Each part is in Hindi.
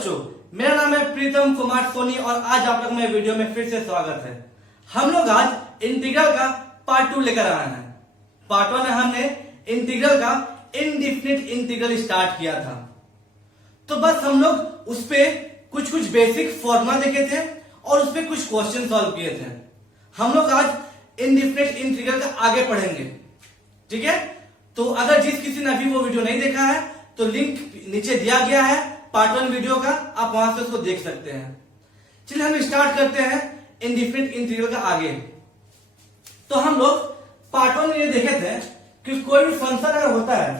बच्चों, मेरा नाम है प्रीतम कुमार सोनी और आज आप लोग मेरे वीडियो में फिर से स्वागत है। हम लोग आज इंटीग्रल का पार्ट 2 लेकर आए हैं। पार्ट 1 में हमने इंटीग्रल का इनडिफिनिट इंटीग्रल स्टार्ट किया था, तो बस हम लोग उस पे कुछ बेसिक फॉर्मूला देखे थे और उस पे कुछ क्वेश्चन सॉल्व किए थे। हम लोग आज इनडिफिनिट इंटीग्रल का आगे पढ़ेंगे, ठीक है। तो अगर जिस किसी ने अभी वो वीडियो नहीं देखा है तो लिंक नीचे दिया गया है पार्ट 1 वीडियो का, आप वहां से उसको देख सकते हैं। चलिए हम स्टार्ट करते हैं इनडिफिनिट इंटीग्रल का आगे। तो हम लोग पार्ट 1 में ये देखे थे कि कोई भी फंक्शन अगर होता है,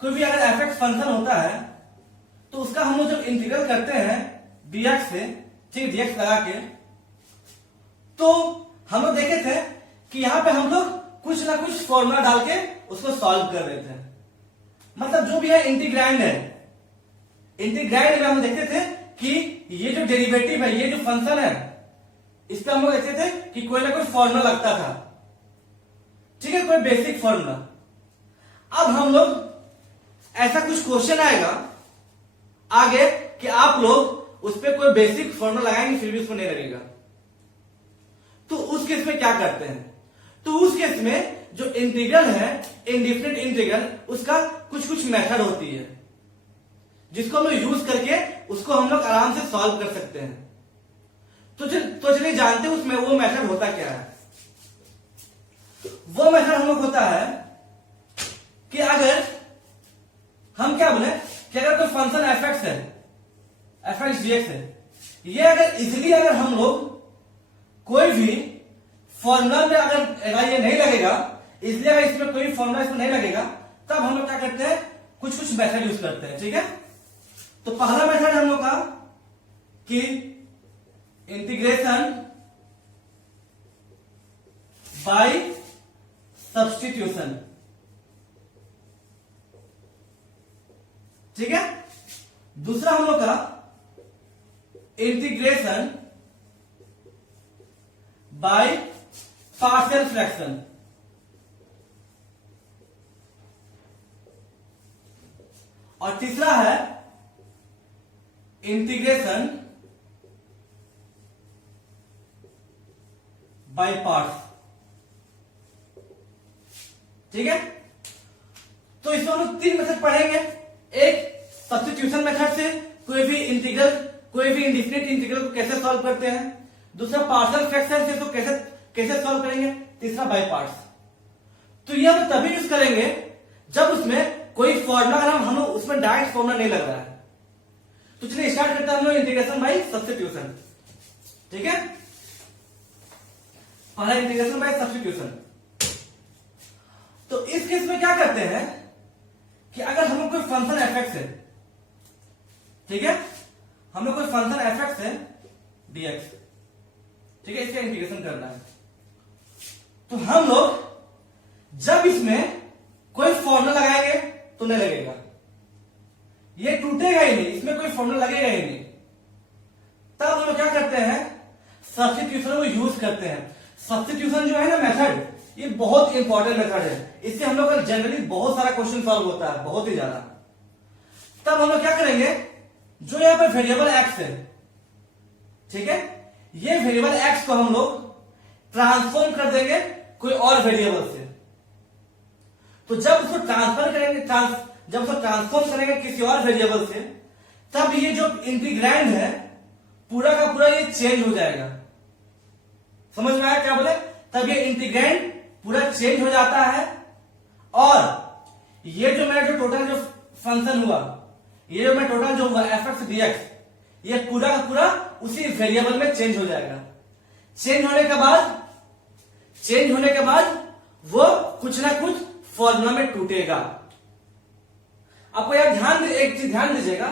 कोई भी अगर एफ एक्स फंक्शन होता है तो उसका हम लोग जब इंटीग्रल करते हैं dx से, ठीक, dx लगा के, तो हम लोग देखे थे कि यहां पे हम लोग कुछ ना कुछ फॉर्मूला डाल के उसको सॉल्व कर रहे थे। मतलब जो भी है इंटीग्रैंड है, इंटीग्रैंड में हम देखते थे कि ये जो डेरिवेटिव है, ये जो फंक्शन है, इस पे हम लोग देखते थे कि कोई ना कोई फॉर्मूला लगता था, ठीक है, कोई बेसिक फॉर्मूला। अब हम लोग ऐसा कुछ क्वेश्चन आएगा आगे कि आप लोग उस पर कोई बेसिक फॉर्मूला लगाएंगे फिर भी उसको नहीं लगेगा, तो उस केस में क्या करते हैं? तो उस केस में जो इंटीग्रल है इनडिफिनिट इंटीग्रल, उसका कुछ मेथड होती है जिसको हम लोग यूज करके उसको हम लोग आराम से सॉल्व कर सकते हैं। तो चलिए जानते हैं उसमें वो मेथड होता क्या है। वो मेथड हम लोग होता है कि अगर हम क्या बोले कि अगर कोई फंक्शन एफ एक्स है, एफ एक्स डीएक्स है, ये अगर इजिली अगर हम लोग कोई भी फॉर्मूला में अगर ये नहीं लगेगा, इसलिए अगर इसमें कोई फॉर्मूला इसमें नहीं लगेगा, तब हम लोग क्या करते हैं, कुछ मेथड यूज करते हैं, ठीक है। तो पहला मेथड हम लोग का कि इंटीग्रेशन बाय सब्स्टिट्यूशन, ठीक है। दूसरा हम लोग का इंटीग्रेशन बाय पार्शियल फ्रैक्शन, और तीसरा है इंटीग्रेशन बाय पार्ट्स, ठीक है। तो इसमें हम लोग 3 मेथड पढ़ेंगे। एक सब्स्टिट्यूशन मेथड से कोई भी इंटीग्रल, कोई भी इनडिफिनिट इंटीग्रल को कैसे सॉल्व करते हैं। दूसरा पार्शियल फ्रैक्शन से तो कैसे सॉल्व करेंगे। तीसरा बाय पार्ट्स। तो ये हम तभी यूज करेंगे जब उसमें कोई फॉर्मूला, अगर हम उसमें डायरेक्ट फॉर्मूला नहीं लग रहा है। तो चलिए स्टार्ट करते हैं हम लोग इंटीग्रेशन बाय सब्स्टिट्यूशन, ठीक है। पहला इंटीग्रेशन बाय सब्स्टिट्यूशन। तो इस केस में क्या करते हैं कि अगर हम लोग कोई फंक्शन एफ एक्स है, ठीक है, हम लोग कोई फंक्शन एफ एक्स है डीएक्स, ठीक है, इसका इंटीग्रेशन करना है। तो हम लोग जब इसमें कोई फॉर्मूला लगाएंगे तो नहीं लगेगा, ये टूटेगा ही नहीं, इसमें कोई फॉर्मूला लगेगा ही नहीं। तब हम लोग क्या करते हैं, सब्स्टिट्यूशन को यूज करते हैं। सब्स्टिट्यूशन जो है ना मेथड, ये बहुत इंपॉर्टेंट मेथड है। इससे हम लोग का जनरली बहुत सारा क्वेश्चन सॉल्व होता है, बहुत ही ज्यादा। तब हम लोग क्या करेंगे, जो यहां पे वेरिएबल एक्स है, ठीक है, ये वेरिएबल एक्स को हम लोग ट्रांसफॉर्म कर देंगे कोई और वेरिएबल से। तो जब उसको ट्रांसफर करेंगे, जब उसको ट्रांसफॉर्म करेंगे किसी और वेरिएबल से, तब ये जो इंटीग्रैंड है पूरा का पूरा ये चेंज हो जाएगा। समझ में आया क्या बोले? तब ये इंटीग्रैंड पूरा चेंज हो जाता है और ये जो मेरा जो टोटल जो फंक्शन हुआ, ये जो मैं टोटल जो हुआ एफ एक्स डीएक्स, ये पूरा का पूरा उसी वेरिएबल में चेंज हो जाएगा। चेंज होने के बाद वो कुछ ना कुछ फॉर्मूला में टूटेगा। आपको यार एक चीज ध्यान दीजिएगा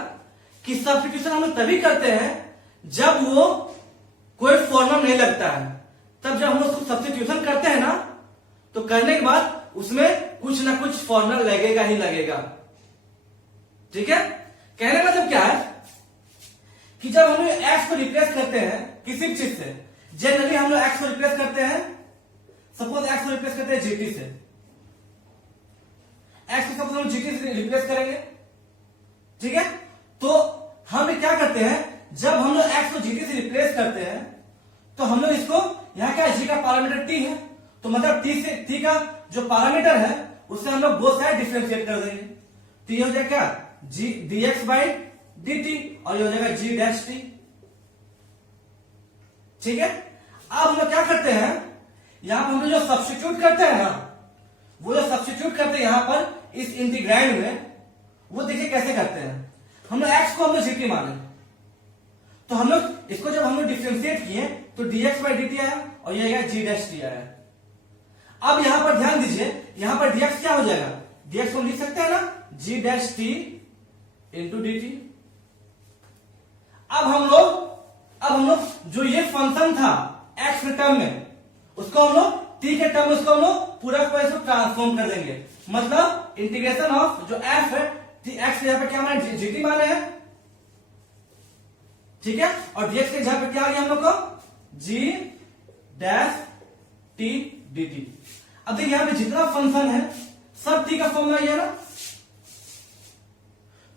कि सब्स्टिट्यूशन हम लोग तभी करते हैं जब वो कोई फॉर्मूला नहीं लगता है। तब जब हम उसको सब्स्टिट्यूशन करते हैं ना, तो करने के बाद उसमें कुछ ना कुछ फॉर्मूला लगेगा ही लगेगा, ठीक है। कहने का मतलब क्या है कि जब हम लोग एक्स को रिप्लेस करते हैं किसी भी चीज से, जनरली हम लोग एक्स को रिप्लेस करते हैं, सपोज एक्स को रिप्लेस करते हैं जीटी से, एक्स को सपोज हम जीटी से रिप्लेस करेंगे, ठीक है। तो हम क्या करते हैं, जब हम लोग x को gt से रिप्लेस करते हैं तो हम लोग इसको यहाँ क्या g का पैरामीटर t है, तो मतलब t का जो पैरामीटर है उससे हम लोग बोथ साइड डिफरेंशिएट कर देंगे। तो ये हो जाएगा क्या, g dx बाई dt और ये हो जाएगा g डैश t। ठीक है, अब हम लोग क्या करते हैं, यहां पर हम लोग जो सब्स्टिट्यूट करते हैं ना, वो जो सब्स्टिट्यूट करते हैं यहां पर इस इंटीग्रैंड में, वो देखिए कैसे करते हैं। हम लोग x को हम लोग gt माने, तो हम लोग इसको जब हम लोग डिफरेंशिएट किए तो dx बाई dt आया और ये आएगा g डैश t आया। अब यहां पर ध्यान दीजिए, यहां पर dx क्या हो जाएगा, dx को लिख सकते हैं ना g dash t into dt। अब हम लोग जो ये फंक्शन था x के टर्म में, उसको हम लोग t के टर्म में उसको हम लोग पूरा को इसको ट्रांसफॉर्म कर देंगे। मतलब इंटीग्रेशन ऑफ जो f है, x यहां पे क्या माने, gt माने हैं, ठीक है, और dx के जगह पे क्या आ गया हम लोग को, g डैश t dt। अब देखिए यहां पे जितना फंक्शन है सब t का फॉर्म में है ना,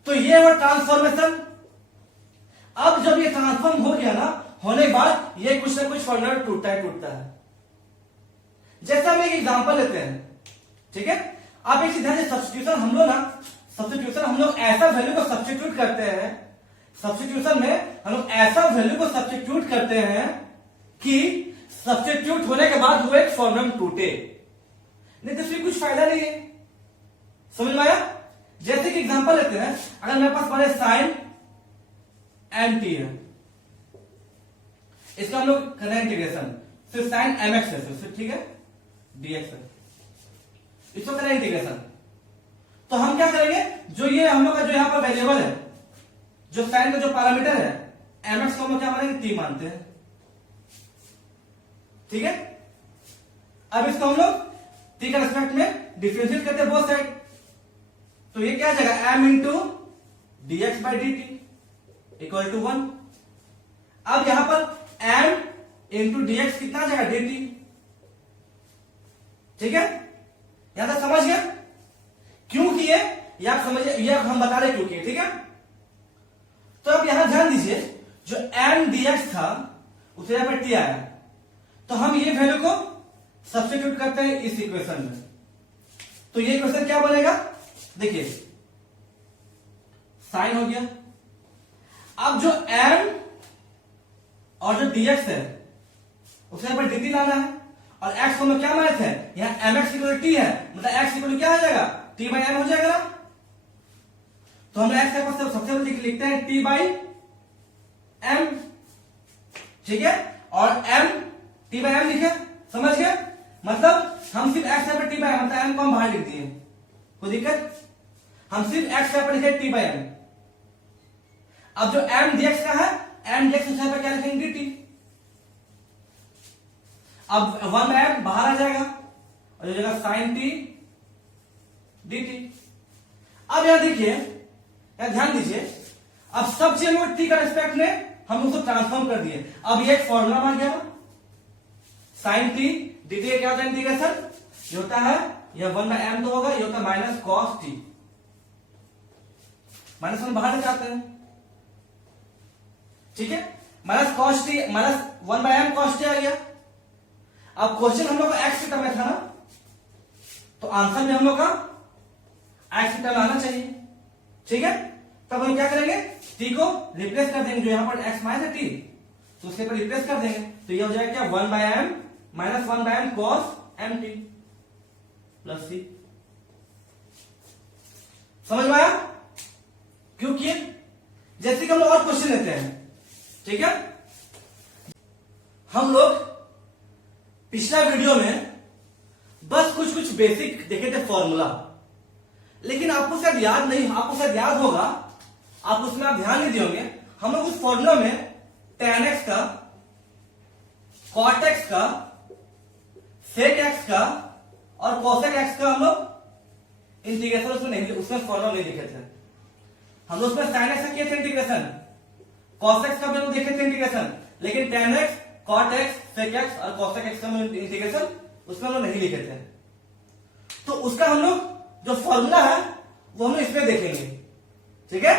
तो ये वो ट्रांसफॉर्मेशन। अब जब ये ट्रांसफॉर्म हो गया ना, होने के बाद ये कुछ ना कुछ फॉर्मूला टूटता है। जैसा हम एक एग्जांपल लेते हैं, ठीक है, आप एक ध्यान से सब्स्टिट्यूशन हम लोग ऐसा वैल्यू को सब्स्टिट्यूट करते हैं, सब्स्टिट्यूशन में हम लोग ऐसा वैल्यू को सब्स्टिट्यूट करते हैं कि सब्स्टिट्यूट होने के बाद वो एक फॉर्मूला टूटे, नहीं तो इसमें कुछ फायदा नहीं है। समझ में आया? जैसे कि एग्जांपल लेते हैं, अगर मेरे पास पहले साइन एम टी है, इसका हम लोग कर रहे हैं इंटीग्रेशन, फिर साइन एम एक्स है, फिर ठीक है dx है, इसको कर रहे हैं इंटीग्रेशन। तो हम क्या करेंगे, जो ये हम लोग का जो यहां पर वेरिएबल है, जो साइन का जो पैरामीटर है एम एक्स को हम लोग क्या मानेंगे, टी मानते हैं, ठीक है। अब इसको हम लोग टी का रिस्पेक्ट में डिफरेंशिएट करते हैं बोथ साइड, तो ये क्या आ जाएगा, m into dx by dt equal to 1। अब यहां पर m इंटू dx कितना आ जाएगा, dt, ठीक है, यहां तक समझ गया। क्यों किए ये आप समझिए, ये हम बता रहे क्यों किए, ठीक है। तो अब यहां ध्यान दीजिए, जो m dx था उसे यहां पर t आया, तो हम ये वैल्यू को सब्स्टिट्यूट करते हैं इस इक्वेशन में, तो ये इक्वेशन क्या बनेगा, देखिए साइन हो गया। अब जो m और जो dx है उसे यहां पर dt लाना है, और x को हम क्या माने थे, यहां mx इक्वल t है, मतलब x इक्वल क्या आ जाएगा, t बाई m हो जाएगा ना। तो हम x का सबसे पहले लिखते हैं t बाई m, ठीक है, और m t बाई m लिखे, समझ गए। मतलब हम सिर्फ x पर t बाई m, मतलब m को हम बाहर लिख दिए, कोई दिक्कत, हम सिर्फ x पर लिखे t बाई m। अब जो m dx का है, m dx उस पर क्या लिखेंगे, dt। अब 1 बाई m बाहर आ जाएगा और ये जाएगा साइन t dt। अब यहां देखिए, यहां ध्यान दीजिए, अब सब चीज लोग t का रिस्पेक्ट में हम उसको ट्रांसफॉर्म कर दिए। अब ये एक फॉर्मूला बन गया, साइन t dt क्या होता है, इंटीग्रेशन ये होता है, यह 1 बाई m तो होगा, ये होता है माइनस कॉस t, माइनस हम बाहर जाते हैं, ठीक है, minus cos t minus 1 by m cos t आ गया। अब क्वेश्चन हम लोग का x के टर्म में था ना, तो आंसर में हम लोग का x के टर्म आना चाहिए, ठीक है। तब हम क्या करेंगे, t को रिप्लेस कर देंगे, जो यहां पर x माइनस t, तो उसके पर रिप्लेस कर देंगे, तो ये हो जाएगा क्या, 1 by m minus 1 by m cos m t plus c। समझ में आया क्यों किए? जैसे कि हम लोग और क्वेश्चन लेते हैं, ठीक है। हम लोग पिछला वीडियो में बस कुछ बेसिक देखे थे फॉर्मूला, लेकिन आपको शायद याद नहीं, आपको शायद याद होगा, आप उसमें आप ध्यान नहीं दिए होंगे। हम लोग उस फॉर्मूला में tan x का, cot x का, sec x का और cosec x का हम लोग इंटीग्रेशन उसमें फॉर्मूला नहीं लिखे थे। हम लोग उसमें sin x का किए थे इंटीग्रेशन, cos x का भी हम देखे थे इंटीग्रेशन, लेकिन tan x, cot x, sec x और cosec x का इंटीग्रेशन उसमें हम लोग नहीं लिखे थे। तो उसका हम लोग जो फॉर्मूला है वो हम लोग इसमें देखेंगे, ठीक है।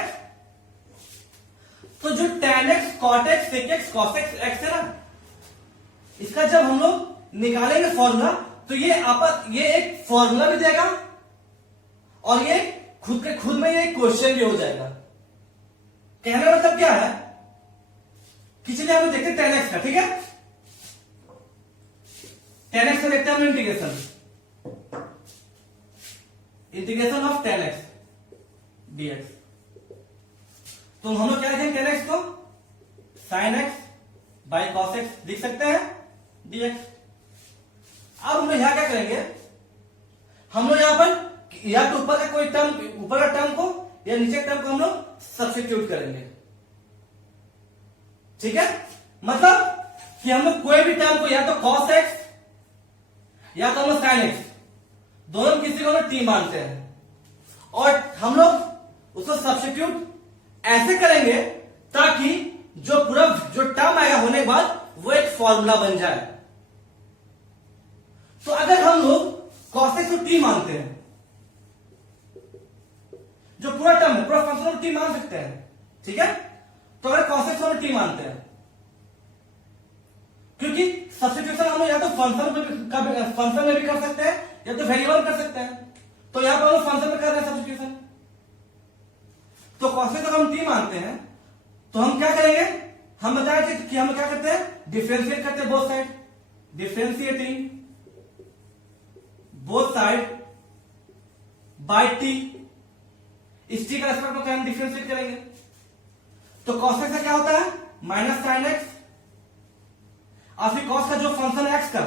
तो जो tan x cot x sec x cos x x है ना, इसका जब हम लोग निकालेंगे फॉर्मूला तो ये एक फॉर्मूला भी देगा और ये खुद में ये क्वेश्चन भी हो जाएगा। कहने का मतलब क्या है कि चलिए हम देखते हैं tan x का, ठीक है। tan x का देखते हैं हम integration of tan x dx। तो हम लोग क्या लिखेंगे tan x को sin x by cos x लिख सकते हैं dx। अब हम लोग यहां क्या करेंगे, हम लोग यहां पर या तो ऊपर का कोई टर्म, ऊपर का टर्म को या नीचे का टर्म को हम लोग सब्स्टिट्यूट करेंगे, ठीक है। मतलब कि हम लोग कोई भी टर्म को या तो cos x या तो हम लोग sin x, दोनों किसी को हम लोग t मानते हैं और हम लोग उसको सब्स्टिट्यूट ऐसे करेंगे ताकि जो टर्म आएगा होने के बाद वो एक फॉर्मूला बन जाए। तो अगर हम लोग cos x को t मानते हैं, जो पूरा टर्म है पूरा फंक्शन को t मान सकते हैं, ठीक है। तो अगर cos x को हम t मानते हैं, क्योंकि सब्स्टिट्यूशन हम लोग या तो फंक्शन में भी कर सकते हैं या तो वेरिएबल कर सकते हैं, तो यहां पर हम लोग फंक्शन में कर रहे हैं सब्स्टिट्यूशन। तो cos x को हम t मानते हैं तो हम क्या करेंगे, हम बताया कि हम क्या करते हैं, डिफरेंशिएट करते हैं both side, differentiating both side by t, इस t का रेस्पेक्ट में हम डिफरेंशिएट करेंगे। तो cos x का क्या होता है माइनस sin x, और फिर cos का जो फंक्शन है x का,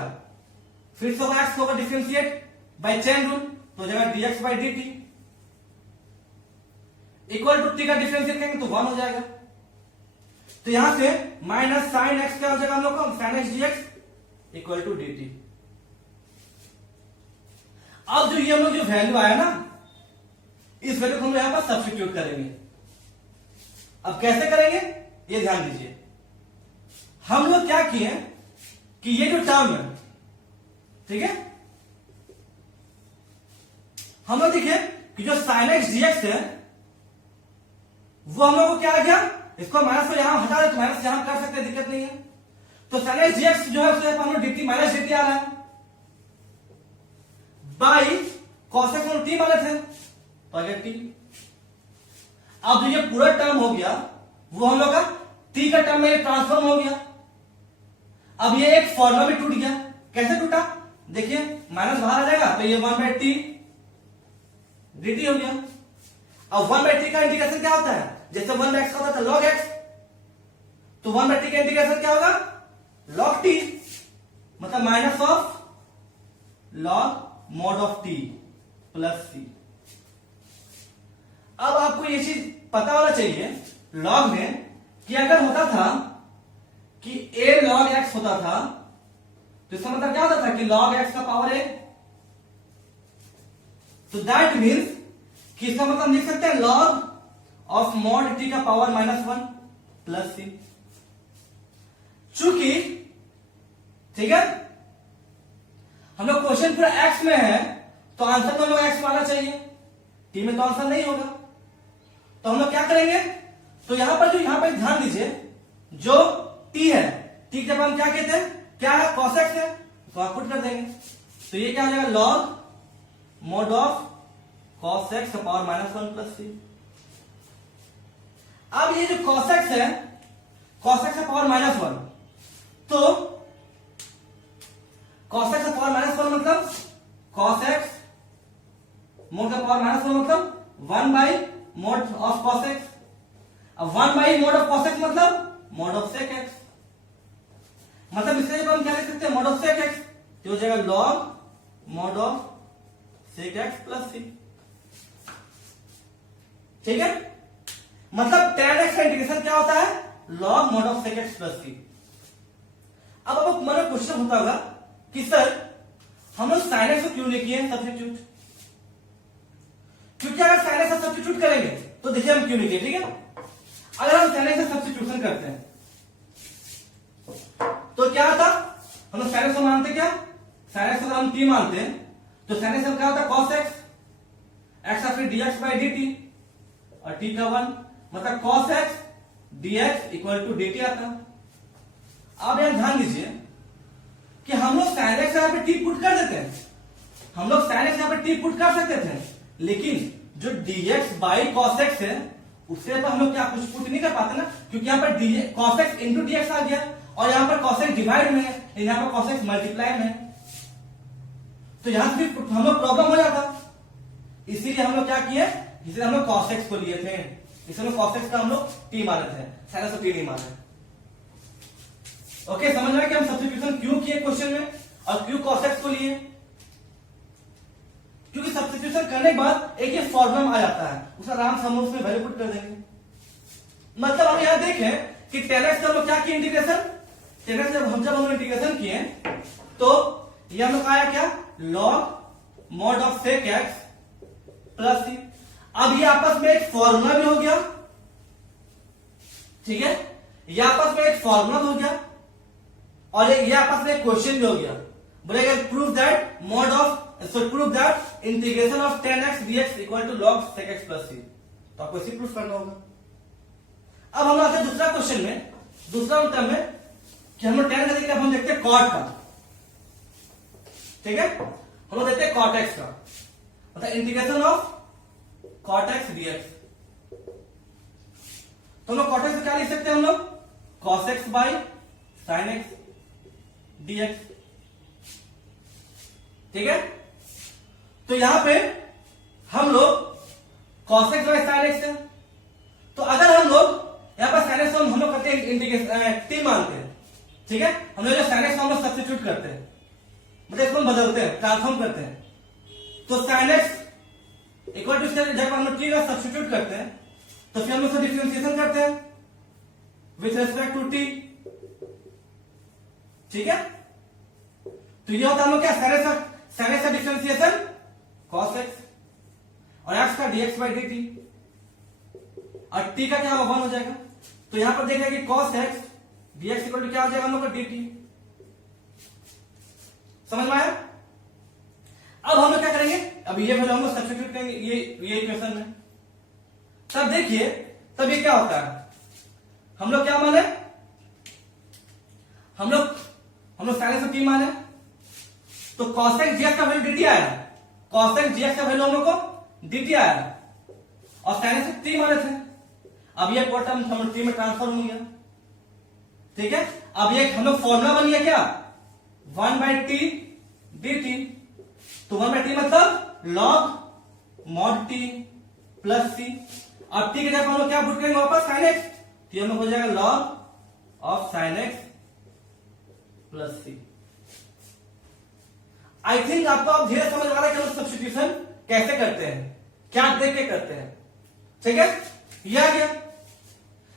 फिर से x होगा डिफरेंशिएट बाय चेन रूल, तो जगह dx by dt equal to t का डिफरेंशिएट करेंगे तो 1 हो जाएगा। तो यहां से माइनस sin x क्या हो जाएगा हम लोग को, sin x dx equal to dt। अब जो ये हम लोग जो वैल्यू आया ना, इस वैल्यू को हम यहां पर सब्स्टिट्यूट करेंगे। अब कैसे करेंगे ये ध्यान दीजिए, हम लोग क्या किए कि ये जो टर्म है, ठीक है, हम लोग देखिए कि जो sin x dx है वो हम लोग को क्या आ गया, इसको माइनस को यहां हटा दे तो माइनस यहां कर सकते हैं, दिक्कत नहीं है। तो sin x dx जो है उससे हम लोग dt माइनस dt आ रहा है बाई cos x और t माने थे तो आ गया t। अब जो ये पूरा टर्म हो गया वो हम लोग का t का टर्म में ट्रांसफॉर्म हो गया। अब ये एक फॉर्मूला में टूट गया, कैसे टूटा देखिए, माइनस बाहर आ जाएगा तो ये 1/t dt हो गया। अब 1/t का इंटीग्रेशन क्या होता है, जैसे 1x का होता था log x, तो 1/t का इंटीग्रेशन क्या होगा log t, मतलब minus of log mod of t plus c। अब आपको ये चीज पता होना चाहिए log में कि अगर होता था कि a log x होता था तो इसका मतलब क्या होता था कि log x का पावर a, तो दैट मीन्स कि इसका मतलब लिख सकते हैं log ऑफ mod t का पावर -1 प्लस c। चूंकि ठीक है हम लोग क्वेश्चन पूरा x में है तो आंसर तो हम लोग x माना चाहिए, t में तो आंसर नहीं होगा। तो हम लोग क्या करेंगे, तो यहां पर ध्यान दीजिए, जो t है, t जब हम क्या कहते हैं, क्या है cos x है, तो आप पुट कर देंगे तो ये क्या हो जाएगा log mod of cos x का पावर -1 प्लस c। अब ये जो cos x है, cos x का पावर -1, तो cos x का पावर -1 मतलब cos x मोड का पावर -1 मतलब 1 by mode of cos x। अब 1 by mode of cos x मतलब मोड ऑफ sec x, मतलब इसके जब हम क्या लिख सकते हैं मोड ऑफ sec x, तो हो जाएगा log mode of sec x plus c, ठीक है। मतलब tan x का इंटीग्रेशन क्या होता है log mode of sec x plus c। अब आपको मन में क्वेश्चन होता होगा कि सर हम लोग sin x को क्यों नहीं किए सब्स्टिट्यूट, क्योंकि अगर sin x का सब्स्टिट्यूट करेंगे तो देखिए हम क्यों नहीं किए, ठीक है। अगर हम sin x का सब्स्टिट्यूशन करते हैं तो क्या था, हम लोग sin x को मानते क्या, sin x अगर हम t मानते हैं तो sin x क्या होता है cos x, x का फिर dx बाई dt और t का 1, मतलब cos x dx equal to dt आता। अब यहां ध्यान दीजिए कि हम लोग sin x यहां पे t पुट कर देते हैं, हम लोग sin x यहां पे t पुट कर सकते थे, लेकिन जो dx बाई cos x है उससे तो हम लोग क्या कुछ पुट नहीं कर पाते ना, क्योंकि यहाँ पर cos x इंटू dx आ गया और यहाँ पर cos x डिवाइड में है, यहाँ पर cos x मल्टीप्लाई में है, तो यहां से भी हम लोग प्रॉब्लम हो जाता। इसीलिए हम लोग क्या किए, इसलिए हम लोग cos x को लिए थे, इसलिए cos x का हम लोग t माने थे, sin x को t नहीं माने। ओके, समझ रहे हैं कि हम सब्स्टिट्यूशन क्यों किए क्वेश्चन में और क्यों cos x को लिए, क्योंकि सब्स्टिट्यूशन करने के बाद एक ये फॉर्मूला आ जाता है, उसे आराम से हम उसमें वैल्यू पुट कर देंगे। मतलब हम यहां देखें कि tan x का हम लोग क्या किए इंटीग्रेशन, tan x जब हम लोग इंटीग्रेशन किए तो ये हम लोग आया क्या, log mod of sec x plus c। अब ये आपस में एक फॉर्मूला भी हो गया, ठीक है, ये आपस में एक फॉर्मूला हो गया और ये आपस में एक क्वेश्चन भी हो गया। बोलेगा prove that mod of prove that integration of tan x dx equal to log sec x plus c, तो आपको इसी प्रूफ करना होगा। अब हम आते हैं दूसरा क्वेश्चन में, दूसरा उत्तर में कि हम लोग tan का देखते हैं, हम देखते हैं cot का, ठीक है, हम लोग देखते हैं cot x का, मतलब integration of cot x dx। तो हम लोग cot x को क्या लिख सकते हैं, हम लोग cos x by sin x dx, ठीक है। तो यहां पे हम लोग cos x by sin x है, तो अगर हम लोग यहां पर sin x को हम लोग करते हैं इंटीग्रेशन t मानते हैं, ठीक है, हम लोग जो sin x को हम लोग सब्स्टिट्यूट करते हैं, मतलब इसको हम बदलते हैं, ट्रांसफॉर्म करते हैं, तो sin x इक्वल टू जब हम लोग t का सब्स्टिट्यूट करते हैं तो फिर हम लोग डिफरेंशिएशन करते हैं विथ रेस्पेक्ट टू t, ठीक है। तो ये होता है हम लोग क्या, sin x का डिफरेंशिएशन cos x और x का dx बाई dt और t का क्या होगा 1 हो जाएगा। तो यहां पर देखा कि cos x dx equal to क्या हो जाएगा हम लोग का dt, समझ में आया। अब हम लोग क्या करेंगे, अब ये वैल्यू हम लोग सब्स्टिट्यूट करेंगे ये इक्वेशन में, तब देखिए तब ये क्या होता है, हम लोग क्या माने, हम लोग sin x को t माने, तो cos x dx का वैल्यू dt आया, cos x dx का वैल्यू हम लोग को dt आया और sin x t माने थे। अब ये टर्म हम t में ट्रांसफॉर्म हो गया, ठीक है। अब ये हम लोग फॉर्मूला बन गया क्या, 1 बाई टी dt, तो 1 बाई टी मतलब log mod t plus c। अब t के जगह हम लोग क्या पुट करेंगे वापस sin x, तो हम लोग हो जाएगा log of sin x plus c। I think आपको अब धीरे समझ आ रहा है कि हम सब्स्टिट्यूशन कैसे करते हैं, क्या देख के करते हैं, ठीक है। यह आ गया,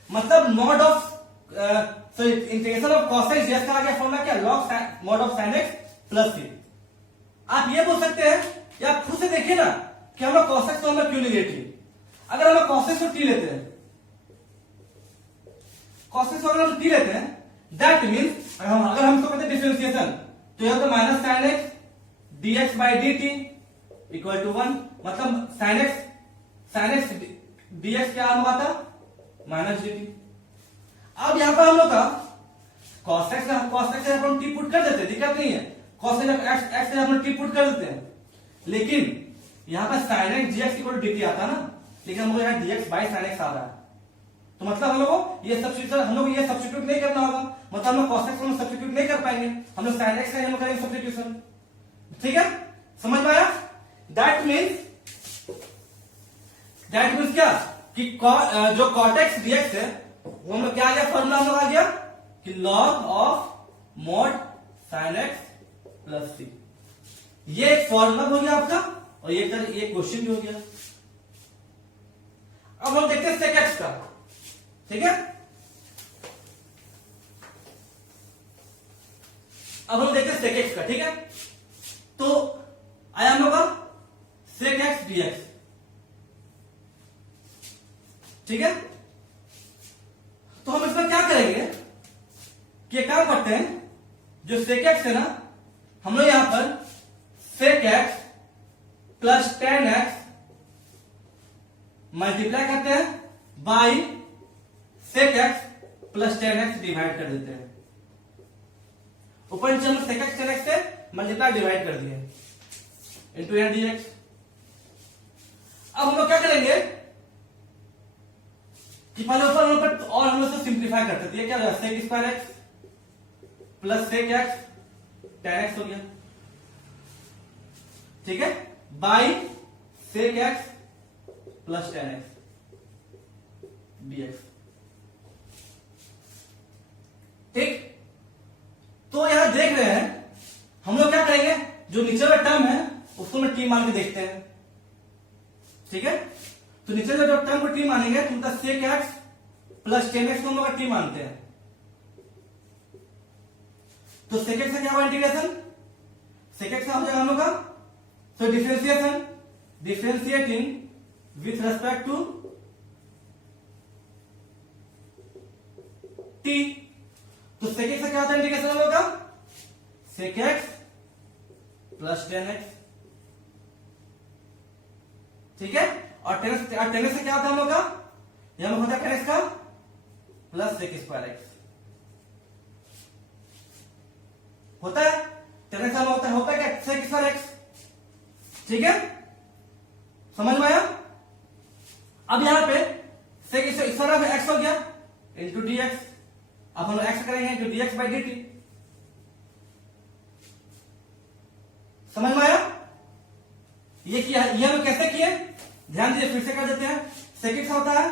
मतलब mod of integration of cos x dx का आ गया फॉर्मूला क्या, log mod of sin x plus c। आप ये बोल सकते हैं या आप खुद से देखिए ना कि हम लोग cos x को हम लोग क्यों नहीं लेते, अगर हम लोग cos x को t लेते हैं, cos x को अगर हम t लेते हैं, दैट मींस अगर हम इसको कहते हैं डिफरेंशिएशन, तो यह तो minus sin x dx by dt equal to 1, मतलब sin x dx क्या होगा था, माइनस dt। अब यहां पर हम लोग का cos x से हम t पुट कर देते हैं, दिक्कत नहीं है, cos x से हम t पुट कर देते हैं, लेकिन यहां पर sin x dx equal to dt आता ना, लेकिन हम लोग यहाँ dx बाई sin x आ रहा है, तो मतलब हम लोग को ये सब्स्टिट्यूट नहीं करना होगा, मतलब हम लोग cos x को हम सब्स्टिट्यूट नहीं कर पाएंगे, हम लोग sin x का हम करेंगे सब्स्टिट्यूशन, ठीक है, समझ में आया। दैट मीन्स क्या कि जो cot x dx है वो हम लोग क्या आ गया, फॉर्मूला हम लोग आ गया कि log of mod sin x plus c। ये एक फॉर्मूला हो गया आपका और ये क्वेश्चन भी हो गया। अब हम देखते हैं sec x का, ठीक है, अब हम देखते हैं sec x का, ठीक है। तो आया हम लोग का sec x dx, ठीक है। तो हम इसमें क्या करेंगे कि काम करते हैं, जो sec x है ना, हम लोग यहां पर sec x plus tan x multiply करते हैं by sec x plus tan x divide कर देते हैं। ऊपर नीचे हम sec x tan x से मल्टीप्लाई डिवाइड कर दिए इंटू n dx। अब हम लोग क्या करेंगे कि पहले ऊपर और हम लोग सिंप्लीफाई कर सकते हैं। क्या हो जाएगा sec square x plus sec x tan x हो गया, ठीक है, by sec x plus tan x dx। ठीक, तो यहां देख रहे हैं हम लोग क्या करेंगे, जो नीचे वाला टर्म है उसको मैं टी मान के देखते हैं। ठीक है, तो नीचे जो टर्म को टी मानेंगे तो मतलब sec x plus tan x को हम लोग टी मानते हैं। तो sec x का क्या होगा इंटीग्रेशन, sec x का हो जाएगा हम लोग का, so differentiating with respect to t। तो sec x का क्या होता है इंटीग्रेशन हम लोग का, sec x plus tan x, ठीक है, और tan x से क्या होता है हम लोग का, यहां होता है tan x का प्लस sec स्क्वायर x होता है, tan x होता है क्या sec स्क्वायर x। ठीक है, समझ में आया। अब यहां पे sec स्क्वायर x हो गया इंटू dx। अब हम x करेंगे इंटू dx बाई dt। समझ में आया, ये किया, ये हम कैसे किए, ध्यान दीजिए, फिर से कर देते हैं। sec x होता है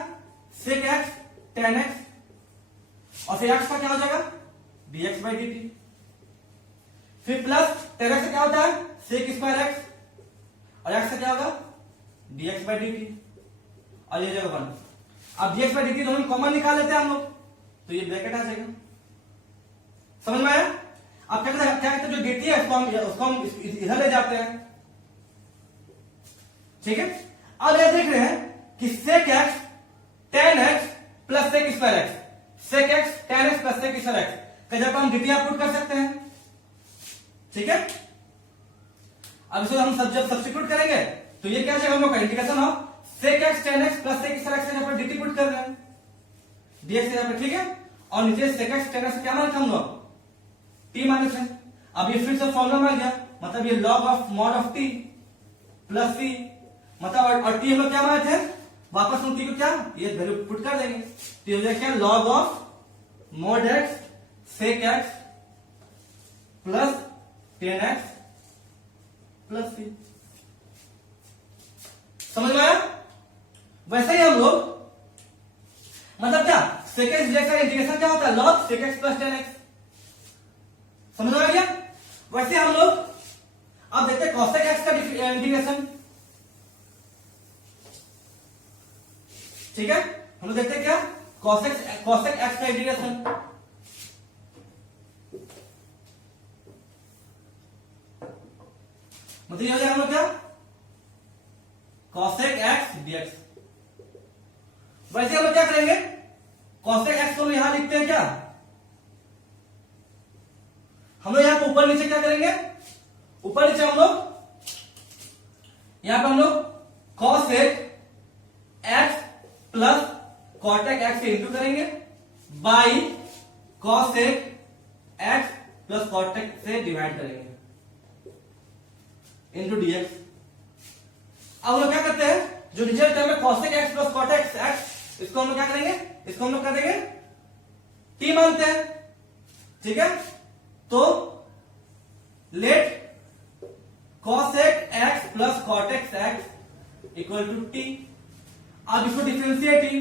sec x tan x और फिर x का क्या हो जाएगा dx बाई dt, फिर प्लस tan x क्या होता है sec स्क्वायर x और x का क्या होगा dx बाई dt और ये जगह 1। अब dx बाई dt दोनों कॉमन निकाल लेते हैं हम लोग, तो ये ब्रैकेट आ जाएगा। समझ में आया। अब क्या कहते हैं, जो dt है उसको हम इधर ले जाते हैं। ठीक है, अब ये देख रहे हैं कि sec x tan x plus sec square x, sec x tan x plus sec square x का जब हम dt पुट कर सकते हैं। ठीक है, अब इसको हम जब सब्स्टिट्यूट करेंगे तो ये क्या जाएगा हम लोग का integration of sec x tan x plus sec square x का जब dt पुट कर रहे हैं dx के यहाँ पे। ठीक है, और नीचे sec x tan x क्या मान हम लोग t माइनस है। अब ये फिर से फॉर्मूला में आ गया, मतलब ये log of mod of t plus c, मतलब और t हम लोग क्या माने थे, वापस हम t को क्या ये वैल्यू पुट कर देंगे, तो हो जाएगा क्या log of mod x sec x plus tan x plus c। समझ में आया। वैसे ही हम लोग मतलब क्या sec x dx का इंटीग्रेशन क्या होता है log sec x plus tan x। समझ में आ गया। वैसे हम लोग अब देखते हैं cosec x का इंटीग्रेशन। ठीक है, हम लोग देखते हैं क्या cosec x का इंटीग्रेशन। मतलब ये हो जाएगा हम लोग क्या cosec x dx। वैसे हम लोग क्या करेंगे, cosec x को यहां लिखते हैं क्या, हम लोग यहां पे ऊपर नीचे क्या करेंगे, ऊपर नीचे हम लोग यहां पे हम लोग cosec x plus cotec x से इंटू करेंगे by cosec x plus cotec से डिवाइड करेंगे इंटू dx। अब हम लोग क्या करते हैं, जो नीचे टर्म है cosec x plus cotec x, इसको हम लोग क्या करेंगे, इसको हम लोग कर देंगे t मानते हैं। ठीक है, तो let cosec x plus cotec x equal to t। अब इसको differentiating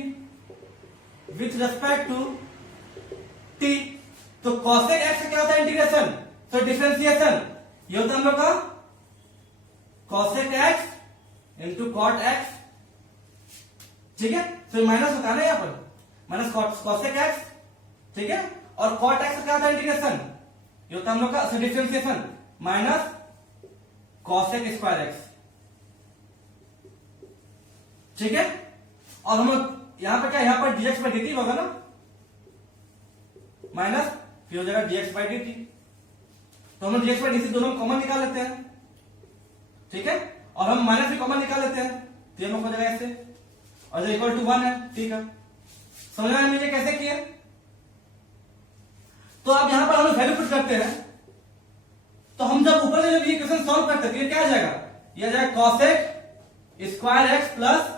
with respect to t, तो cosec x क्या होता है इंटीग्रेशन, तो डिफरेंशिएशन ये होता है हम लोग का cosec x into cot x। ठीक है, फिर माइनस होता है ना, यहां पर माइनस cosec x। ठीक है, और cot x क्या होता है इंटीग्रेशन, ये होता है हम लोग का differentiation minus cosec square x। ठीक है, और हम लोग यहां पर क्या, यहां पर dx बाई dt होगा ना, माइनस फिर हो जाएगा dx बाई dt। तो हम लोग dx बाई dt दोनों कॉमन निकाल लेते हैं। ठीक है, और हम माइनस भी कॉमन निकाल लेते हैं, तो ये हो जाएगा ऐसे, और जो इक्वल टू 1 है। ठीक है, समझ में आया मुझे कैसे किया? तो अब यहां पर हम वैल्यू पुट करते हैं, तो हम जब ऊपर जब ये क्वेश्चन सॉल्व करते हैं तो ये क्या आ जाएगा? ये आ जाएगा cosec square x plus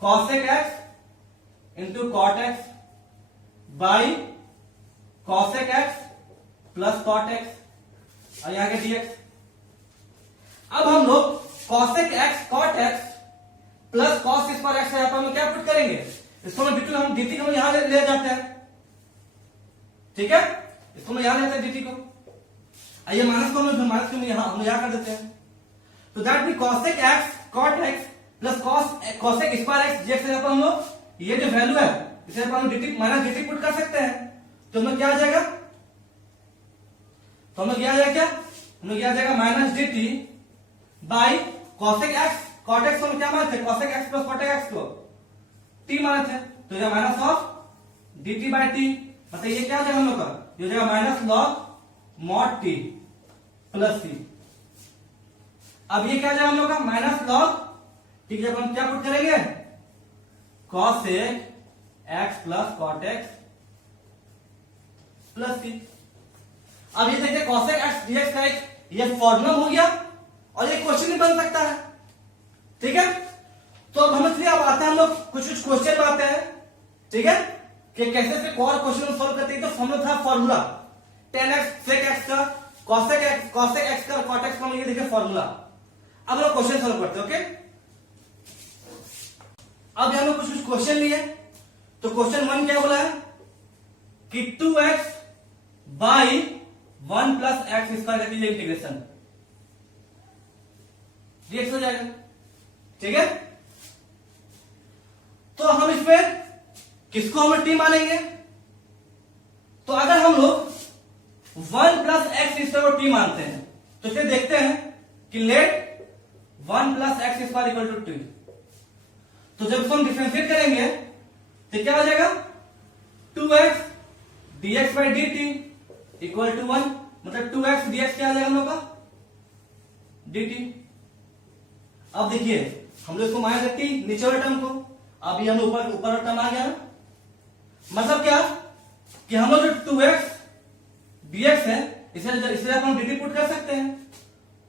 cosec x into cot x by cosec x plus cot x और यहां के dx। अब हम लोग cosec x cot x plus cos square x यहां पर हम क्या पुट करेंगे? इसको हम dt को यहां ले जाते हैं, ठीक है? इसको मैं यहां लेते हैं dt को, आइए माइनस को हम यहां कर देते हैं। तो that be cosec x cot x plus cosec square x dx। यहां पर हम लोग ये जो वैल्यू है इसे हम dt माइनस dt पुट कर सकते हैं, तो हमें क्या आ जाएगा? तो हमें क्या आ जाएगा? हमें क्या आ जाएगा? Minus dt by cosec x cot x को क्या मानते हैं? cosec x plus cot x को t मानते हैं, तो ये minus of dt by t, मतलब ये क्या हो जाएगा हम लोग का? ये हो जाएगा minus log mod t plus c। अब ये क्या हो जाएगा हम लोग का? माइनस लॉग t की जब हम क्या पुट करेंगे? cosec x plus cot x plus c। अब ये देखिए cosec x dx का एक ये फॉर्मूला हो गया और ये क्वेश्चन भी बन सकता है, ठीक है? तो अब हम इसलिए अब आते हैं हम लोग कुछ क्वेश्चन आते हैं, ठीक है, कि कैसे से और क्वेश्चन सॉल्व करते हैं। तो फॉर्मूला था formula tan x sec x का cosec x का cot x का, ये देखिए फॉर्मूला। अब हम लोग क्वेश्चन सॉल्व करते हैं, ओके? अब हम लोग कुछ क्वेश्चन लिए, तो क्वेश्चन 1 क्या बोला है कि 2x by 1 plus x square का इंटीग्रेशन dx हो जाएगा, ठीक है? तो हम इसमें किसको हम t मानेंगे? तो अगर हम लोग 1 प्लस एक्स स्क्वायर को t मानते हैं तो इसे देखते हैं कि let 1 plus x square equal to 2। तो जब हम डिफरेंशिएट करेंगे तो क्या हो जाएगा? 2x dx by dt equal to 1, मतलब 2x dx क्या आ जाएगा हम लोग का? dt। अब देखिए हम लोग इसको माइनस टी नीचे वाले टर्म को, अब ये हम ऊपर वाला टर्म आ गया, मतलब क्या कि हम लोग जो 2x dx है इसे हम dt पुट कर सकते हैं।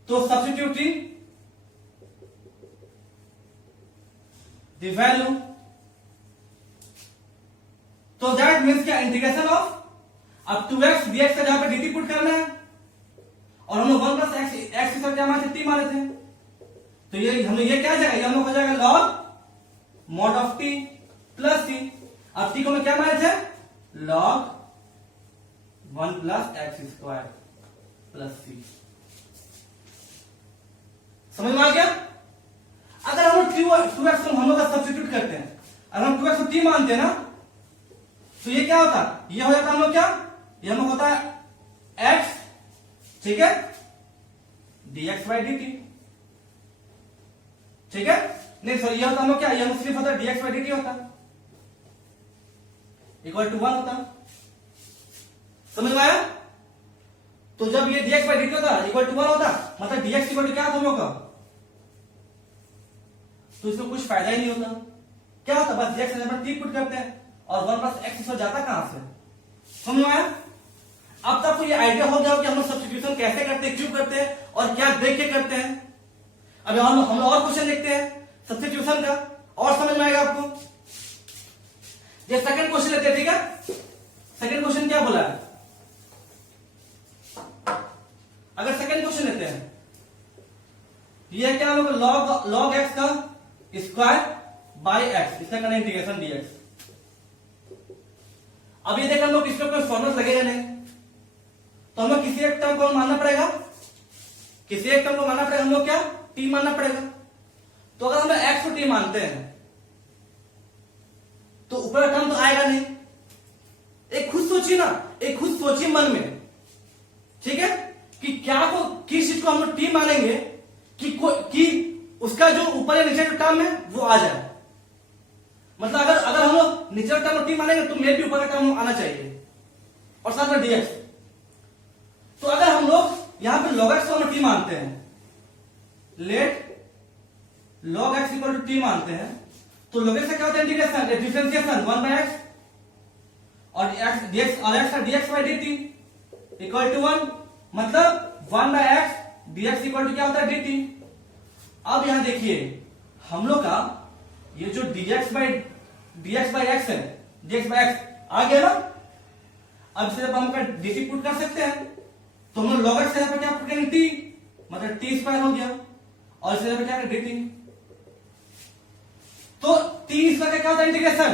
तो सब्स्टिट्यूटिंग द वैल्यू, तो दैट मीन्स क्या? इंटीग्रेशन ऑफ अब 2x dx का जहां पे dt पुट करना है और हम लोग 1 प्लस एक्स क्या माने थे? t माने थे, तो ये हम लोग ये क्या जाएगा? ये हम लोग हो जाएगा log mod of t plus c। अब t को हम क्या माने थे? Log 1 plus x square plus c। समझ में आ गया? अगर हम लोग 2x को हम लोग का सब्स्टिट्यूट करते हैं, अगर हम 2x को t मानते हैं ना, तो ये क्या होता? ये हो जाता हम लोग क्या? ये हम लोग होता है x, ठीक है, dx बाई dt, ठीक है? नहीं सॉरी, ये होता हम लोग क्या? ये सिर्फ होता dx बाई dt होता इक्वल टू 1 होता। समझ में आया? तो जब ये dx बाई dt होता इक्वल टू 1 होता, मतलब dx इक्वल टू क्या होता हम लोग का? तो इसमें कुछ फायदा ही नहीं होता। क्या होता? बस dx से t पुट करते हैं और 1 प्लस एक्स इसमें जाता कहां से? समझ में आया? अब तक तो ये आइडिया हो गया कि हम लोग सब्स्टिट्यूशन कैसे करते हैं, क्यों करते हैं और क्या देख के करते हैं। अब हम लोग और क्वेश्चन देखते हैं सब्स्टिट्यूशन का, और समझ में आएगा आपको। ये सेकंड क्वेश्चन लेते हैं, ठीक है? सेकंड क्वेश्चन क्या बोला है? अगर सेकंड क्वेश्चन लेते हैं, ये क्या हम लोग लॉग एक्स का स्क्वायर बाई एक्स, इसका करना इंटीग्रेशन dx। अब ये देखा हम लोग इसके ऊपर फॉर्मूला लगेगा नहीं, तो हम लोग किसी एक टर्म को मानना पड़ेगा, किसी एक टर्म को मानना पड़ेगा, हम लोग क्या? t मानना पड़ेगा। तो अगर हम लोग x को t मानते हैं तो ऊपर टर्म तो आएगा नहीं। एक खुद सोचिए ना, एक खुद सोचिए मन में, ठीक है, कि क्या को किस चीज को हम लोग t मानेंगे कि उसका जो ऊपर या नीचे जो टर्म है वो आ जाए। मतलब अगर हम लोग नीचे का टर्म t मानेंगे तो मेरे भी ऊपर का टर्म आना चाहिए और साथ में dx। तो अगर हम लोग यहां पे log x को हम t मानते हैं, let log x equal to t मानते हैं, तो log x से क्या होता है? इंटीग्रेशन डिफरेंशिएशन 1 बाय x और x dx और x dx by dt equal to 1, मतलब 1 by x dx equal to क्या होता है dt। अब यहां देखिए हम लोग का ये जो dx बाई x है, dx बाई x आ गया ना। अब इसे हम dt पुट कर सकते हैं, तो हम लोग log x यहाँ पे क्या पुट करेंगे t, मतलब t स्क्वायर हो गया, और इसे यहाँ पे क्या करें dt। तो t स्क्वायर का क्या होता है इंटीग्रेशन,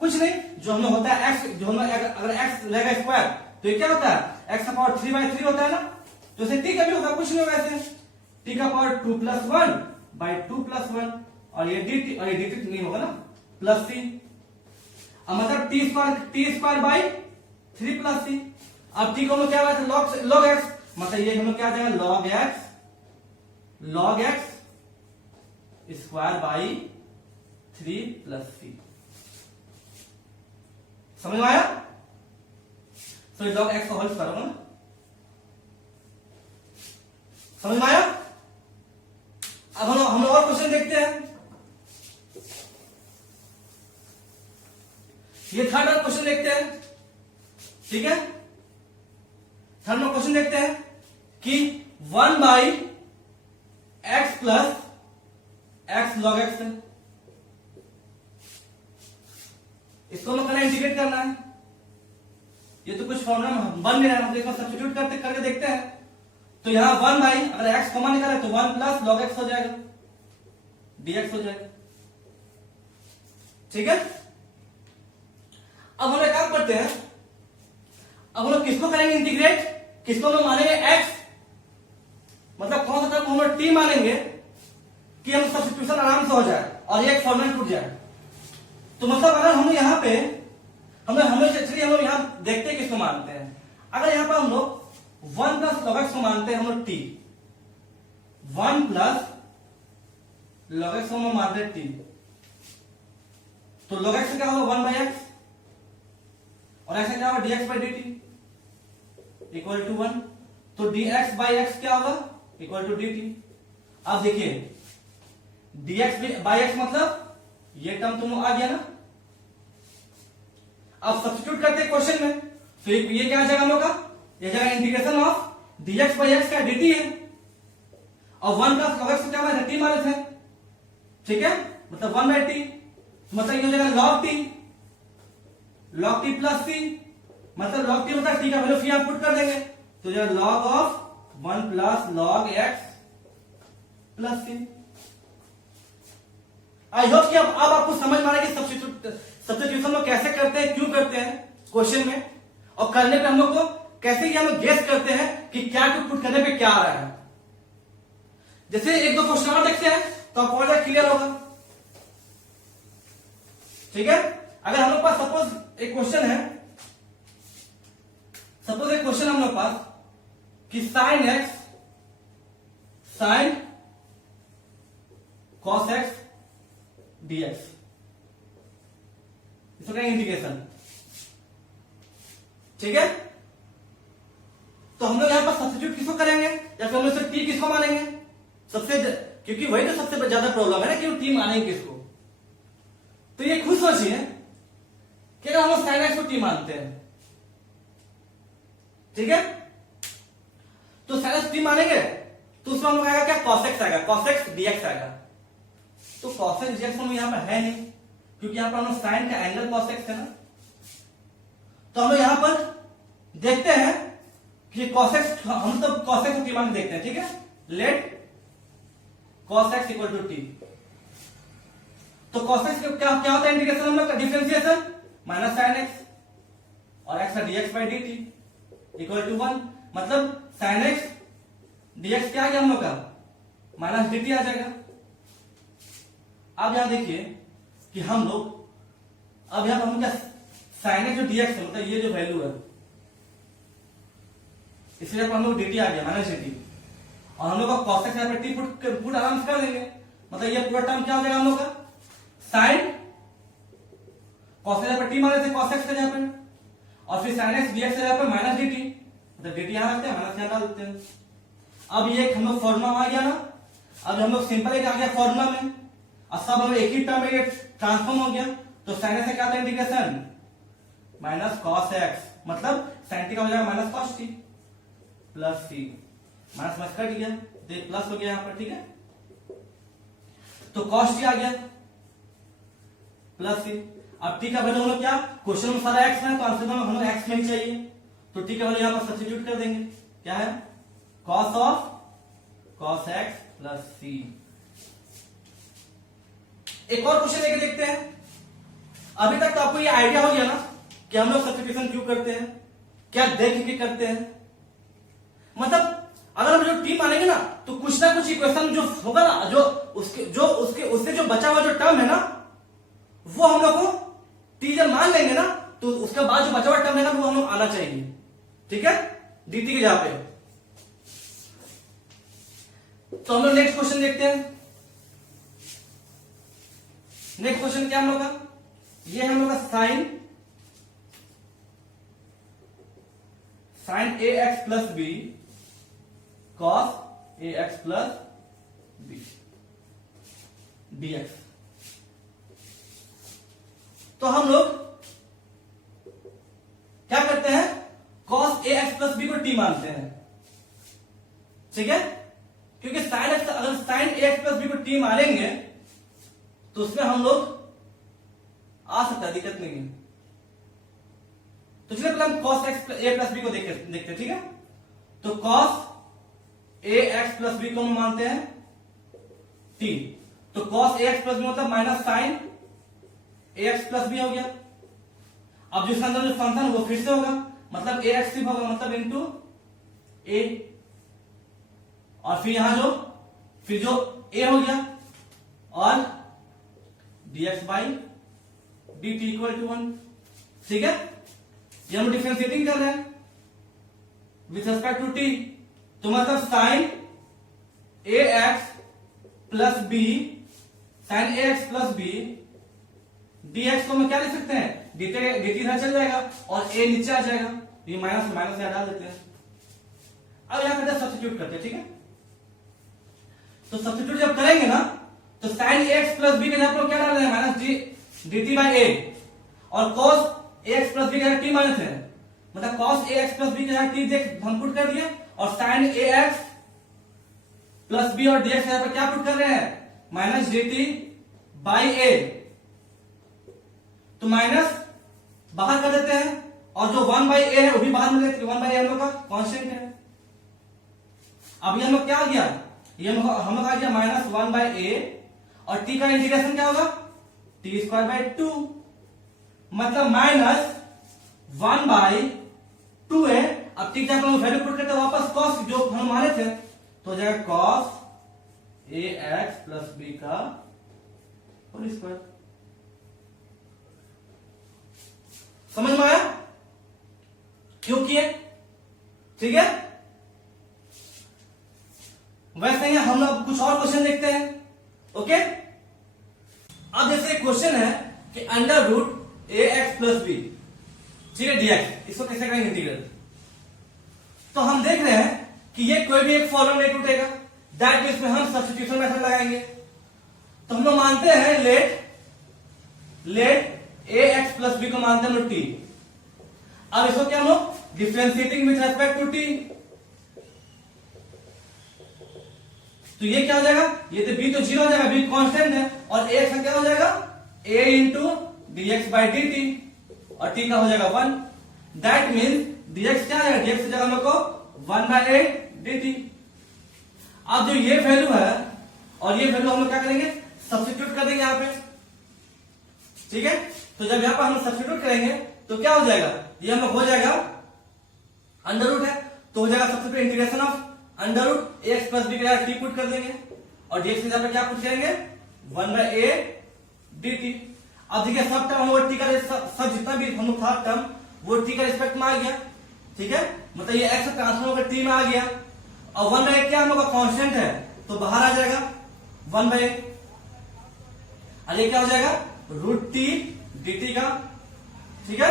कुछ नहीं, जो हमें होता है x, जो हमें अगर x रहेगा स्क्वायर तो ये क्या होता है x का पावर 3/3 होता है ना, तो इसे t का भी होगा, कुछ नहीं होगा ऐसे, t का पावर 2 + 1 बाई 2 + 1, और ये dt नहीं होगा ना, प्लस c, अब मतलब t स्क्वायर बाई 3 + c। अब t को हम क्या बात log x, मतलब ये हम लोग क्या आ जाएगा log x square by 3 + c। समझ में आया? तो log x का होल स्क्वायर होगा ना, समझ में आया? अब हम लोग और क्वेश्चन देखते हैं। ये थर्ड क्वेश्चन देखते हैं, ठीक है। थर्ड क्वेश्चन देखते हैं कि 1 by x plus x log x है, इसको हमें करना इंटीग्रेट करना है। ये तो कुछ फॉर्मूला बन नहीं रहा है, हम इसको सब्स्टिट्यूट करके देखते हैं। तो यहां 1 बाई, अगर x कॉमन निकाले तो 1 प्लस log x हो जाएगा, dx हो जाएगा, ठीक है। अब हम एक काम करते हैं, अब हम लोग किसको करेंगे इंटीग्रेट, किसको हम मानेंगे x, मतलब कौन सा टर्म हम लोग t मानेंगे कि हम सब्स्टिट्यूशन आराम से हो जाए और ये एक फॉर्मूला टूट जाए। तो मतलब अगर हम यहां पे हम लोग यहां देखते हैं किसको मानते हैं। अगर यहां पर हम लोग 1 प्लस log x को मानते हैं हम लोग t, 1 प्लस log x को हम मानते हैं t, तो log x क्या होगा 1 बाई x, और ऐसा क्या होगा dx by dt equal to 1, तो dx बाई x क्या होगा इक्वल टू dt। अब देखिए dx बाई x मतलब ये टर्म तुम आ गया ना। अब सब्स्टिट्यूट करते हैं क्वेश्चन में, तो ये क्या आ जाएगा हम लोग का, ये जाएगा integration of dx by x का dt है, और 1 प्लस log x को क्या माने t माने थे, ठीक है, मतलब 1 बाई t, मतलब ये हो जाएगा log t प्लस c, मतलब log t मतलब t का वैल्यू फिर आप पुट कर देंगे, तो जो log of 1 plus log x plus c। I hope कि अब आपको समझ में आ रहा है कि सब्स्टिट्यूशन लोग कैसे करते हैं, क्यों करते हैं क्वेश्चन में, और करने पे हम लोग को कैसे हम लोग गेस करते हैं कि क्या टू पुट करने पे क्या आ रहा है। जैसे एक दो क्वेश्चन और देखते हैं तो आपको और क्लियर होगा, ठीक है। अगर हम लोग पास सपोज एक क्वेश्चन है, सपोज एक क्वेश्चन हम लोग पास कि sine x sine cos x dx, इसको कहेंगे इंटीग्रेशन, ठीक है। तो हम लोग यहां पर सब्स्टिट्यूट किसको करेंगे, या फिर हम लोग t किसको मानेंगे सबसे, क्योंकि वही तो सबसे ज्यादा प्रॉब्लम है ना कि t मानेंगे किसको। तो ये खुद सोचिए कि अगर हम लोग साइन x को t मानते हैं, ठीक है, तो साइन x t मानेंगे तो उसमें हम लोग आएगा क्या cos x आएगा, cos x dx आएगा। तो cos x dx हम यहां पर है नहीं, क्योंकि यहां पर हम लोग साइन का एंगल cos x है ना। तो हम लोग यहां पर देखते हैं कि cos x, हम तो cos x को t मान के देखते हैं, ठीक है। Let cos x equal to t, तो cos x क्या क्या होता है इंटीग्रेशन हम लोग का, डिफरेंशिएशन माइनस साइन x, और x का dx by dt equal to 1, मतलब साइन x dx क्या आ गया हम लोग का माइनस dt आ जाएगा। अब यहां देखिए कि हम लोग, अब यहां पर हम क्या साइन x जो dx है, मतलब ये जो वैल्यू है, इसलिए हम लोग dt आ गया माइनस dt, और हम लोग का cos x यहाँ पे t पुट आराम से कर देंगे, मतलब ये पूरा टर्म क्या हो जाएगा हम लोग का साइन cos x पर t माने थे cos x का यहाँ पे, और फिर sin x dx यहाँ पे माइनस dt, मतलब dt यहाँ रखते हैं माइनस यहाँ डाल देते हैं। अब ये हम लोग फॉर्मूला आ गया ना, अब हम लोग सिंपल एक आ गया फॉर्मूला में, अब सब हम एक ही टर्म में ट्रांसफॉर्म हो गया, तो sin x से क्या था इंटीग्रेशन माइनस कॉस एक्स, मतलब साइन टी का हो जाएगा माइनस कॉस टी प्लस सी, माइनस माइनस कट गया तो ये प्लस हो गया यहां पर, ठीक है। तो कॉस टी आ गया प्लस सी। अब टी का वैल्यू हम लोग क्या, क्वेश्चन में सारा एक्स है तो आंसर में हम लोग एक्स में ही चाहिए, तो टी का वैल्यू यहां पर सब्स्टिट्यूट कर देंगे, क्या है cos of cos x plus c. एक और क्वेश्चन लेके देखते हैं। अभी तक तो आपको ये आइडिया हो गया ना कि हम लोग सब्स्टिट्यूशन क्यों करते हैं, क्या देख के करते हैं। मतलब अगर हम जो टी मानेंगे ना तो कुछ ना कुछ इक्वेशन जो होगा ना, जो उससे जो बचा हुआ जो टर्म है ना, वो हम लोग को टी जब मान लेंगे ना तो उसके बाद जो बचा हुआ टर्म है ना वो हम लोग आना चाहिए, ठीक है, dt के जगह पे। तो हम लोग नेक्स्ट क्वेश्चन देखते हैं। नेक्स्ट क्वेश्चन क्या हम लोग का, ये हम लोग का sign A x plus B cos A x plus B dx। तो हम लोग क्या करते हैं, cos ए एक्स प्लस बी को t मानते हैं, ठीक है, क्योंकि साइन एक्स, अगर साइन ए एक्स प्लस बी को t मानेंगे तो उसमें हम लोग आ सकता है, दिक्कत नहीं है। तो चलिए पहले हम cos एक्स ए प्लस बी को देखते हैं, ठीक है। तो cos ए एक्स प्लस बी को हम मानते हैं t, तो cos ए एक्स प्लस बी मतलब माइनस साइन ए एक्स प्लस बी हो गया। अब जिसके अंदर जो फंक्शन वो फिर से होगा, मतलब ए एक्स होगा, मतलब इंटू ए, और फिर यहां जो ए हो गया और dx by dt equal to 1, ठीक है। ये हम डिफरेंशिएटिंग कर रहे हैं विथ रिस्पेक्ट टू t, तो मतलब साइन ए एक्स प्लस बी, साइन ए एक्स प्लस बी dx को हम क्या लिख सकते हैं, dt इधर चल जाएगा और a नीचे आ जाएगा, ये माइनस माइनस से हटा देते हैं। अब यहां करते सब्स्टिट्यूट करते हैं, ठीक है। तो सब्स्टिट्यूट जब करेंगे ना तो साइन ए एक्स प्लस बी के जगह पर क्या डाल रहे हैं, माइनस dt बाई ए, और cos ए एक्स प्लस बी के जगह t माइनस है, मतलब cos ए एक्स प्लस बी के जगह t देख हम पुट कर दिए, और साइन ए एक्स प्लस बी और dx पर क्या पुट कर रहे हैं, माइनस dt बाई ए। तो माइनस बाहर कर देते हैं और जो 1 बाई ए है वो भी बाहर में लेते हैं, 1 बाई ए हम लोग का कांस्टेंट है। अब ये हम लोग क्या आ गया, ये हम लोग आ गया माइनस 1 बाई ए, और टी का इंटीग्रेशन क्या होगा, टी स्क्वायर बाई 2, मतलब माइनस 1 बाई 2 है। अब टी का वैल्यू पुट करते वापस कॉस जो हम माने थे, तो हो जाएगा cos A x plus B का होल स्क्वायर। समझ में आया क्यों किए, ठीक है। वैसे ही हम लोग कुछ और क्वेश्चन देखते हैं, ओके। अब जैसे क्वेश्चन है कि under root a x plus B, ठीक है, dx, इसको कैसे करेंगे इंटीग्रल। तो हम देख रहे हैं कि ये कोई भी एक फॉर्मूला नहीं टूटेगा, दैट मींस में हम सब्स्टिट्यूशन मेथड लगाएंगे। तो हम लोग मानते हैं लेट ए एक्स प्लस बी को मानते हैं हम लोग टी। अब इसको क्या हम लोग differentiating with respect to t, तो ये क्या हो जाएगा, ये तो b तो 0 हो जाएगा, b कांस्टेंट है, और a का क्या हो जाएगा, a into dx by dt, और t का हो जाएगा 1, दैट मीन्स dx क्या है, dx की जगह हम लोग को 1 बाई a dt। अब जो ये वैल्यू है और ये वैल्यू हम लोग क्या करेंगे, सब्स्टिट्यूट कर देंगे यहां पे, ठीक है। तो जब यहां पर हम लोग सब्स्टिट्यूट करेंगे तो क्या हो जाएगा, ये हम लोग हो जाएगा अंडर रूट है, तो हो जाएगा सबसे पहले integration of under root a x plus b के जगह टी पुट कर देंगे, और dx की जगह पे क्या पुट करेंगे, 1 बाई a dt। अब देखिए सब टर्म वो टी का सब जितना भी हम लोग था टर्म वो टी का रिस्पेक्ट में आ गया, ठीक है, मतलब ये एक्स ट्रांसफॉर्म होकर टी में आ गया, और 1 बाई क्या हम लोग का कांस्टेंट है तो बाहर आ जाएगा 1 बाई, और ये क्या हो जाएगा रूट टी dt का, ठीक है।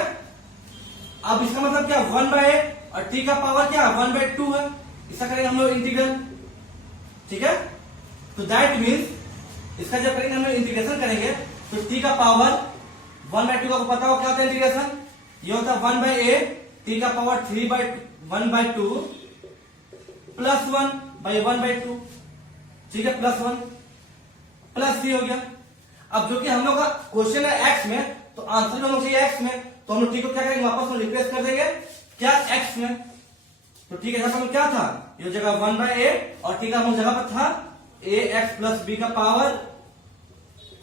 अब इसका मतलब क्या, 1 बाई और टी का पावर क्या 1 बाई 2 है, इसका करेंगे हम लोग इंटीग्रल, ठीक है। तो दैट मीन्स इसका जब करेंगे हम लोग इंटीग्रेशन करेंगे तो टी का पावर 1 बाई 2 का पता हो क्या होता है इंटीग्रेशन, ये होता है 1/a t का पावर 1/2 प्लस 1/1/2, ठीक है, प्लस 1 प्लस c हो गया। अब जो कि हम लोग का क्वेश्चन है x में, तो आंसर होना चाहिए x में, तो हम लोग t को क्या करेंगे, वापस में रिप्लेस कर देंगे क्या, x में। तो ठीक है, यहाँ पर क्या था, ये जगह 1/a और t का हम जगह पर था ax प्लस b का पावर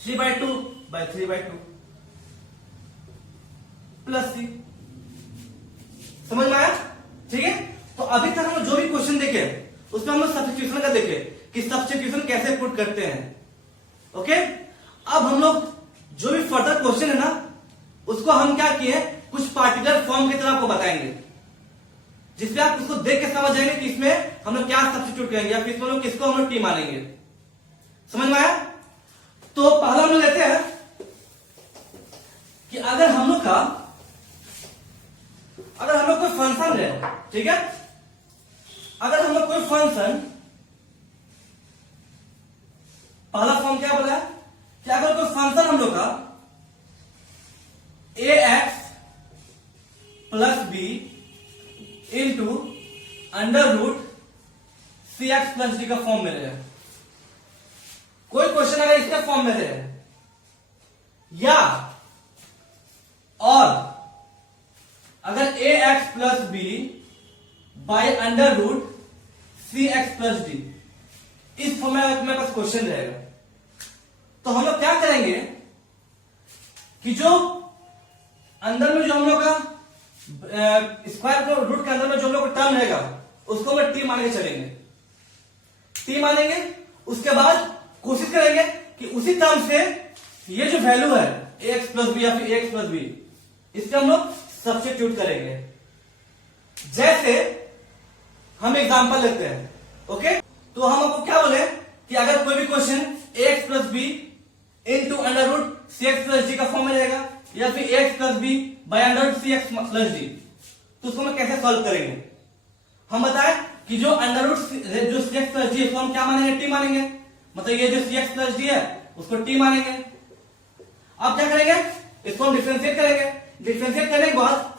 3/2 प्लस c। समझ में आया? ठीक है, तो अभी तक हम जो भी क्वेश्चन देखे उसमें हम लोग सब्स्टिट्यूशन का देखे कि सब्स्टिट्यूशन कैसे पुट करते हैं। ओके, अब हम लोग जो भी फर्दर क्वेश्चन है ना, उसको हम क्या किए, कुछ पार्टिकुलर फॉर्म की तरह आपको बताएंगे, जिसमें आप उसको देख के समझ जाएंगे कि इसमें हम लोग क्या सब्स्टिट्यूट करेंगे या फिर इसमें लोग किसको हम लोग टी मानेंगे। समझ में आया? तो पहला हम लोग लेते हैं कि अगर हम लोग कोई फंक्शन है, ठीक है, अगर हम लोग कोई फंक्शन, पहला फॉर्म क्या बोला है कि अगर कोई फंक्शन हम लोग का ax plus b into √cx plus d का फॉर्म में रहे, कोई क्वेश्चन अगर इसके फॉर्म में रहे, या और अगर ax plus b by √cx plus d, इस फॉर्म में मेरे पास क्वेश्चन रहेगा, तो हम लोग क्या करेंगे कि जो अंदर में जो हम लोग का स्क्वायर रूट के अंदर में जो हम लोग का टर्म रहेगा उसको हम टी मान के चलेंगे, टी मानेंगे। उसके बाद कोशिश करेंगे कि उसी टर्म से ये जो वैल्यू है ax प्लस बी या फिर ax प्लस बी, इससे हम लोग सब्स्टिट्यूट करेंगे। जैसे हम एग्जांपल लेते हैं, ओके, तो हम आपको क्या बोले कि अगर कोई भी question ax plus b into √cx plus d का फॉर्म में रहेगा या फिर ax plus b by √cx plus d, तो उसको हम कैसे सॉल्व करेंगे। हम बताएं कि जो जो cx प्लस डी इसको हम क्या मानेंगे, टी मानेंगे, मतलब ये जो cx प्लस डी है उसको टी मानेंगे। अब क्या करेंगे, इसको हम डिफरेंशिएट करेंगे, डिफरेंशिएट करने के बाद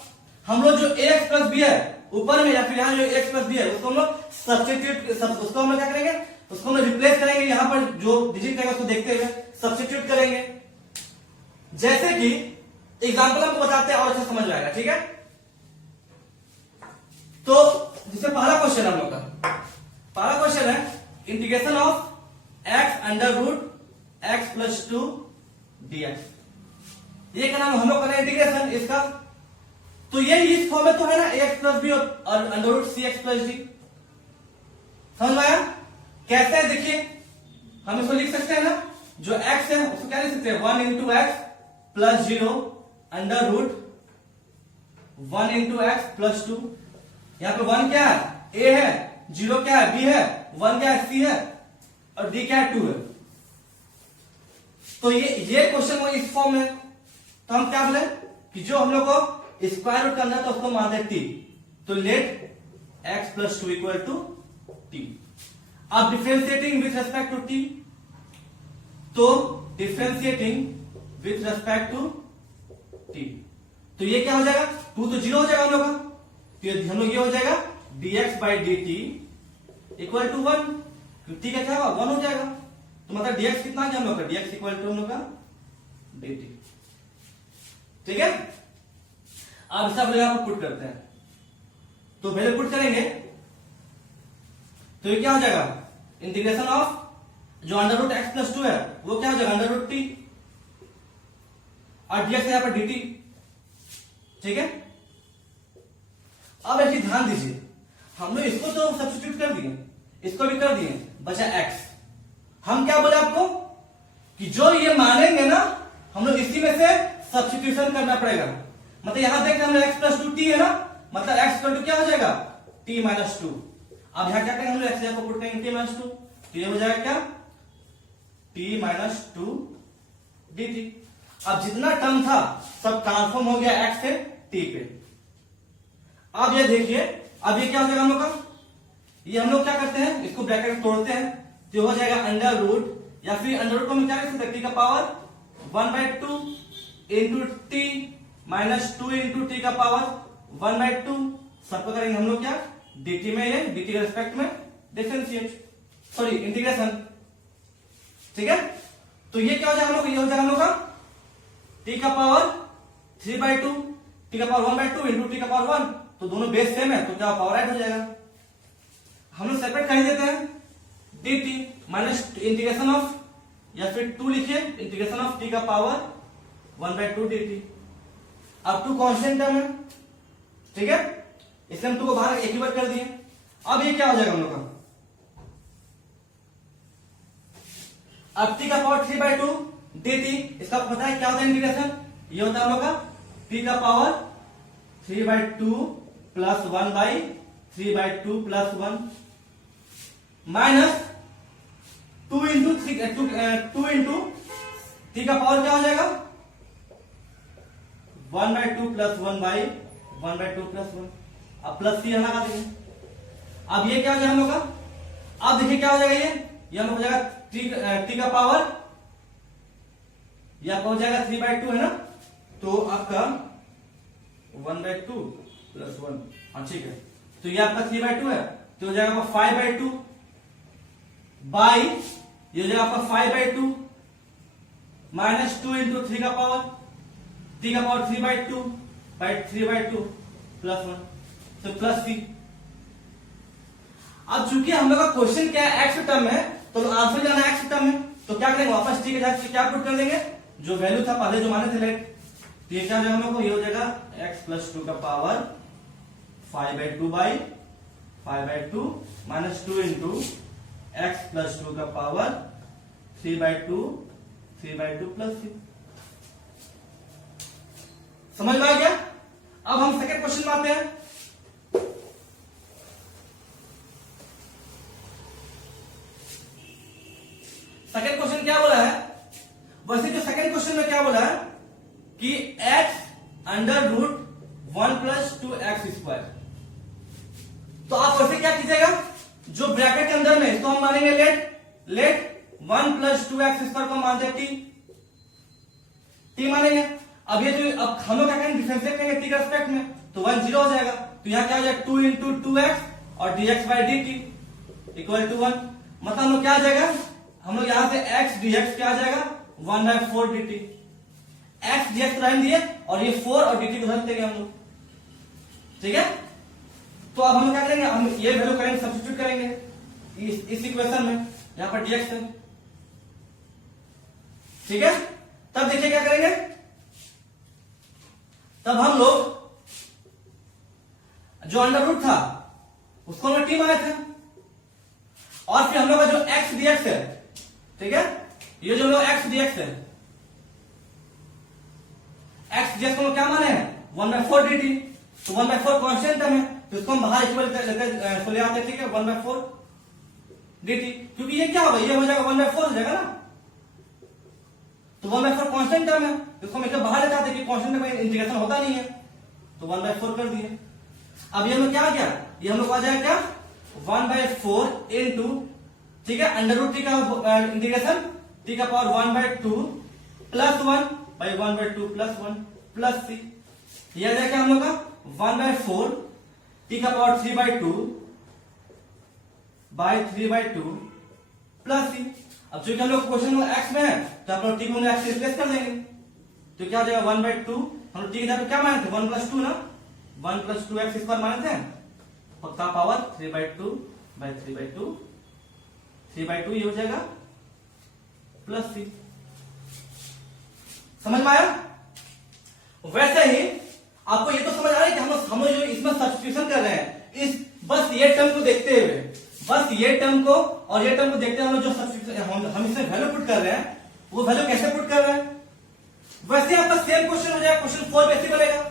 हम लोग जो ax प्लस बी है ऊपर में या फिर यहाँ जो x प्लस बी है उसको हम लोग सब्स्टिट्यूट, उसको हम लोग क्या करेंगे, उसको हम रिप्लेस करेंगे, यहां पर जो डिजिट रहेगा उसको देखते हुए सब्स्टिट्यूट करेंगे। जैसे कि एग्जांपल हमको बताते हैं और अच्छा समझ में आएगा, ठीक है। तो जिससे पहला क्वेश्चन हम लोग का पहला क्वेश्चन है integration of x plus 2 dx, ये क्या नाम हम लोग करें इंटीग्रेशन इसका, तो ये इस फॉर्म में तो है ना ax प्लस बी और √cx प्लस डी। समझ में आया? कैसे है देखिए, हम इसको लिख सकते हैं ना, जो x है उसको क्या लिख सकते हैं, 1 into x plus 0 √1 into x plus 2। यहां पे 1 क्या है, a है, 0 क्या है, b है, 1 क्या है, c है, और d क्या है, 2 है। तो ये क्वेश्चन वो इस फॉर्म में, तो हम क्या बोले कि जो हम लोग को स्क्वायर रूट करना है तो उसको मान दे t, तो let x plus 2 equal to t। अब differentiating with respect to t, तो differentiating with respect to t, तो ये क्या हो जाएगा, 2 तो 0 हो जाएगा हम लोग का, तो हम लोग ये हो जाएगा dx by dt equal to 1, t का क्या होगा 1 हो जाएगा, तो मतलब dx कितना आ गया हम लोग का, dx इक्वल टू हम लोग का dt। ठीक है, अब सब लोग यहां पर पुट करते हैं, तो पहले पुट करेंगे तो ये क्या हो जाएगा, इंटीग्रेशन ऑफ जो √x प्लस 2 है वो क्या हो जाएगा √t और dx यहां पर dt। ठीक है, अब एक चीज ध्यान दीजिए, हम लोग इसको तो सब्स्टिट्यूट कर दिए, इसको भी कर दिए, बचा x। हम क्या बोले आपको कि जो ये मानेंगे ना हम लोग इसी में से सब्स्टिट्यूशन करना पड़ेगा, मतलब यहां देख रहे हैं x प्लस 2 t है ना, मतलब x इक्वल टू क्या हो जाएगा t माइनस 2। अब यहां क्या करेंगे हम लोग x को पुट करेंगे t माइनस 2, तो ये हो जाएगा क्या t माइनस 2 dt। अब जितना टर्म था सब ट्रांसफॉर्म हो गया x से t पे। अब ये देखिए, अब ये क्या हो जाएगा हम लोग का, ये हम लोग क्या करते हैं इसको ब्रैकेट तोड़ते हैं, तो हो जाएगा अंडर रूट, या फिर अंडर रूट को हम क्या कर सकते हैं, t का power 1/2 into t minus 2 into T का पावर 1/2 सबको करेंगे हम लोग क्या dt में ये dt के रिस्पेक्ट में डिफरेंशिएट सॉरी इंटीग्रेशन। ठीक है, तो ये क्या हो जाएगा हम लोग, ये हो जाएगा हम लोग का t का पावर 3/2 t का पावर 1/2 इंटू टी का पावर 1, तो दोनों बेस सेम है तो क्या पावर ऐड हो जाएगा। हम लोग सेपरेट कर देते हैं dt माइनस इंटीग्रेशन ऑफ या फिर 2 लिखिए इंटीग्रेशन ऑफ t का पावर 1/2 dt। अब 2 कांस्टेंट टर्म है, ठीक है, इसलिए हम 2 को बाहर एक ही बार कर दिए। अब ये क्या हो जाएगा हम लोग का, अब t का पावर 3/2 dt, इसका पता है क्या होता है इंटीग्रेशन, ये होता है हम लोग का t का power 3/2 plus 1/3/2 plus 1 minus 2 into t का पावर क्या हो जाएगा 1/2 प्लस 1/2 प्लस 1। अब प्लस c हटा देंगे। अब ये क्या हो जाएगा हम लोग का, अब देखिए क्या हो जाएगा, ये हम लोग हो जाएगा t का पावर, ये आपका हो जाएगा 3/2 है ना, तो आपका 1/2 प्लस 1, हाँ ठीक है, तो ये आपका 3/2 है तो हो जाएगा आपका 5/2 बाई ये हो जाएगा आपका 5/2 माइनस 2 इंटू 3 का पावर t का पावर 3/2 बाई 3/2 प्लस 1, तो प्लस c। अब चूंकि हम लोग का क्वेश्चन क्या है एक्स टर्म है तो आंसर जाना एक्स टर्म है, तो क्या करेंगे वापस t के साथ क्या पुट कर देंगे, जो वैल्यू था पहले जो माने थे लेट, तो ये क्या हो जाएगा हम लोग को, ये हो जाएगा x प्लस 2 का power 5/2 by 5/2 minus 2 into x plus 2 का पावर 3/2 प्लस 3। समझ में आ गया। अब हम सेकंड क्वेश्चन में आते हैं। सेकंड क्वेश्चन क्या बोला है, वैसे जो सेकंड क्वेश्चन में क्या बोला है कि x under root 1 plus 2x square, तो आप वैसे क्या कीजिएगा, जो ब्रैकेट के अंदर में तो हम मानेंगे लेट 1 प्लस 2x स्क्वायर को मानते हैं t मानेंगे। अब ये जो अब हम लोग क्या करेंगे डिफरेंशिएट करेंगे t के रिस्पेक्ट में, तो 1 0 हो जाएगा, तो यहां क्या हो जाएगा 2 इंटू 2x और dx by dt equal to 1, मतलब हम लोग क्या आ जाएगा, हम लोग यहां से x dx क्या आ जाएगा 1/4 dt, x dx लाइन दिए और ये 4 और dt को रख देंगे हम लोग, ठीक है। तो अब हम क्या करेंगे, हम ये वैल्यू करेंगे सब्स्टिट्यूट करेंगे इस इक्वेशन में, यहां पर dx है, ठीक है। तब देखिए क्या करेंगे, तब हम लोग जो अंडर रूट था उसको हम टी माने थे, और फिर हम लोग का जो x dx है, ठीक है, ये जो लोग x dx है, x dx को क्या माने हैं 1/4 dt, तो 1/4 कांस्टेंट टर्म है तो इसको हम बाहर इक्वल लेते ले आते हैं, ठीक है 1/4 dt, क्योंकि ये क्या होगा, ये हो जाएगा 1/4 हो जाएगा ना, तो 1/4 कांस्टेंट टर्म है, इसको हम एक बाहर लेते आते हैं कि कांस्टेंट टर्म में इंटीग्रेशन होता नहीं है, तो 1/4 कर दिए। अब ये हम लोग क्या आ गया, ये हम लोग आ जाएगा क्या 1/4 इंटू, ठीक है, अंडर रूट टी का इंटीग्रेशन टी का power 1/2 plus 1 by 1/2 plus 1 plus c, यह आ जाएगा हम लोग का 1/4 टी का पावर 3/2 बाई 3/2 प्लस c। अब चूंकि हम लोग क्वेश्चन x में है तो आप लोग टी को x से रिप्लेस कर देंगे, तो क्या हो जाएगा 1/2, हम लोग टी के जगह पे क्या माने थे 1 + 2 ना, 1 + 2x स्क्वायर माने थे, पक्का पावर 3/2 बाई 3/2 ये हो जाएगा प्लस c। समझ में आया। वैसे ही आपको ये तो समझ आ रहा है कि हम लोग जो इसमें सब्स्टिट्यूशन कर रहे हैं, इस बस ये टर्म को देखते हुए, बस ये टर्म को और ये टर्म को देखते हुए हम लोग जो सब्स्टिट्यूशन हम इसमें वैल्यू पुट कर रहे हैं, वो वैल्यू कैसे पुट कर रहे हैं, वैसे आपका सेम क्वेश्चन हो जाएगा, क्वेश्चन 4 भी ऐसे बनेगा,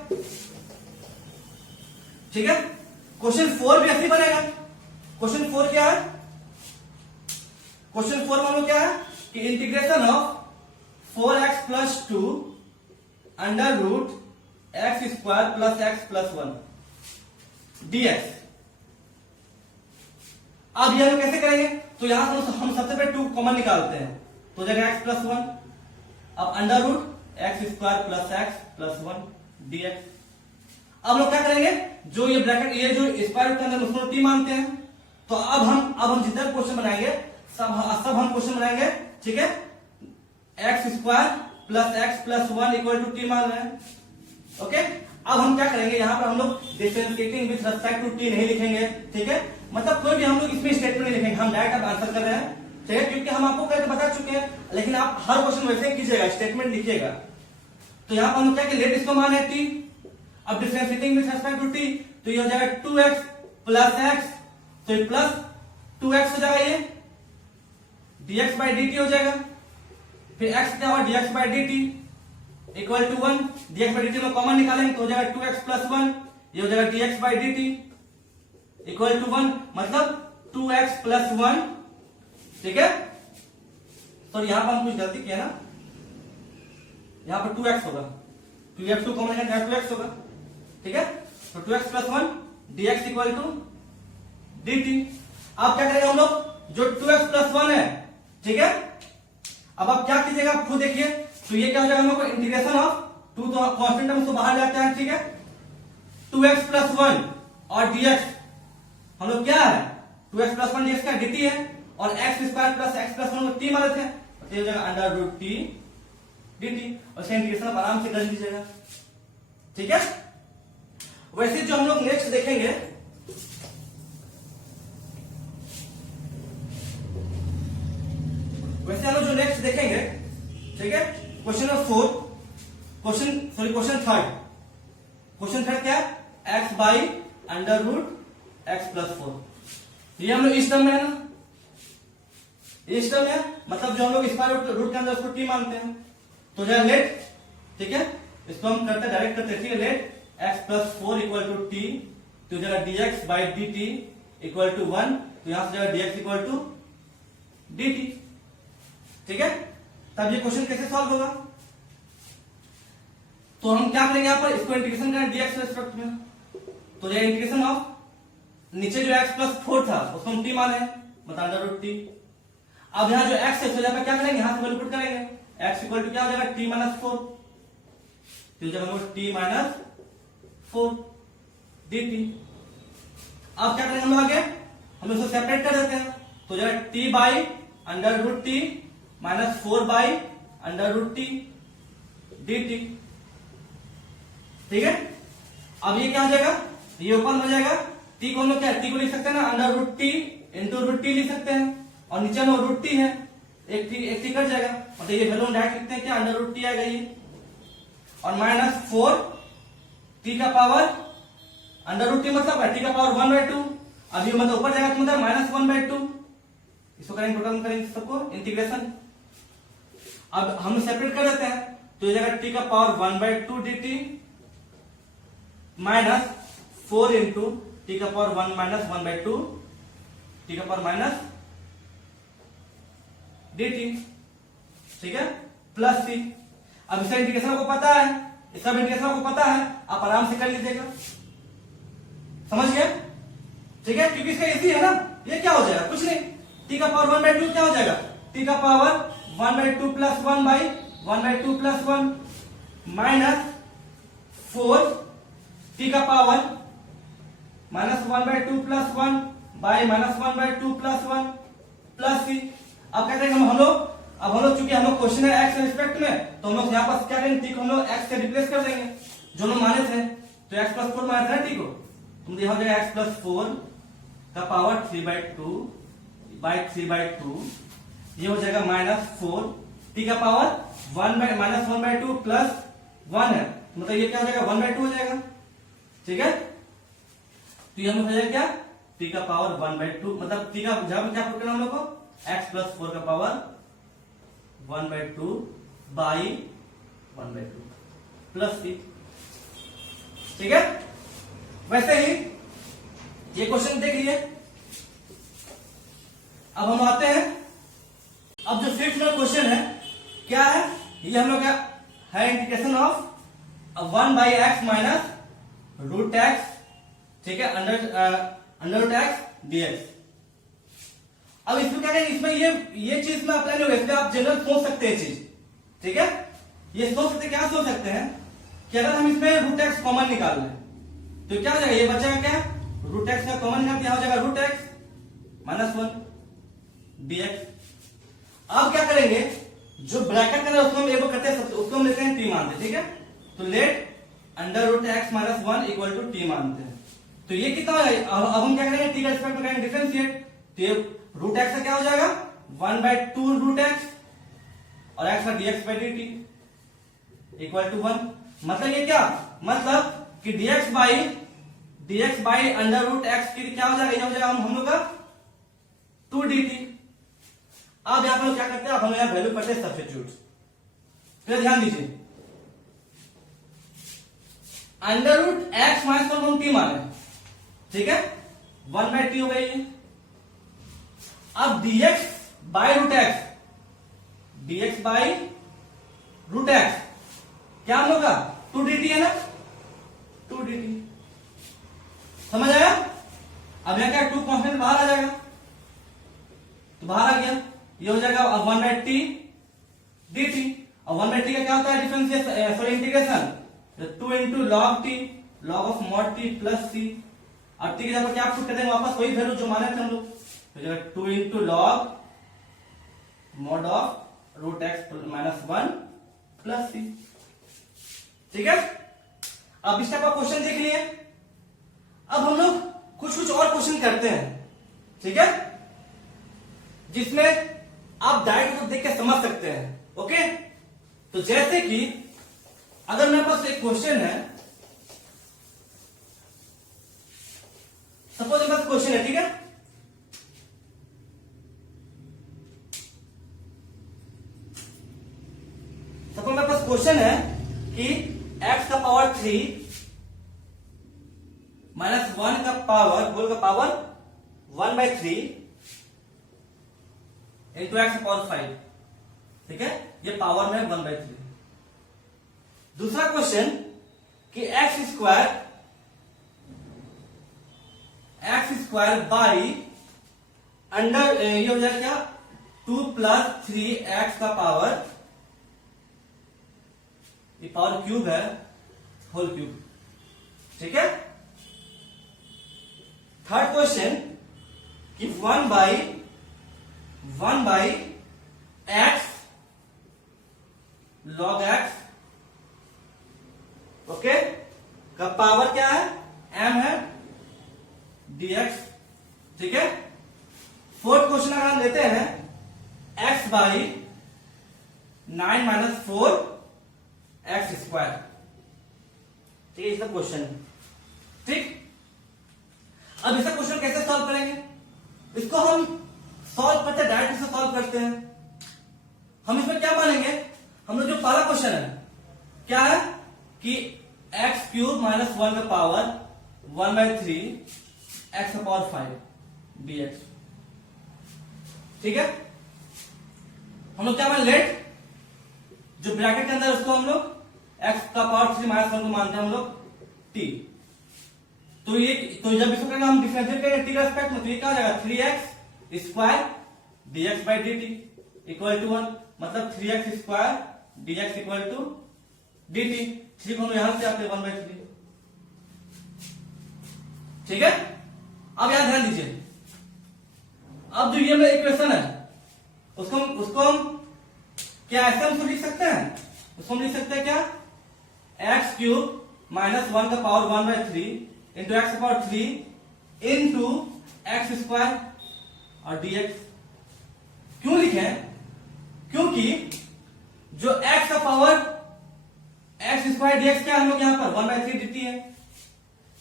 ठीक है, क्वेश्चन 4 भी ऐसे बनेगा। क्वेश्चन 4 क्या है, क्वेश्चन 4 में क्या है कि integration of 4x plus 2 under root x square plus x plus 1 dx। अब ये हम कैसे करेंगे, तो यहां से हम सबसे पहले 2 कॉमन निकालते हैं, तो हो जाएगा x प्लस 1, अब under root x square plus x plus 1 dx। अब लोग क्या करेंगे, जो ये ब्रैकेट ये जो स्क्वायर रूट के अंदर उसको t मानते हैं, तो अब हम जितना क्वेश्चन बनाएंगे सब हम क्वेश्चन बनाएंगे, ठीक है, x square plus x plus 1 equal to t मान रहे हैं। ओके, अब हम क्या करेंगे, यहाँ पर हम लोग differentiating with respect to t नहीं लिखेंगे, ठीक है, मतलब कोई भी हम लोग इसमें स्टेटमेंट नहीं लिखेंगे, हम डायरेक्ट अब आंसर कर रहे हैं, ठीक है, क्योंकि हम आपको करके बता चुके हैं, लेकिन आप हर क्वेश्चन वैसे ही कीजिएगा, स्टेटमेंट लिखिएगा। तो यहाँ पर हम क्या लेट इसको मान है टी, अब differentiating with respect to t, तो ये हो जाएगा 2x प्लस एक्स, तो ये प्लस 2x हो जाएगा, ये dx बाई dt हो जाएगा, फिर x क्या होगा dx by dt equal to 1, dx by dt में कॉमन निकालेंगे तो हो जाएगा 2x प्लस 1, ये हो जाएगा dx by dt equal to 1, मतलब 2x प्लस 1, ठीक है। तो यहां पर हम कुछ गलती किया ना, यहां पर 2x होगा, 2x कॉमन निकालेंगे 2x होगा, ठीक है, तो 2x plus 1 dx equal to dt। अब क्या करेंगे हम लोग, जो 2x प्लस 1 है, ठीक है, अब आप क्या कीजिएगा आप खुद देखिए, तो ये क्या हो जाएगा हम लोग को इंटीग्रेशन ऑफ 2 तो कांस्टेंट टर्म से बाहर जाता है, ठीक है, 2x प्लस 1 और dx हम लोग क्या है 2x प्लस 1 dx का dt है, और x square plus x plus 1 t मानते हैं, तो ये हो जाएगा अंडर रूट टी dt, और इसका इंटीग्रेशन आप आराम से कर लीजिएगा, ठीक है। वैसे जो हम लोग नेक्स्ट देखेंगे, वैसे हम लोग जो नेक्स्ट देखेंगे, ठीक है, क्वेश्चन नंबर 4, क्वेश्चन थर्ड क्या है, x by under root x plus 4, ये हम लोग इस टर्म में है ना, इस टर्म है, मतलब जो हम लोग स्क्वायर रूट के अंदर उसको टी मानते हैं, तो जो लेट, ठीक है, इसको हम करते डायरेक्ट करते हैं, ठीक है, let x plus 4 equal to t, तो जगह dx by dt equal to 1, तो यहां से जगह dx इक्वल टू dt, ठीक है। तब ये क्वेश्चन कैसे सॉल्व होगा, तो हम क्या करेंगे, यहां पर इसको इंटीग्रेशन करें dx रेस्पेक्ट में, तो ये इंटीग्रेशन ऑफ नीचे जो x प्लस 4 था उसको हम t माने, मतलब अंडर रूट टी। अब यहां जो x है उसको जगह क्या करेंगे, यहां से वैल्यू पुट करेंगे, x इक्वल टू क्या हो जाएगा t माइनस 4, तो जब हम t माइनस 4 dt। अब क्या करेंगे हम लोग आगे, हम इसको सेपरेट कर देते हैं, तो जगह t by under root t minus 4 by under root t dt, ठीक है। अब ये क्या हो जाएगा, ये ओपन हो जाएगा, t को हम लोग क्या t को लिख सकते हैं ना, under root t into root t लिख सकते हैं, और नीचे में रूट टी है, एक टी कट जाएगा, मतलब ये वैल्यू डायरेक्ट लिखते हैं क्या, अंडर रूट टी आएगा ये, और माइनस 4 टी का पावर अंडर रूट टी मतलब टी का पावर 1/2, अभी मतलब ऊपर जाएगा तो मतलब माइनस 1/2, इसको करेंगे टोटल करेंगे सबको इंटीग्रेशन। अब हम सेपरेट कर देते हैं, तो ये जाएगा टी का power 1/2 dt minus 4 into T का पावर 1 माइनस 1/2 टी का पावर माइनस dt, ठीक है, प्लस सी। अब इसका इंटीग्रेशन आपको पता है, इसका इंटीग्रेशन आपको पता है, आप आराम से कर लीजिएगा, समझ गए, ठीक है, क्योंकि इसका इजी है ना, ये क्या हो जाएगा कुछ नहीं, टी का पावर 1/2 क्या हो जाएगा, टी का power 1/2 plus 1 by 1/2 plus 1 minus 4 t का power minus 1/2 plus 1 by minus 1/2 plus 1 plus c. अब क्या करेंगे हम लोग, अब हम लोग चूंकि हम लोग क्वेश्चन है एक्स रिस्पेक्ट में, तो हम लोग यहाँ पर क्या करेंगे, टी को हम लोग एक्स से रिप्लेस कर देंगे, जो लोग माने थे, तो एक्स प्लस 4 माने थे टी को, तो यहाँ हो जाएगा एक्स प्लस 4 का पावर 3/2 बाई 3/2, ये हो जाएगा माइनस 4 टी का पावर 1 बाई माइनस 1/2 प्लस 1 है, मतलब ये क्या हो जाएगा 1/2 हो जाएगा, ठीक है। तो ये हो जाएगा क्या, टी का पावर 1/2, मतलब टी का जहां क्या पुट करना हम लोग को, एक्स प्लस 4 का पावर 1/2 बाई 1/2 प्लस सी, ठीक है। वैसे ही ये क्वेश्चन देख लीजिए। अब हम आते हैं, अब जो फिफ्थ नंबर क्वेश्चन है क्या है, ये हम लोग क्या है, integration of 1 by x minus root x, ठीक है, अंडर रूट एक्स डीएक्स। अब इसमें क्या करेंगे, इसमें ये चीज में अप्लाई नहीं होगा, इसमें आप जनरल सोच सकते हैं चीज, ठीक है, ये सोच सकते क्या सोच सकते हैं कि अगर हम इसमें रूट एक्स कॉमन निकाल लें तो क्या हो जाएगा, ये बचेगा क्या, रूट एक्स का कॉमन निकालते हो जाएगा रूट एक्स -1 dx। अब क्या करेंगे, जो ब्रैकेट का उसको हम एक करते हैं, उसको हम लेते हैं टी मानते हैं, ठीक है। तो let under root x -1 equal to t मानते हैं। तो ये कितना है, अब हम क्या करेंगे, टी का रिस्पेक्ट में करेंगे डिफरेंशिएट। तो ये रूट एक्स का क्या हो जाएगा 1/2 रूट एक्स और एक्स का dx by dt equal to 1। मतलब ये क्या, मतलब कि dx by under root x की क्या हो जाएगा, ये हो जाएगा हम लोग का 2 dt। अब यहां पर क्या करते हैं, अब हम यहां वैल्यू करते हैं सब्स्टिट्यूट। फिर ध्यान दीजिए, under root x minus one हम टी माने, ठीक है, 1/t हो गई। अब dx by root x, dx by root x क्या हम लोग का 2 dt है ना, 2 dt। समझ आया। अब यहां क्या 2 कांस्टेंट बाहर आ जाएगा, तो बाहर आ गया, ये हो जाएगा अब 1/t dt। और 1/t का क्या होता है differentiation, sorry integration, 2 into log t, log of mod t plus c। अब t की जगह पर क्या पुट कर देंगे वापस वही वैल्यू जो माने थे हम लोग, तो जगह 2 into log mod of root x -1 plus c, ठीक है। अब इस टाइप का क्वेश्चन देख लिए। अब हम लोग कुछ और क्वेश्चन करते हैं, ठीक है, जिसमें आप डायरेक्ट देख के समझ सकते हैं। ओके, तो जैसे कि अगर मेरे पास एक क्वेश्चन है, सपोज मेरे पास क्वेश्चन है, ठीक है, सपोज मेरे पास क्वेश्चन है कि x का पावर 3 -1 का पावर होल का पावर 1/3 इंटू एक्स का पावर 5, ठीक है, ये पावर में 1/3। दूसरा क्वेश्चन कि एक्स स्क्वायर बाई अंडर, ये हो जाएगा क्या 2 + 3x का पावर, ये पावर क्यूब है, होल क्यूब, ठीक है। थर्ड क्वेश्चन कि 1/x log x, ओके, का पावर क्या है m है dx, ठीक है। फोर्थ क्वेश्चन अगर हम लेते हैं x बाई 9 - 4 x स्क्वायर, ठीक है, इसका क्वेश्चन, ठीक। अब इसका क्वेश्चन कैसे सॉल्व करेंगे, इसको हम सॉल्व करते हैं, डायरेक्ट से सॉल्व करते हैं। हम इसमें क्या मानेंगे, हम लोग जो पहला क्वेश्चन है क्या है कि x क्यूब -1 का पावर 1/3 x का पावर 5 dx, ठीक है। हम लोग क्या मान, लेट जो ब्रैकेट के अंदर उसको हम लोग x का पावर 3 -1 को मानते हैं हम लोग t। तो जब इसको करेंगे हम डिफरेंशिएट करेंगे t का रिस्पेक्ट में, तो ये क्या हो जाएगा 3x square dx by dt equal to 1, मतलब 3x square dx equal to dt, ठीक, हम यहां से आते 1/3, ठीक है। अब यहां ध्यान दीजिए, अब जो ये मेरा इक्वेशन है उसको हम क्या ऐसे हम लिख सकते हैं, उसको हम लिख सकते हैं क्या x क्यूब -1 का पावर 1/3 इंटू एक्स का पावर 3 इंटू एक्स स्क्वायर और dx। क्यों लिखे, क्योंकि जो x का पावर एक्स स्क्वायर dx क्या हम लोग यहां पर 1/3 dt है,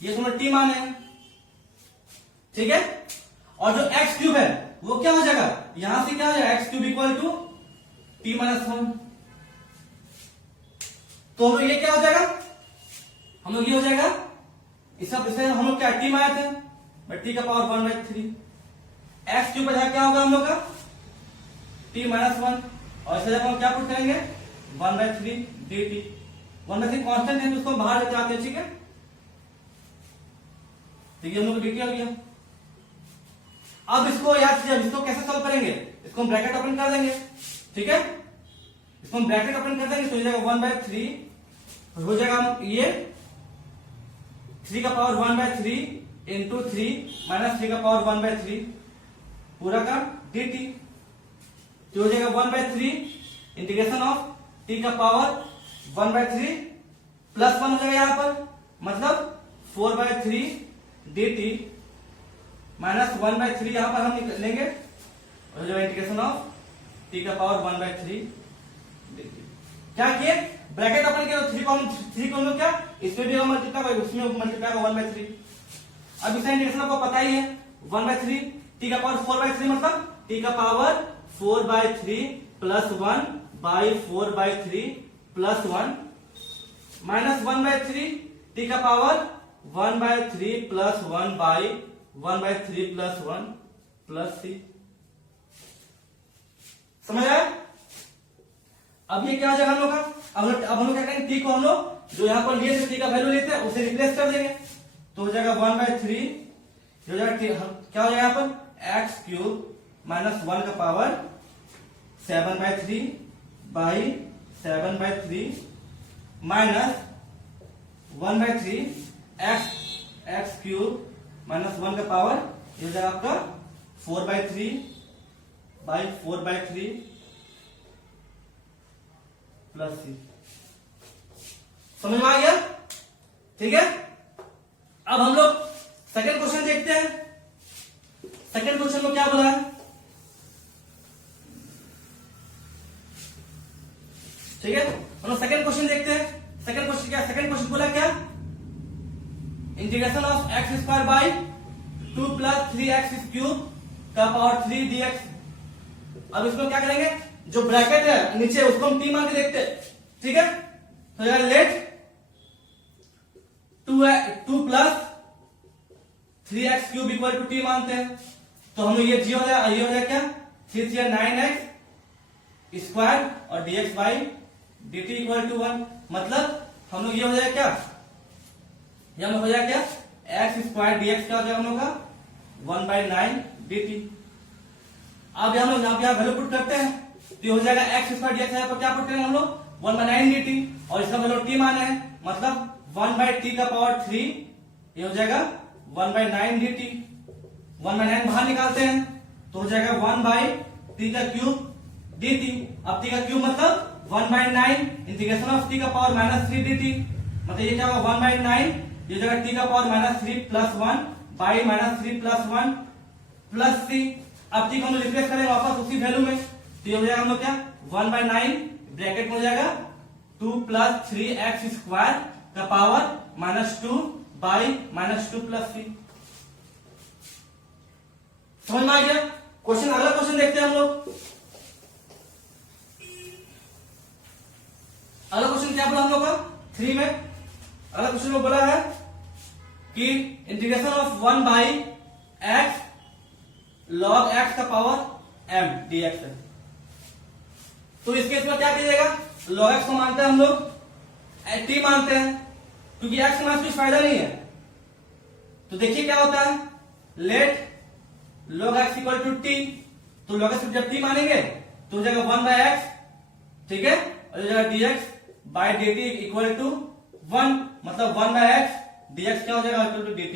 ये तो t माने हैं, ठीक है। और जो x क्यूब है वो क्या हो जाएगा, यहां से क्या हो जाएगा x cube equal to t -1, तो हम लोग ये क्या हो जाएगा, हम लोग ये हो जाएगा, इसे हम लोग क्या t माने थे, t का पावर 1/3, x क्यूब पर क्या होगा हम लोग का t -1, और इसे जब हम क्या पुट करेंगे 1/3 dt, 1/3 कांस्टेंट है तो उसको बाहर लेते आते हैं, ठीक है, ठीक है, हम लोग dt आ गया। अब इसको याद कीजिए, इसको कैसे सॉल्व करेंगे, इसको हम ब्रैकेट ओपन कर देंगे, ठीक है, इसको हम ब्रैकेट ओपन कर देंगे तो हो जाएगा 1/3 हो जाएगा ये 3 का पावर 1/3 इंटू 3 माइनस 3 का पावर 1/3 पूरा का dt, तो हो जाएगा 1/3 इंटीग्रेशन ऑफ t का पावर 1/3 प्लस 1 हो जाएगा यहाँ पर, मतलब 4/3 dt माइनस 1/3 यहाँ पर हम लेंगे, और जो इंटीग्रेशन ऑफ t का पावर 1/3 dt। क्या किए, ब्रैकेट अपन के 3 को हम लोग क्या इसमें भी मल्टीप्लाई करेंगे, उसमें मल्टीप्लाई का 1/3। अब इसका इंटीग्रेशन आपको पता ही है 1/3 t का पावर 4/3 मतलब t का power 4/3 plus 1 by 4/3 plus 1 minus 1/3 t का power 1/3 plus 1 by 1/3 plus 1 plus c। समझ आया? अब ये क्या हो जाएगा हम लोग का, अब हम लोग क्या करेंगे, t को हम लोग जो यहाँ पर लिए थे t का वैल्यू लेते हैं उसे रिप्लेस कर देंगे, तो हो जाएगा 1/3 हो जाएगा क्या हो जाएगा यहाँ पर एक्स क्यूब माइनस 1 का power 7/3 by 7/3 minus 1/3 x cube minus 1 का पावर ये हो जाएगा आपका 4/3 बाई 4/3 प्लस सी। समझ में आ गया? ठीक है, अब हम लोग सेकंड क्वेश्चन देखते हैं। सेकंड क्वेश्चन में क्या बोला है, ठीक है, हम लोग सेकंड क्वेश्चन देखते हैं। सेकंड क्वेश्चन क्या, सेकंड क्वेश्चन बोला क्या, integration of x square by 2 plus 3x cube का पावर 3 dx। अब इसको क्या करेंगे, जो ब्रैकेट है नीचे उसको हम t मान के देखते हैं, ठीक है, तो यार let 2 plus 3x cube equal to t मानते हैं, तो हम ये हो जाएगा क्या 3 3 9x स्क्वायर और dx by dt equal to 1, मतलब हम लोग ये हो जाएगा क्या, ये हम लोग हो जाएगा क्या एक्स स्क्वायर dx क्या हो जाएगा हम लोग का 1/9 dt। अब हम लोग यहाँ वैल्यू पुट करते हैं, तो हो जाएगा एक्स स्क्वायर dx यहाँ पर क्या पुट करेंगे हम लोग 1/9 dt, और इसका वैल्यू t माना है, मतलब 1/t का पावर 3 ये हो जाएगा 1/9 dt। 1/9 बाहर निकालते हैं तो हो जाएगा 1/t का क्यूब dt। अब t का क्यूब मतलब 1/9 इंटीग्रेशन ऑफ t का पावर -3 dt, मतलब ये क्या होगा 1/9 ये जगह t का power -3 plus 1 by -3 plus 1 plus c। अब t को हम रिप्लेस करेंगे वापस उसी वैल्यू में, तो ये हो जाएगा हम लोग क्या 1/9 ब्रैकेट में हो जाएगा 2 प्लस 3x स्क्वायर का पावर -2 बाई -2 प्लस c। समझ में आ गया? क्वेश्चन, अगला क्वेश्चन देखते हैं हम लोग। अगला क्वेश्चन क्या बोला हम लोग का 3 में, अगला क्वेश्चन में बोला है कि integration of 1 by x log x का पावर m dx है। तो इसके इसमें क्या कीजिएगा, log x को मानते हैं हम लोग t मानते हैं, क्योंकि x के मास कुछ फायदा नहीं है। तो देखिए क्या होता है, let log x equal to t, तो log x जब t मानेंगे तो हो जाएगा 1/x, ठीक है, और हो जाएगा dx by dt equal to 1, मतलब 1/x dx क्या हो जाएगा इक्वल टू dt।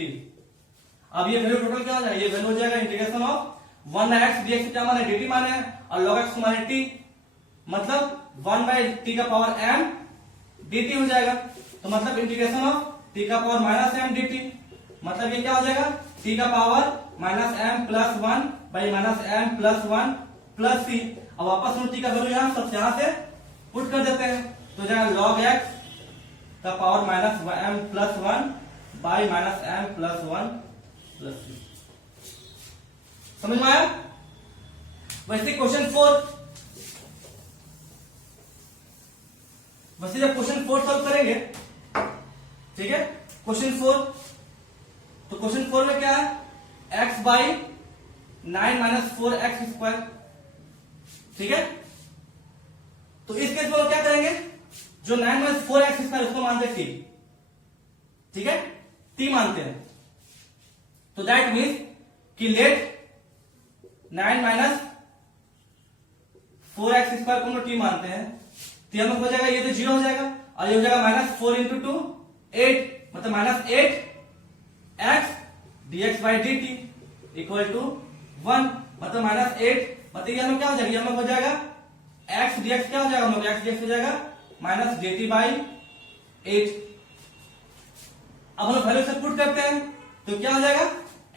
अब ये वैल्यू टोटल क्या हो जाएगा, ये वैल्यू हो जाएगा इंटीग्रेशन ऑफ 1/x dx क्या माने dt माने और log x को माने t, मतलब 1/t का पावर m dt हो जाएगा। तो मतलब इंटीग्रेशन ऑफ t का पावर -m dt, मतलब ये क्या हो जाएगा t का power -m plus 1 by -m plus 1 plus c। अब वापस हम t का वैल्यू यहाँ से पुट कर देते हैं, तो जाएगा log x का power -m plus 1 by -m plus 1 plus c। समझ में आया? वैसे क्वेश्चन 4, वैसे जब क्वेश्चन 4 सॉल्व करेंगे, ठीक है, क्वेश्चन 4, तो क्वेश्चन 4 में क्या है x बाई 9 - 4x स्क्वायर, ठीक है। तो इस केस में क्या करेंगे, जो 9 - 4x स्क्वायर उसको मानते हैं t, ठीक है, t मानते हैं। तो दैट मीन्स कि लेट 9 - 4x स्क्वायर को हम लोग t मानते हैं, तो हम हो जाएगा ये तो 0 हो जाएगा, और ये हो जाएगा माइनस 4 इंटू 2 8 मतलब minus 8 x dx by d t equal to 1 मतलब माइनस 8 मतलब ये हम लोग क्या हो जाएगा, ये हम लोग हो जाएगा x dx क्या हो जाएगा, हम लोग x dx हो जाएगा माइनस डी टी बाई 8। अब हम लोग वैल्यू से पुट करते हैं तो क्या हो जाएगा,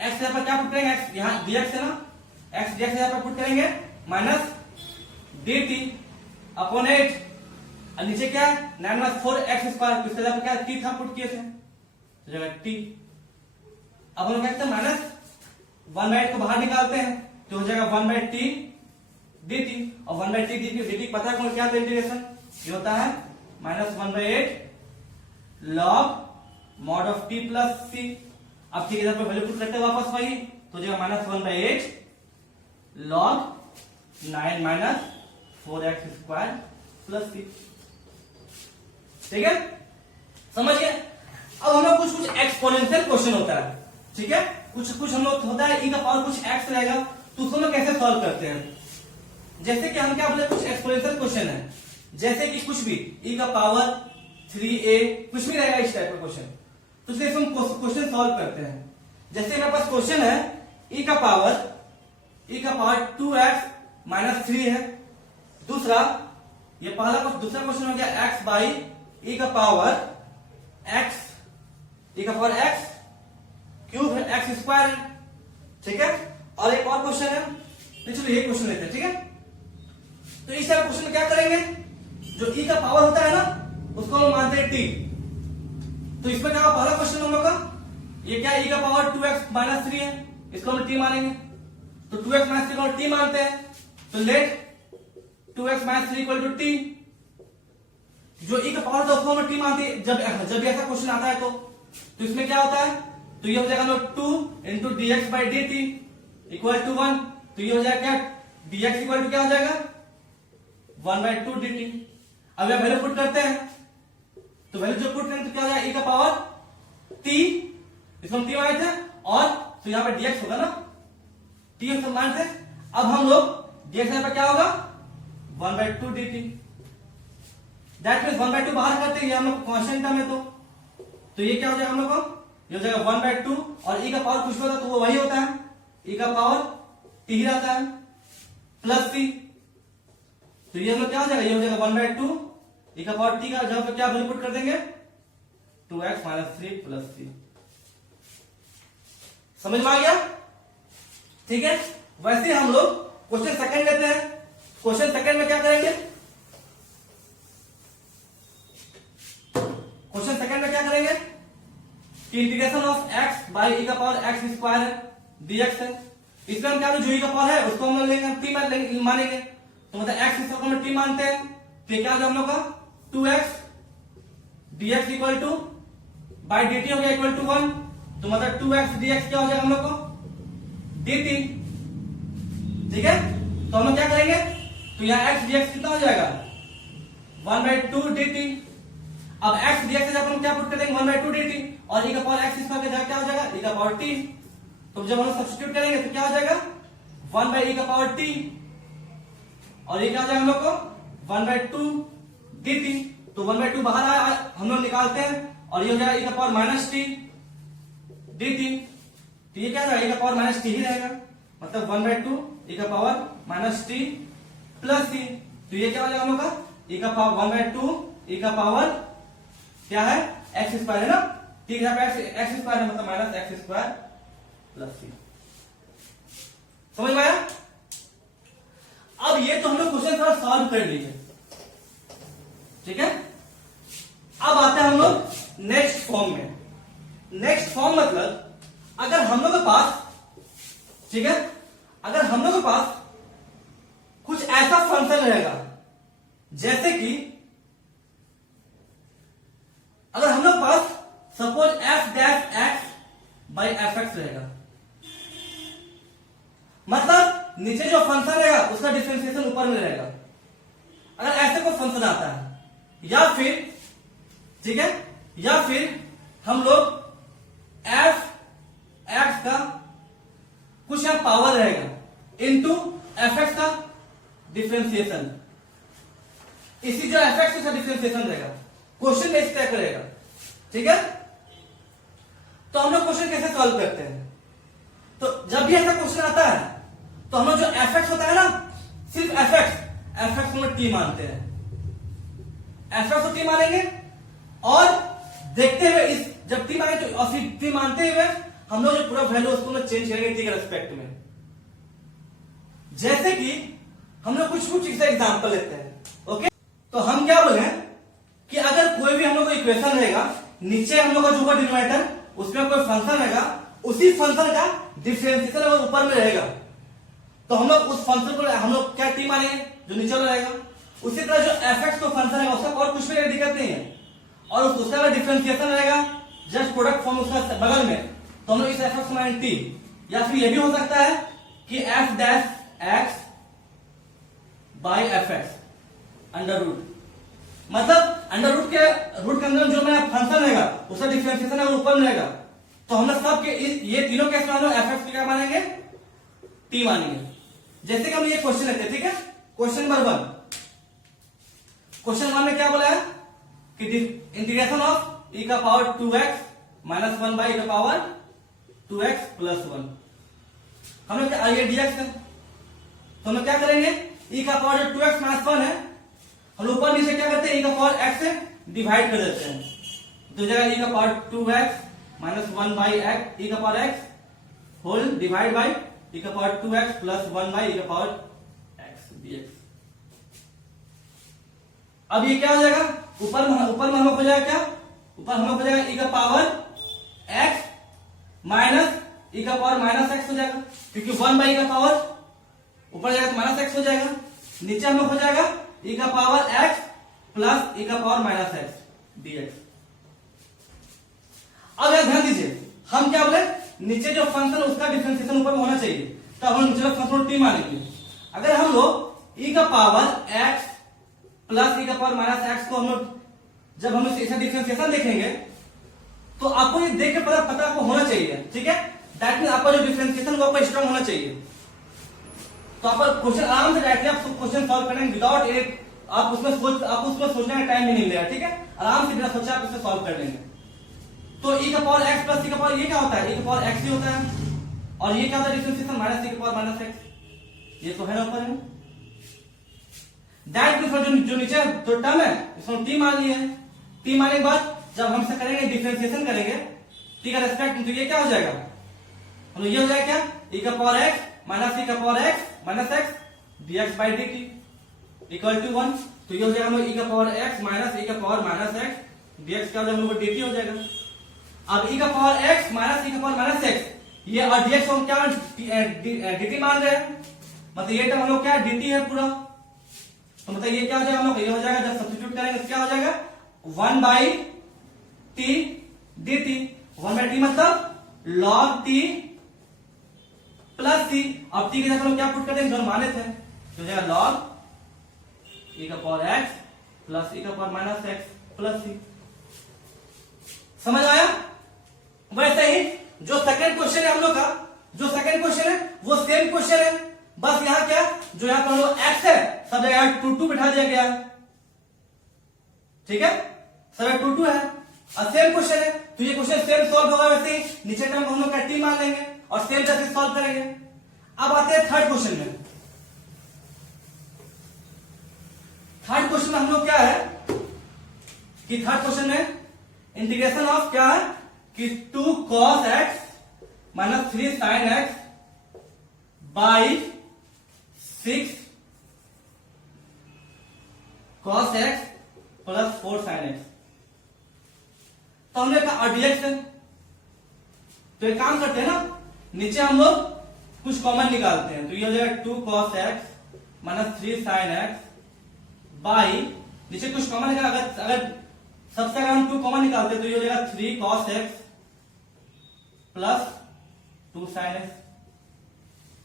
x यहाँ पर क्या पुट करेंगे, x यहाँ dx है ना, x dx यहाँ पर पुट करेंगे माइनस डी टी अपॉन 8 और नीचे क्या है 9 माइनस 4 एक्स स्क्वायर, इसके यहाँ पर क्या t था पुट किए थे तो जाएगा t। अब हम लोग क्या माइनस 1 बाई 8 को बाहर निकालते हैं तो हो जाएगा 1 बाई टी डी टी और 1 बाई टी डी टी पता है कौन क्या इंटीग्रेशन, ये होता है minus 1 by 8 log mod of t plus c. अब ठीक है इधर पे वैल्यू पुट करते हैं वापस वही तो हो जाएगा minus 1 by 8 log 9 minus 4 x square plus c. ठीक है समझ गए। अब हम लोग कुछ कुछ एक्सपोनेंशियल क्वेश्चन होता है, ठीक है, कुछ हम लोग होता है e का पावर कुछ x रहेगा तो उसको हम लोग कैसे सॉल्व करते हैं। जैसे कि हम क्या बोले कुछ एक्सपोनेंशियल क्वेश्चन है, जैसे कि कुछ भी e का पावर 3a कुछ भी रहेगा इस टाइप का क्वेश्चन, तो इसलिए हम क्वेश्चन सॉल्व करते हैं। जैसे मेरे पास क्वेश्चन है e का पावर 2x माइनस 3 है, दूसरा ये पहला दूसरा क्वेश्चन हो गया x बाई e का पावर x क्यूब है x स्क्वायर है, ठीक है। और एक और क्वेश्चन है, चलो ये क्वेश्चन लेते हैं, ठीक है। तो इस टाइप क्वेश्चन में क्या करेंगे, जो e का पावर होता है ना उसको हम मानते हैं t, तो इसमें क्या पहला क्वेश्चन हम लोग का ये क्या e का पावर 2x माइनस 3 है, इसको हम t मानेंगे तो 2x माइनस 3 को t मानते हैं तो let 2x minus 3 equal to t। जो e का पावर होता है उसको हम t मानते हैं जब ऐसा क्वेश्चन आता है तो इसमें क्या होता है, तो ये हो जाएगा हम लोग 2 into d x by d t equal to 1, तो ये हो जाएगा क्या dx इक्वल टू क्या हो जाएगा 1 बाई 2 डी टी। अब यहां वैल्यू पुट करते हैं तो वैल्यू जो पुट करेंगे तो क्या हो जाएगा e का पावर t, इसको हम t माने थे और तो यहां पर dx होगा ना, t हम मानते थे। अब हम लोग dx यहां पर क्या होगा 1 by 2 D T, that means 1 by 2 बाहर करते हैं हम लोग कांस्टेंट टर्म है तो ये क्या हो जाएगा हम लोग को, ये हो जाएगा 1 बाई 2 और e का पावर कुछ होता है तो वो वही होता है e का पावर t ही रहता है प्लस c, तो ये हम लोग क्या हो जाएगा, ये हो जाएगा 1 बाई 2 e का पावर t का जहां पे क्या वैल्यू पुट कर देंगे 2x माइनस 3 प्लस c। समझ में आ गया, ठीक है। वैसे हम लोग क्वेश्चन सेकंड लेते हैं। क्वेश्चन सेकंड में क्या करेंगे, क्वेश्चन सेकंड में क्या करेंगे कि integration of x by e का पावर x स्क्वायर dx है, इसमें हम क्या जो e का पावर है उसको हम लेंगे t मानेंगे तो मतलब x इसको हम t मानते हैं तो क्या हो गया हम लोग का 2x dx equal two by dt हो गया इक्वल टू 1, तो मतलब 2x dx क्या हो जाएगा हम लोग को dt, ठीक है। तो हम लोग क्या करेंगे, तो यहाँ x dx कितना हो जाएगा 1 बाई 2 dt। अब x dx से जब हम क्या पुट कर देंगे 1 बाई 2 dt और e का पावर x स्क्वायर के जगह क्या हो जाएगा e का पावर t, तो जब हम सब्स्टिट्यूट करेंगे तो क्या हो जाएगा 1 बाई e का पावर t और ये क्या हो जाएगा हम लोग को 1 बाई 2 dt, तो 1 बाई 2 बाहर आया हम लोग निकालते हैं और ये हो जाएगा e का पावर माइनस t dt, तो ये क्या हो जाएगा e का पावर माइनस t ही रहेगा मतलब 1 बाई 2 e का power minus t plus c, तो ये क्या हो जाएगा हम लोग का e का पावर 1 बाई 2 e का पावर क्या है एक्स स्क्वायर है ना, ठीक है एक्स स्क्वायर है मतलब minus x square plus c. समझ में आया। अब ये तो हम लोग क्वेश्चन थोड़ा सॉल्व कर लीजिए, ठीक है। अब आते हैं हम लोग नेक्स्ट फॉर्म में। नेक्स्ट फॉर्म मतलब अगर हम लोग के पास, ठीक है, अगर हम लोग के पास कुछ ऐसा फंक्शन रहेगा जैसे कि अगर हम लोग पास suppose f dash x by f x रहेगा, मतलब नीचे जो फंक्शन रहेगा उसका डिफरेंशिएशन ऊपर में रहेगा। अगर ऐसे कोई फंक्शन आता है या फिर, ठीक है, या फिर हम लोग f x का कुछ यहां पावर रहेगा इनटू एफ एक्स का डिफरेंशिएशन, इसी जो एफ एक्स का डिफरेंशिएशन रहेगा क्वेश्चन बेस तय करेगा। ठीक है, तो हम लोग क्वेश्चन कैसे सॉल्व करते हैं? तो जब भी ऐसा क्वेश्चन आता है तो हम लोग जो एफ होता है ना, सिर्फ एफ हम लोग टी मानते हैं, एफ को टी मानेंगे और देखते हुए इस जब टी माने तो और फिर टी मानते हुए हम लोग जो पूरा वैल्यू उसको चेंज करेंगे टी के रेस्पेक्ट में। जैसे कि हम लोग कुछ एग्जांपल लेते हैं। ओके, तो हम क्या बोले कि अगर कोई भी हम लोग को इक्वेशन रहेगा, नीचे हम लोग का जो डिनोमिनेटर उसमें कोई फंक्शन रहेगा, उसी फंक्शन का डिफरेंशिएशन अगर ऊपर में रहेगा तो हम लोग उस फंक्शन को हम लोग क्या टी मानेंगे, जो नीचे वाला रहेगा। उसी तरह जो एफ को फंक्शन है उसका और कुछ भी दिक्कत नहीं है, और उसका अगर डिफरेंशिएशन रहेगा जस्ट प्रोडक्ट फॉर्म उसका बगल में, तो हम लोग इस एफ को मानेंगे टी। या फिर ये भी हो सकता है कि f dash x by f x under root, मतलब अंडर रूट के अंदर जो मेरा फंक्शन रहेगा उसका डिफरेंशिएशन अगर ऊपर में रहेगा तो हम लोग सब के ये तीनों केस में हम लोग एफ एक्स क्या मानेंगे, टी मानेंगे। जैसे कि हम ये क्वेश्चन लेते हैं। ठीक है, क्वेश्चन नंबर 1, क्वेश्चन 1 में क्या बोला है कि इंटीग्रेशन ऑफ e का power 2x minus 1 by e का पावर 2x प्लस 1, हम लोग ये dx है तो हम लोग क्या करेंगे, e का पावर जो 2x माइनस 1 है हम लोग ऊपर नीचे क्या करते हैं, e का पावर x से डिवाइड कर देते हैं, तो जगह e का power 2x minus 1 by x e का power x whole divide by e का power 2x plus 1 by e का पावर x dx। अब ये क्या हो जाएगा, ऊपर में हम लोग हो जाएगा क्या, ऊपर हम लोग हो जाएगा e का पावर x माइनस e का पावर माइनस x हो जाएगा, क्योंकि 1 बाई e का पावर ऊपर जाएगा तो माइनस x हो जाएगा। नीचे हम लोग हो जाएगा e का पावर x प्लस e का पावर माइनस x dx। अब यहां ध्यान दीजिए, हम क्या बोले, नीचे जो फंक्शन उसका डिफरेंशिएशन ऊपर में होना चाहिए, तो हम नीचे वाला फंक्शन टी मानेंगे। अगर हम लोग e का पावर x प्लस e का पावर माइनस x को हम लोग जब हम इसका डिफरेंशिएशन देखेंगे तो आपको ये देख के पता आपको होना चाहिए। ठीक है, दैट मीन आपका जो डिफरेंशिएशन वो आपका स्ट्रांग होना चाहिए, तो आप क्वेश्चन आराम से डायरेक्टली आप क्वेश्चन सॉल्व करेंगे विदाउट एक आप उसमें सोचने का टाइम भी नहीं लेगा। ठीक है, आराम से बिना सोचे आप इसे सॉल्व कर लेंगे। तो e का पावर x प्लस e का पावर ये क्या होता है, e का पावर x ही होता है, और ये क्या होता है डिफरेंशिएशन माइनस e का पावर माइनस x, ये तो है ना ऊपर में। दैट मींस जो नीचे जो टर्म है इसमें टी मान लिया है, टी मानने के बाद जब हम इसे करेंगे डिफरेंशिएशन करेंगे टी का रेस्पेक्ट में, तो ये क्या हो जाएगा, हम ये हो जाएगा क्या, e का पावर x माइनस e का power x minus x dx by dt equal to 1। तो ये हो जाएगा हम लोग e का पावर x माइनस e का पावर माइनस x dx क्या हो जाएगा, हम लोग dt हो जाएगा। अब e का पावर x माइनस e का पावर माइनस x ये और dx हम क्या dt मान रहे हैं, मतलब ये टर्म हम लोग क्या dt है पूरा, तो मतलब ये क्या हो जाएगा, हम लोग ये हो जाएगा जब सब्स्टिट्यूट करेंगे तो क्या हो जाएगा 1 by T dt। 1 by T मतलब log t प्लस c, अब t के जगह हम लोग क्या पुट कर देंगे, जो माने थे, तो जाएगा log e का पावर x प्लस e का power minus x plus c। समझ आया? वैसे ही जो सेकंड क्वेश्चन है हम लोग का, जो सेकंड क्वेश्चन है वो सेम क्वेश्चन है, बस यहाँ क्या जो यहाँ पर हम लोग x है सब जगह 2 बिठा दिया गया है। ठीक है, सब जगह 2 है और सेम क्वेश्चन है, तो ये क्वेश्चन सेम सॉल्व होगा। वैसे ही नीचे टर्म हम लोग क्या टी मान लेंगे और सेम जैसे सॉल्व करेंगे। अब आते हैं थर्ड क्वेश्चन में। थर्ड क्वेश्चन में हम लोग क्या है कि थर्ड क्वेश्चन में इंटीग्रेशन ऑफ क्या है कि 2 cos x minus 3 sin x by 6 cos x plus 4 sin x। तो हमने कहा dx है, तो एक काम करते हैं ना, नीचे हम लोग कुछ कॉमन निकालते हैं, तो ये हो जाएगा 2 cos x minus 3 sin x by नीचे कुछ कॉमन निकाल, अगर सबसे अगर हम 2 कॉमन निकालते हैं तो ये हो जाएगा 3 cos x plus 2 sin x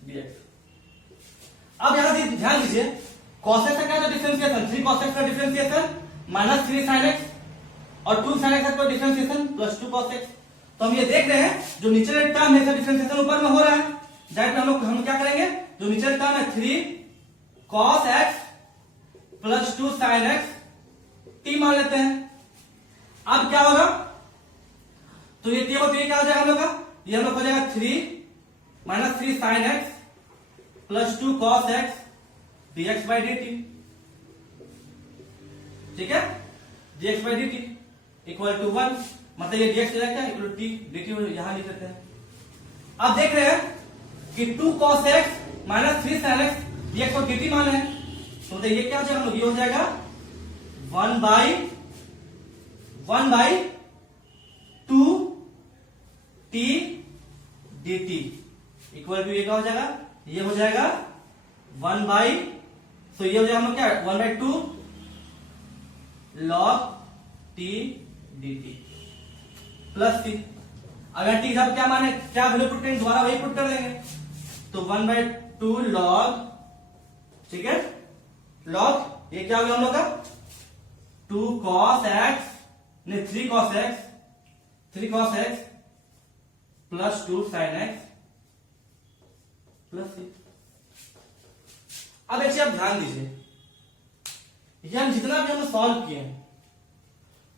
dx। अब यहां से ध्यान दीजिए, cos x का क्या डिफरेंशिएशन, 3 cos x का डिफरेंशिएशन माइनस 3 sin x और 2 sin x का डिफरेंशिएशन प्लस 2 cos x। तो हम ये देख रहे हैं जो नीचे टर्म है इसका डिफरेंशिएशन ऊपर में हो रहा है, दैट हम क्या करेंगे, जो नीचे टर्म है 3 cos x plus 2 sin x T मान लेते हैं। अब क्या होगा, तो ये क्या हो जाएगा हम लोग का, ये हम लोग हो जाएगा 3 minus 3 sine x plus 2 cos x dx by dt, ठीक है, dx by dt equal to 1, मतलब ये dx क्या इक्वल टू t dt यहां लिख देते हैं। अब देख रहे हैं कि 2 cos x minus 3 sin x dx को dt मान है, तो ये क्या हो जाएगा, ये हो जाएगा 1 by 2 t dt equal to ये क्या हो जाएगा, ये हो जाएगा 1 बाई, तो ये हो जाएगा हम लोग क्या 1 by 2 log t dt plus c। अगर t साहब क्या माने, क्या वैल्यू पुट करेंगे, दोबारा वही पुट कर देंगे, तो 1 बाई 2 log, ठीक है, log ये क्या हो गया हम लोग का 2 cos x नहीं 3 cos x plus 2 sin x plus c। अब एक चीज आप ध्यान दीजिए, ये हम जितना भी हम सॉल्व किए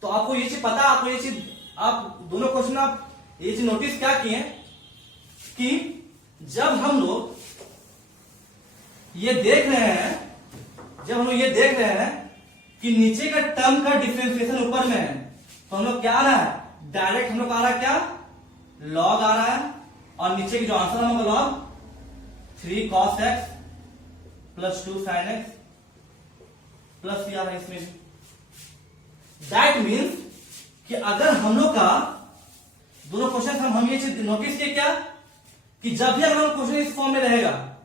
तो आपको ये चीज पता, आपको ये चीज, आप दोनों क्वेश्चन आप ये चीज नोटिस क्या किए कि जब हम लोग ये देख रहे हैं, कि नीचे का टर्म का डिफरेंशिएशन ऊपर में है, तो हम लोग क्या आ रहा है, डायरेक्ट हम लोग आ रहा है क्या, लॉग आ रहा है, और नीचे की जो आंसर हम लोग log 3 cos x plus 2 sin x plus c आ रहा है इसमें भी। दैट मीन्स कि अगर हम लोग का दोनों क्वेश्चन हम ये चीज नोटिस किए क्या, कि जब भी अगर क्वेश्चन इस फॉर्म में रहेगा,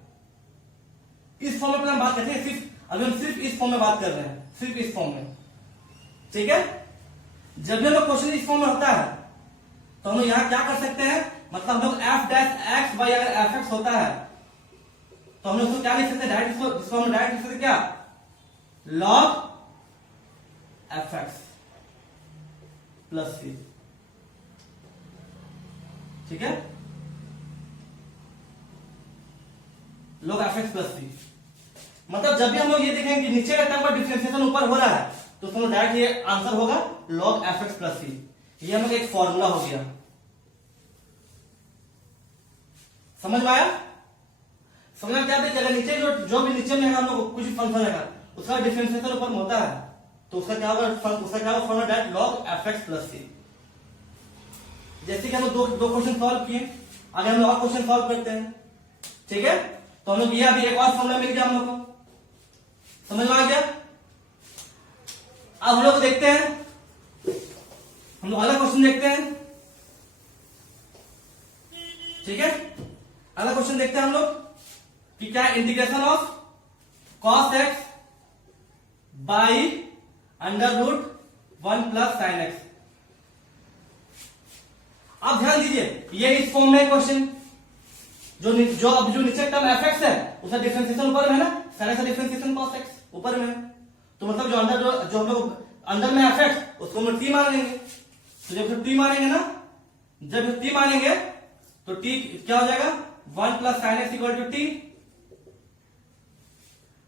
इस फॉर्म में हम बात करते हैं, सिर्फ अभी हम सिर्फ इस फॉर्म में बात कर रहे हैं, सिर्फ इस फॉर्म में, ठीक है। जब भी हम लोग क्वेश्चन इस फॉर्म में होता है तो हम लोग यहां क्या कर सकते हैं, मतलब हम लोग f डैश x बाई अगर fx होता है तो हम लोग उसको क्या लिख सकते हैं, डायरेक्ट इसको हम डायरेक्ट लिख सकते हैं क्या, log fx प्लस c, ठीक है, log fx प्लस c। मतलब जब भी हम लोग ये देखेंगे कि नीचे का टर्म का डिफरेंशिएशन ऊपर हो रहा है तो उसमें डायरेक्ट ये आंसर होगा log fx प्लस c। ये हम लोग एक फॉर्मूला हो गया, समझ में आया, समझ में क्या देखिए, अगर नीचे जो भी नीचे में हम लोग कुछ फंक्शन रहेगा उसका डिफरेंशिएशन ऊपर में होता है तो उसका क्या होगा, formula direct log fx plus c। जैसे कि हम लोग दो क्वेश्चन सॉल्व किए, आगे हम लोग और क्वेश्चन सॉल्व करते हैं, ठीक है, तो हम लोग ये अभी एक और फॉर्मूला मिल गया हम लोग को, समझ में आ गया। अब हम लोग देखते हैं, हम लोग अगला क्वेश्चन देखते हैं, ठीक है, अगला क्वेश्चन देखते हैं हम लोग कि क्या integration of cos x by under root 1 plus sine x. आप ध्यान दीजिए, ये इस फॉर्म में क्वेश्चन, जो अब जो नीचे टर्म fx है उसका डिफरेंशिएशन ऊपर में है ना, साइन का डिफरेंशिएशन cos x ऊपर में है, तो मतलब जो हम लोग अंदर में fx उसको हम लोग t मान लेंगे, तो जब t मानेंगे ना, जब t मानेंगे तो t क्या हो जाएगा, 1 plus sine x equal to t,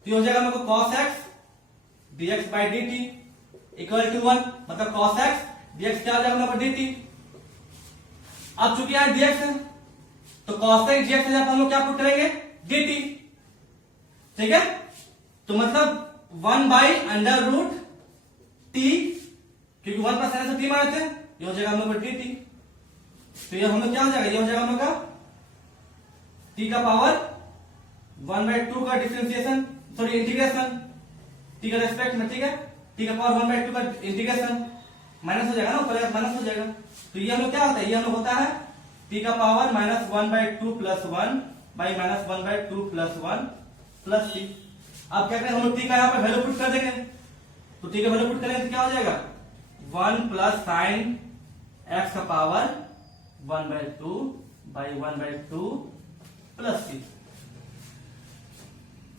तो हो जाएगा हमको cos x dx by dt equal to 1, मतलब cos x dx क्या हो जाएगा हमको dt। अब चूंकि यहाँ dx है तो cos x dx से हम लोग क्या पुट करेंगे, dt, ठीक है, तो मतलब 1 बाई अंडर रूट t, क्योंकि 1 प्लस साइन से t माने थे, ये हो जाएगा हम लोग dt, तो ये हम लोग क्या हो जाएगा, ये हो जाएगा हम लोग का t का पावर 1 बाई 2 का डिफरेंशिएशन, सॉरी इंटीग्रेशन, t का रेस्पेक्ट में, ठीक है, t का पावर 1 बाई 2 का इंटीग्रेशन, माइनस हो जाएगा ना, ऊपर माइनस हो जाएगा, तो ये हम लोग क्या होता है, ये हम लोग होता है t का power minus 1 by 2 plus 1 by minus 1 by 2 plus 1 plus c। अब क्या करें, हम लोग t का यहाँ पे वैल्यू पुट कर देंगे, तो t का वैल्यू पुट करेंगे तो क्या हो जाएगा, 1 प्लस साइन x का power 1 by 2 by 1 by 2 plus c।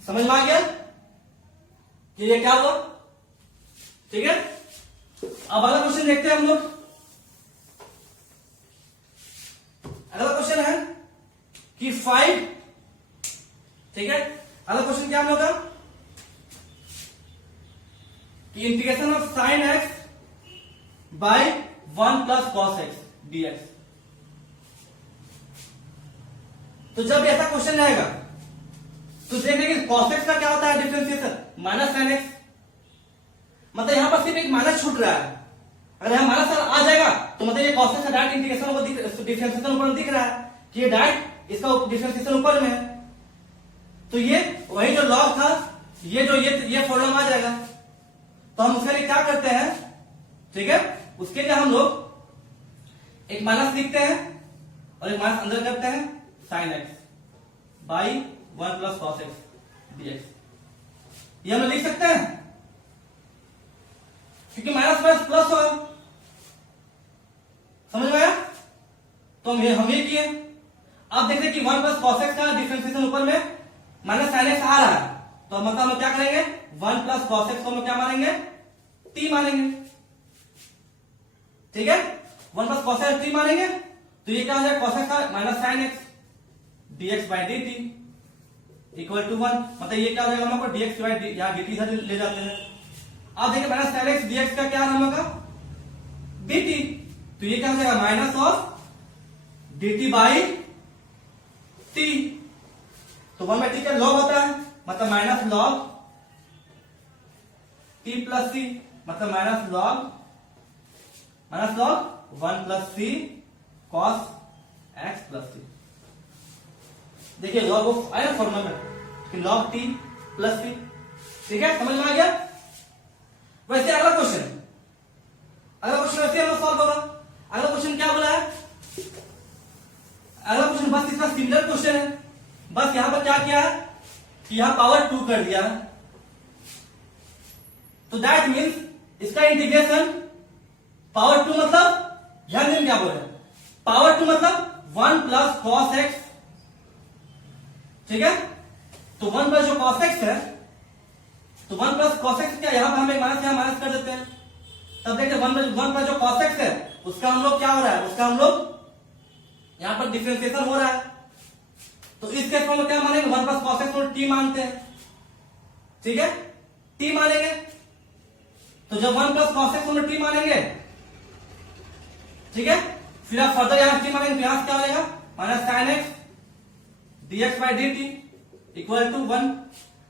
समझ में आ गया कि ये क्या हुआ, ठीक है। अब अगला क्वेश्चन देखते हैं हम लोग, अगला क्वेश्चन है कि 5, ठीक है, अगला क्वेश्चन क्या हम लोग का, कि integration of sine x by 1 plus cos x dx। तो जब ऐसा क्वेश्चन आएगा तो देखिए कि cos x का क्या होता है डिफरेंशिएशन, माइनस साइन एक्स। मतलब यहां पर सिर्फ एक माइनस छूट रहा है, अगर यहां माइनस आ जाएगा तो मतलब ये cos x का डायरेक्ट इंटीग्रेशन डिफरेंशिएशन ऊपर दिख रहा है कि ये डायरेक्ट इसका डिफरेंशिएशन ऊपर में है। तो ये वही जो लॉग था, ये फॉर्मूला आ जाएगा। तो हम उसके लिए क्या करते हैं, ठीक है, उसके लिए हम लोग एक माइनस लिखते हैं और एक माइनस अंदर करते हैं sine x by 1 plus cos x dx। ये हम लिख सकते हैं क्योंकि माइनस माइनस प्लस होगा, समझ में आया। तो हम ये किए। अब देखते कि 1 प्लस कॉस एक्स का डिफरेंशिएशन ऊपर में माइनस साइन एक्स आ रहा है, तो मतलब हम क्या करेंगे, 1 प्लस कॉस एक्स को हम क्या मानेंगे, t मानेंगे, ठीक है। 1 प्लस कॉस एक्स t मानेंगे तो ये क्या हो जाएगा, कॉस एक्स का minus sine x dx by dt equal to 1। मतलब ये क्या हो जाएगा, हम लोग dx बाई यहाँ dt इधर ले जाते हैं। अब देखिए माइनस साइन एक्स dx का क्या है हम लोग का dt, तो ये क्या हो जाएगा minus of dt by t। तो 1 बाई t का लॉग होता है, मतलब minus log t plus c, मतलब minus log 1 plus c cos x plus c। देखिए लॉग ऑफ आया फॉर्मूला में लॉग t प्लस c, ठीक है, समझ में आ गया। वैसे अगला क्वेश्चन वैसे हम सॉल्व होगा। अगला क्वेश्चन क्या बोला है, अगला क्वेश्चन बस इसका सिमिलर क्वेश्चन है, बस यहां पर क्या किया है कि यहां पावर 2 कर दिया। तो दैट मीन्स इसका इंटीग्रेशन पावर 2, मतलब ध्यान दें क्या बोले, पावर 2 मतलब 1 प्लस कॉस एक्स, ठीक है। तो 1 प्लस जो कॉस एक्स है, तो 1 प्लस कॉस एक्स क्या, यहां पर हम एक माइनस यहां माइनस कर देते हैं। तब देखते 1 प्लस जो कॉस एक्स है उसका हम लोग क्या हो रहा है, उसका हम लोग यहां पर डिफरेंशिएशन हो रहा है। तो इस केस में हम लोग क्या मानेंगे, 1 प्लस कॉस एक्स को टी मानते हैं, ठीक है, टी मानेंगे। तो जब 1 प्लस कॉस एक्स को टी मानेंगे, ठीक है, फिर आप फर्दर यहां टी मानेंगे तो यहां से क्या हो जाएगा minus sine x dx by dt equal to 1,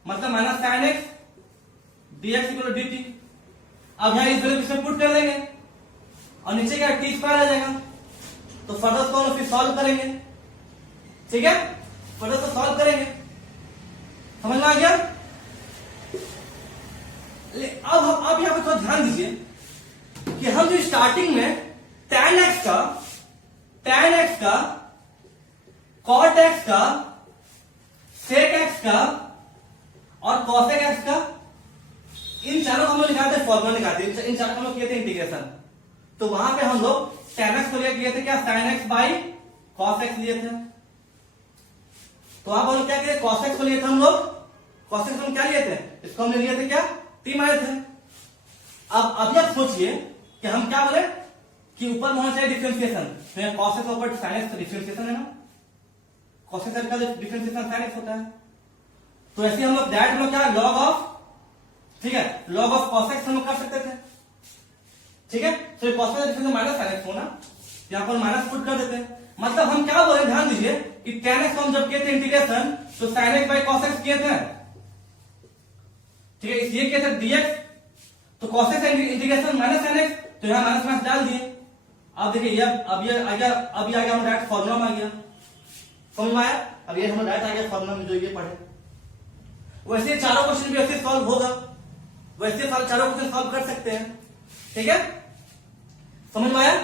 मतलब minus sine x dx equal to dt। अब यहां इस वैल्यू इसमें पुट कर देंगे और नीचे क्या टी स्क्वायर आ जाएगा। तो फर्दर उसको हम फिर सॉल्व करेंगे, ठीक है, फर्दर तो सॉल्व करेंगे, समझ में आ गया। अब यहां पर थोड़ा ध्यान दीजिए कि हम जो स्टार्टिंग में tan x का cot x का sec x का और cosec x का, इन चारों को हम लोग निकालते फॉर्मूला निकालते, इन चारों को हम लोग किए थे इंटीग्रेशन। तो वहां पे हम लोग tan x को लिए थे क्या, sin x by cos x लिए थे। तो आप हम लोग क्या किए, cos x को लिए थे हम लोग, cos x हम क्या लिए थे, इसको हमने लिए थे क्या, t माने थे। अब अभी आप सोचिए कि हम क्या बोले कि ऊपर में होना चाहिए डिफरेंशिएशन, तो यहाँ cos x ऊपर sin x का डिफरेंशिएशन है ना, cos x का डिफरेंशिएशन sin x होता है। तो ऐसे हम लोग दैट में क्या लॉग ऑफ, ठीक है, लॉग ऑफ cos x हम लोग कर सकते थे, ठीक है। तो cos x का डिफरेंशिएशन माइनस sin x होना, यहाँ पर माइनस पुट कर देते हैं। मतलब हम क्या बोले, ध्यान दीजिए कि tan x को हम जब किए थे इंटीग्रेशन तो sin x by cos x किए थे, ठीक है, ये किए थे dx, तो cos x integration minus sin x, तो यहाँ माइनस माइनस डाल दिए। अब देखिए ये अब ये आ गया, अब ये आ गया हम डायरेक्ट फॉर्मूला में आ गया, समझ में आया। अब ये हम डायरेक्ट आ गया फॉर्मूला में जो ये पढ़े। वैसे चारों क्वेश्चन भी ऐसे सॉल्व होगा, वैसे चारों क्वेश्चन सॉल्व कर सकते हैं, ठीक है, समझ में आया।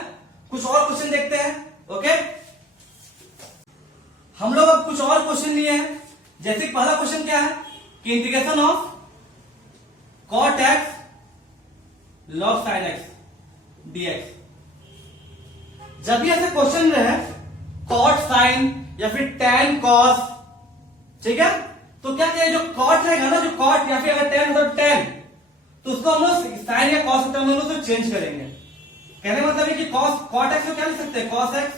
कुछ और क्वेश्चन देखते हैं, ओके। हम लोग अब कुछ और क्वेश्चन लिए हैं, जैसे पहला क्वेश्चन क्या है कि integration of cot x log sin x dx। जब भी ऐसे क्वेश्चन रहे cot sin या फिर tan cos, ठीक है, तो क्या क्या जो cot रहेगा ना, जो cot या फिर अगर tan मतलब tan, तो उसको हम लोग sin या cos हम लोग उसको चेंज करेंगे। कहने का मतलब है कि cot x को क्या लिख सकते हैं, cos x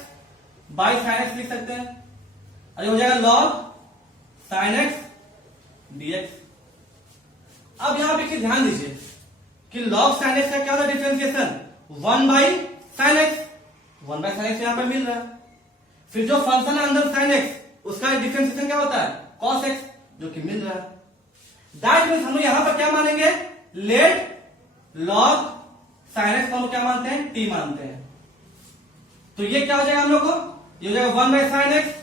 by sin x लिख सकते हैं, और हो जाएगा log sin x dx। अब यहां पे ध्यान दीजिए कि log sin x का क्या होता है differentiation, 1 by sine x, 1 by sine x यहाँ पे मिल रहा है। फिर जो फंक्शन है अंदर साइन एक्स उसका डिफरेंशिएशन क्या होता है कॉस एक्स, जो कि मिल रहा है। दैट मीन्स हम लोग यहां पर क्या मानेंगे, लेट लॉग साइन एक्स को हम लोग क्या मानते हैं, टी मानते हैं। तो ये क्या हो जाएगा हम लोग को, ये हो जाएगा 1 by sine x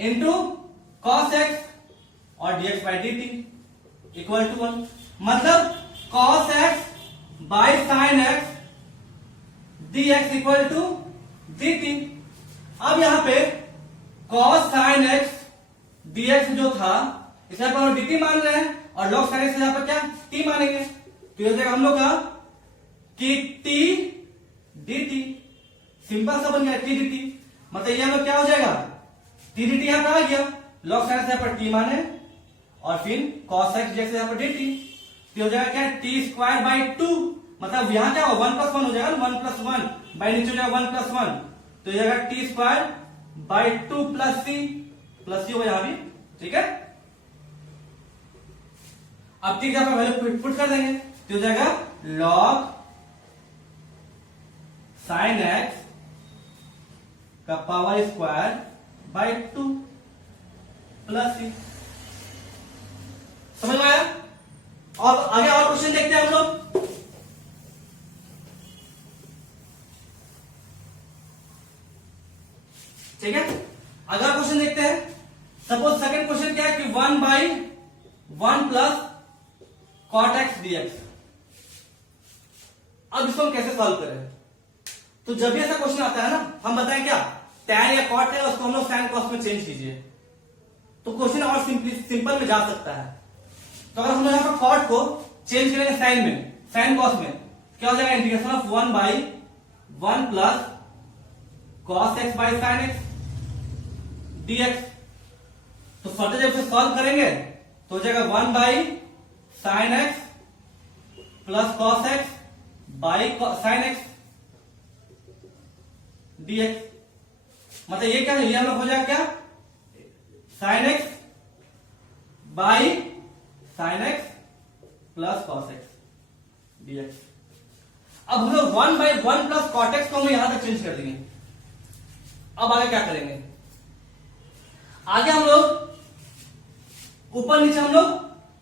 into cos x और dx by dt equal to 1। मतलब cos x by sine x dx equal to dt। अब यहां पे कॉस साइन एक्स dx जो था इसे पर हम dt मान रहे हैं और log साइन एक्स यहां पर क्या t मानेंगे। तो ये हो जाएगा हम लोग का कि t dt, सिंपल सा बन गया t dt। मतलब ये हम लोग क्या हो जाएगा, t dt यहां पर आ गया, log साइन एक्स यहां पर t माने और फिर cos x dx यहां पर dt। तो हो जाएगा क्या t स्क्वायर बाई 2, मतलब यहां क्या हो 1 प्लस 1 हो जाएगा, 1 प्लस 1 बाई नीचे हो जाएगा 1 प्लस 1, तो हो जाएगा t square by 2 plus c होगा यहां भी, ठीक है। अब t का वैल्यू पुट कर देंगे तो हो जाएगा log साइन x का power square by 2 plus c। समझ में आया। और आगे और क्वेश्चन देखते हैं हम लोग। ठीक है, अगला क्वेश्चन देखते हैं। सपोज सेकंड क्वेश्चन क्या है कि 1 by 1 plus cot x dx। अब इसको हम कैसे सॉल्व करें, तो जब भी ऐसा क्वेश्चन आता है ना, हम बताएं क्या tan या कॉट है उसको हम लोग sin cos में चेंज कीजिए, तो क्वेश्चन और सिंपल में जा सकता है। तो अगर हम लोग यहां पर कॉट को चेंज करेंगे साइन में, साइन कॉस में, क्या हो जाएगा integration of 1 by 1 plus cos x by sine x dx। तो फर्दर जब इसे सॉल्व करेंगे तो हो जाएगा 1 by sine x plus cos x by sine x dx। मतलब ये क्या है, ये हम लोग हो जाएगा क्या sine x by sine x plus cos x dx। अब हम लोग 1 बाई 1 प्लस कॉट एक्स को हम यहां तक चेंज कर देंगे। अब आगे क्या करेंगे, आगे हम लोग ऊपर नीचे हम लोग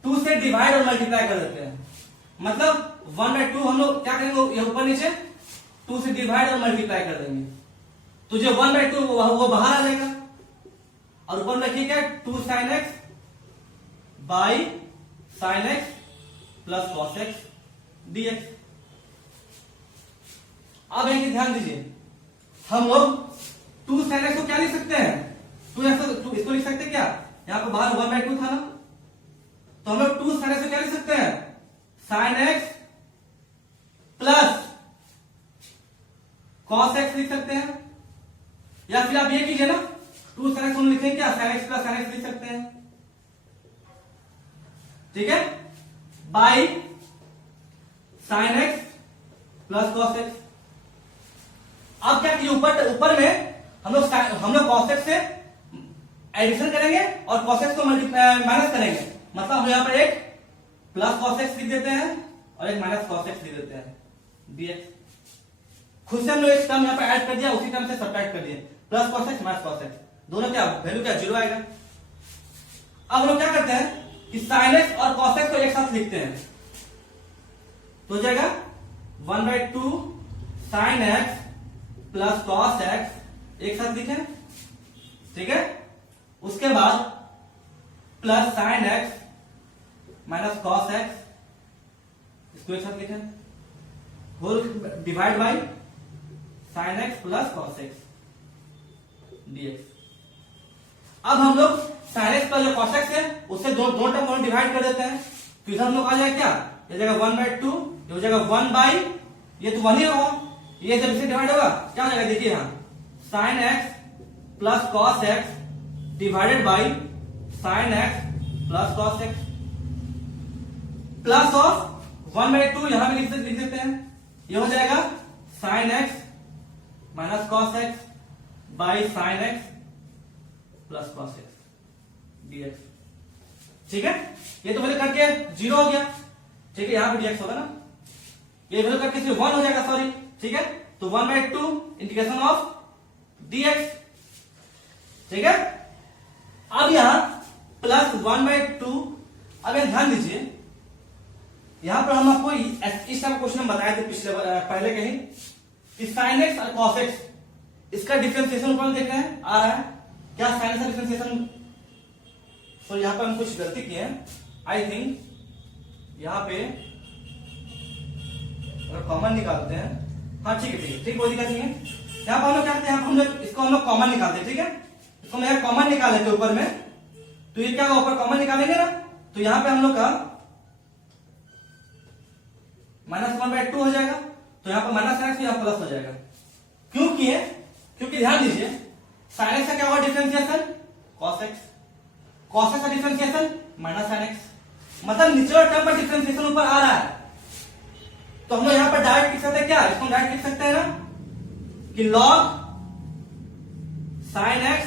2 से डिवाइड और मल्टीप्लाई कर देते हैं। मतलब 1 बाई 2 हम लोग क्या करेंगे, ये ऊपर नीचे 2 से डिवाइड और मल्टीप्लाई कर देंगे, तो जो 1 बाई 2 वो बाहर आ जाएगा और ऊपर में क्या है 2 sine x by sine x plus cos x dx। अब एक ध्यान दीजिए, हम लोग 2 साइन एक्स को क्या लिख सकते हैं, 2 इसको लिख सकते हैं क्या, यहां पर बाहर 1 बाई 2 था ना, तो हम लोग 2 साइन एक्स को क्या लिख सकते हैं sign x plus cos x लिख सकते हैं। या फिर आप ये कीजिए ना, 2 साइन एक्स हम लिखेंगे क्या sign x plus sine x लिख सकते हैं, ठीक है, by sine x plus cos x. अब क्या कीजिए, ऊपर में हम लोग कॉस एक्स से एडिशन करेंगे और कॉस एक्स को माइनस करेंगे। मतलब हम यहां पर एक प्लस कॉस एक्स लिख देते हैं और एक माइनस कॉस एक्स लिख देते हैं dx। खुद से हम लोग एक टर्म यहां पर ऐड कर दिया, उसी टर्म से सब्ट्रैक्ट कर दिए, plus cos x minus cos x, दोनों क्या वैल्यू क्या 0 आएगा। अब हम लोग क्या करते हैं कि साइन एक्स और कॉस एक्स को एक साथ लिखते हैं, तो हो जाएगा 1 by 2 sine x plus cos x एक साथ लिखें, ठीक है। उसके बाद plus sine x minus cos x इसको एक साथ लिखें, whole divide by sine x plus cos x dx। अब हम लोग साइन एक्स प्लस जो कॉस एक्स है उससे दो टर्म को डिवाइड कर देते हैं, तो इधर हम लोग आ जाएगा क्या, ये जाएगा 1 बाई 2, ये हो जाएगा 1 बाई, ये तो 1 ही होगा, ये जब इसे डिवाइड होगा क्या हो जाएगा, देखिए यहां sign x plus cos x divided by sine x plus cos x plus of 1 by 2 यहां भी लिख देते हैं, ये हो जाएगा sign x minus cos x by sine x plus cos x dx। ठीक है, ये तो मैंने करके 0 हो गया, ठीक है, यहां पे dx होगा ना, ये वैल्यू का किसी 1 हो जाएगा, सॉरी, ठीक है। तो 1/2 इंटीग्रेशन ऑफ dx, ठीक है। अब यहां प्लस 1/2, अब यहां ध्यान दीजिए, यहां पर हम आपको इस टाइप क्वेश्चन में बताए थे पिछले पहले कहीं कि sin x और cos x इसका डिफरेंशिएशन ऊपर देख रहे हैं आ रहा है क्या, sin x का डिफरेंशिएशन। तो यहां पर हम कुछ गलती किए हैं, आई थिंक यहां पे अगर कॉमन निकालते हैं, हाँ ठीक है ठीक है ठीक, कोई दिक्कत नहीं है। यहां पर हम लोग क्या करते हैं, हम लोग इसको हम लोग कॉमन निकालते हैं, ठीक है। इसको हम यहां कॉमन निकाल लेते ऊपर में, तो ये क्या होगा, ऊपर कॉमन निकालेंगे ना, तो यहां पे हम लोग का -1/2 हो जाएगा, तो यहां पर -x यहां प्लस हो जाएगा। क्यों किए, क्योंकि ध्यान दीजिए sin x का क्या होगा differentiation, cos x, cos x का डिफरेंशिएशन -sin x, मतलब निचले टर्म पर डिफरेंशिएशन ऊपर आ रहा है। तो हम लोग यहां पर डायरेक्ट लिख सकते हैं क्या, इसको डायरेक्ट लिख सकते हैं ना कि log sin x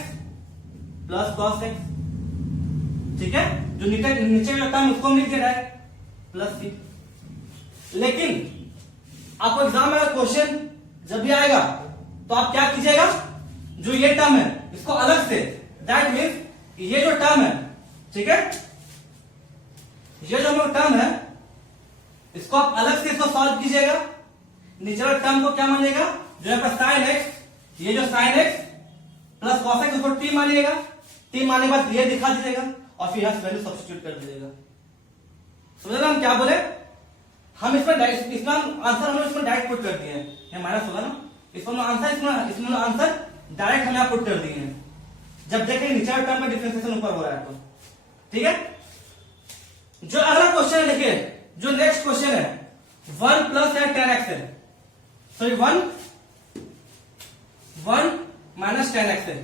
plus cos x, ठीक है। जो नीचे का टर्म उसको हम लिख दे रहा है प्लस c। लेकिन आपको एग्जाम में क्वेश्चन जब भी आएगा तो आप क्या कीजिएगा, जो ये टर्म है इसको अलग से, दैट मीन्स ये जो टर्म है, ठीक है, ये जो हम टर्म है इसको आप अलग से इसको सॉल्व कीजिएगा। नीचे वाले टर्म को क्या मानिएगा, जो यहां पर sin x, ये जो sin x plus cos x उसको t मानिएगा, t मानने के बाद ये दिखा दीजिएगा और फिर यहां वैल्यू सब्स्टिट्यूट कर दीजिएगा। समझ हम क्या बोले, हम इसमें इसका आंसर हम इसमें डायरेक्ट पुट कर दिए हैं, ये माइनस होगा ना, इसमें आंसर इसमें आंसर डायरेक्ट हमने पुट कर दिए हैं। जब देखेंगे नीचे वाले टर्म में डिफरेंशिएशन ऊपर हो रहा है तो, ठीक है। जो अगला क्वेश्चन है देखिए, जो नेक्स्ट क्वेश्चन है 1 प्लस या tan x है, सॉरी 1 माइनस tan x है।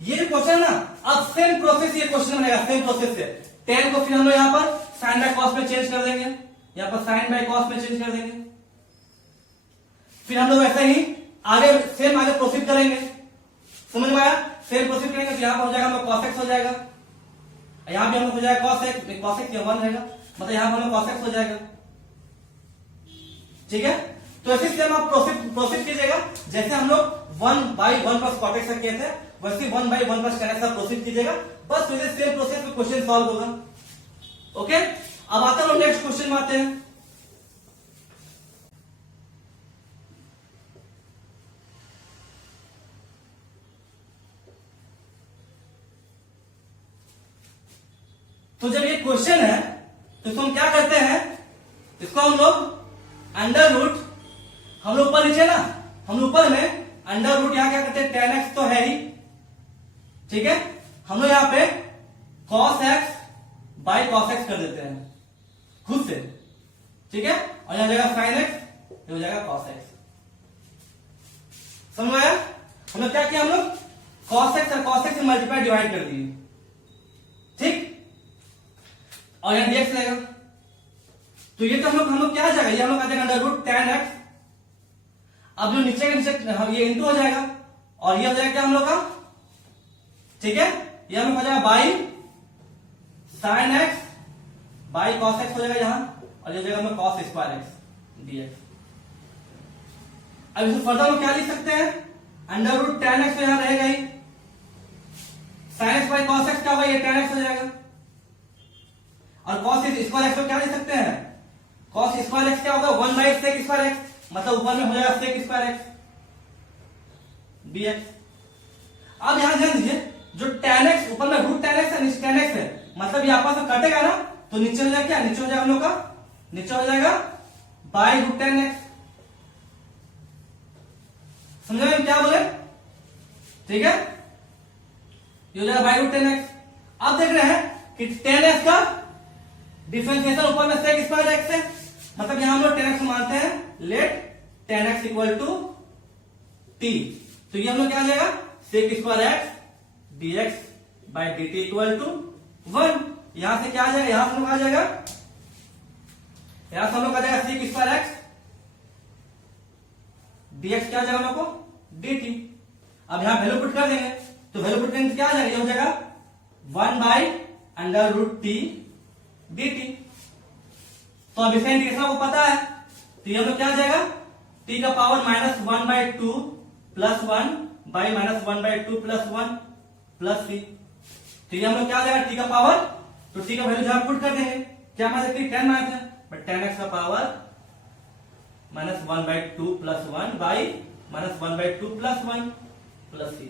ये जो क्वेश्चन है ना, अब सेम प्रोसेस ये क्वेश्चन बनेगा, सेम प्रोसेस से tan को फिर हम लोग यहां पर sin बाय cos में चेंज कर देंगे, यहां पर sin बाय cos में चेंज कर देंगे, फिर हम लोग ऐसे ही आगे सेम आगे प्रोसीड करेंगे। समझ में आया, सेम प्रोसीड करेंगे, तो यहां पर हो जाएगा हम लोग cos x हो जाएगा, यहां भी हम लोग हो जाएगा cos x ये 1 रहेगा, मतलब यहां पर हम लोग cos x हो जाएगा, ठीक है। तो ऐसे सेम आप प्रोसीड कीजिएगा, जैसे हम लोग 1/1 प्लस cot x किए थे, वैसे 1/1 प्लस tan x प्रोसीड कीजिएगा, बस वैसे सेम प्रोसेस में क्वेश्चन सॉल्व होगा। ओके, अब आते हैं नेक्स्ट क्वेश्चन में आते हैं। तो जब ये क्वेश्चन है तो इसको हम क्या करते हैं, इसको हम लोग अंडर रूट, हम लोग ऊपर नीचे ना, हम लोग ऊपर में अंडर रूट यहां क्या करते हैं, tan x तो है ही, ठीक है, हम लोग यहां पे cos x by cos x कर देते हैं खुद से, ठीक है, और यहां जाएगा sin x, ये हो जाएगा cos x। समझ आया, हम लोग क्या किया, हम लोग cos x और cos x से मल्टीप्लाई डिवाइड कर दिए, ठीक, और यहां dx रहेगा, तो ये तो हम लोग क्या आ जाएगा, ये हम लोग आ जाएगा अंडर रूट tan x। अब जो नीचे का नीचे ये इंटू हो जाएगा और ये हो जाएगा क्या हम लोग का, ठीक है, ये हम लोग हो जाएगा by sin x by cos x हो जाएगा यहां, और ये हो जाएगा हम लोग cos स्क्वायर x dx। अब इसको फर्दर हम क्या लिख सकते हैं, अंडर रूट tan x तो यहां रहेगा ही, sin x by cos x क्या होगा, ये tan x हो जाएगा, और cos स्क्वायर x को क्या लिख सकते हैं, cos स्क्वायर x क्या होगा, 1/sec स्क्वायर x, मतलब ऊपर में हो जाएगा sec स्क्वायर x dx। अब यहां ध्यान दीजिए, जो tan x ऊपर में रूट tan x है, नीचे tan x है, मतलब ये आपस में कटेगा ना, तो नीचे हो जाएगा क्या, नीचे हो जाएगा हम लोग का, नीचे हो जाएगा बाई रूट tan x। समझ में क्या बोले, ठीक है, ये हो जाएगा बाई रूट tan x। अब देख रहे हैं कि tan x का डिफरेंशिएशन ऊपर में sec स्क्वायर x है, मतलब यहां हम लोग tan x मानते हैं, let tan x equal to t, तो ये हम लोग क्या आ जाएगा, sec square x dx by dt equal to 1। यहां से क्या आ जाएगा, यहां से हम लोग आ जाएगा, यहां से हम लोग आ जाएगा sec स्क्वायर x dx क्या आ जाएगा हम लोग को dt। अब यहां वैल्यू पुट कर देंगे, तो वैल्यू पुट करेंगे क्या आ जाएगा, ये हो जाएगा 1 by under root t dt। तो अब इसका इंटीग्रेशन आपको पता है, तो ये हमें क्या आ जाएगा, टी का power -1/2 plus 1 by -1/2 plus 1 plus c. तो ये हमें क्या आ जाएगा, टी का पावर, तो टी का वैल्यू जहां पुट कर देंगे, क्या मान सकते हैं, 10 मान सकते हैं, बट 10x का power -1/2 plus 1 by -1/2 plus 1 plus c.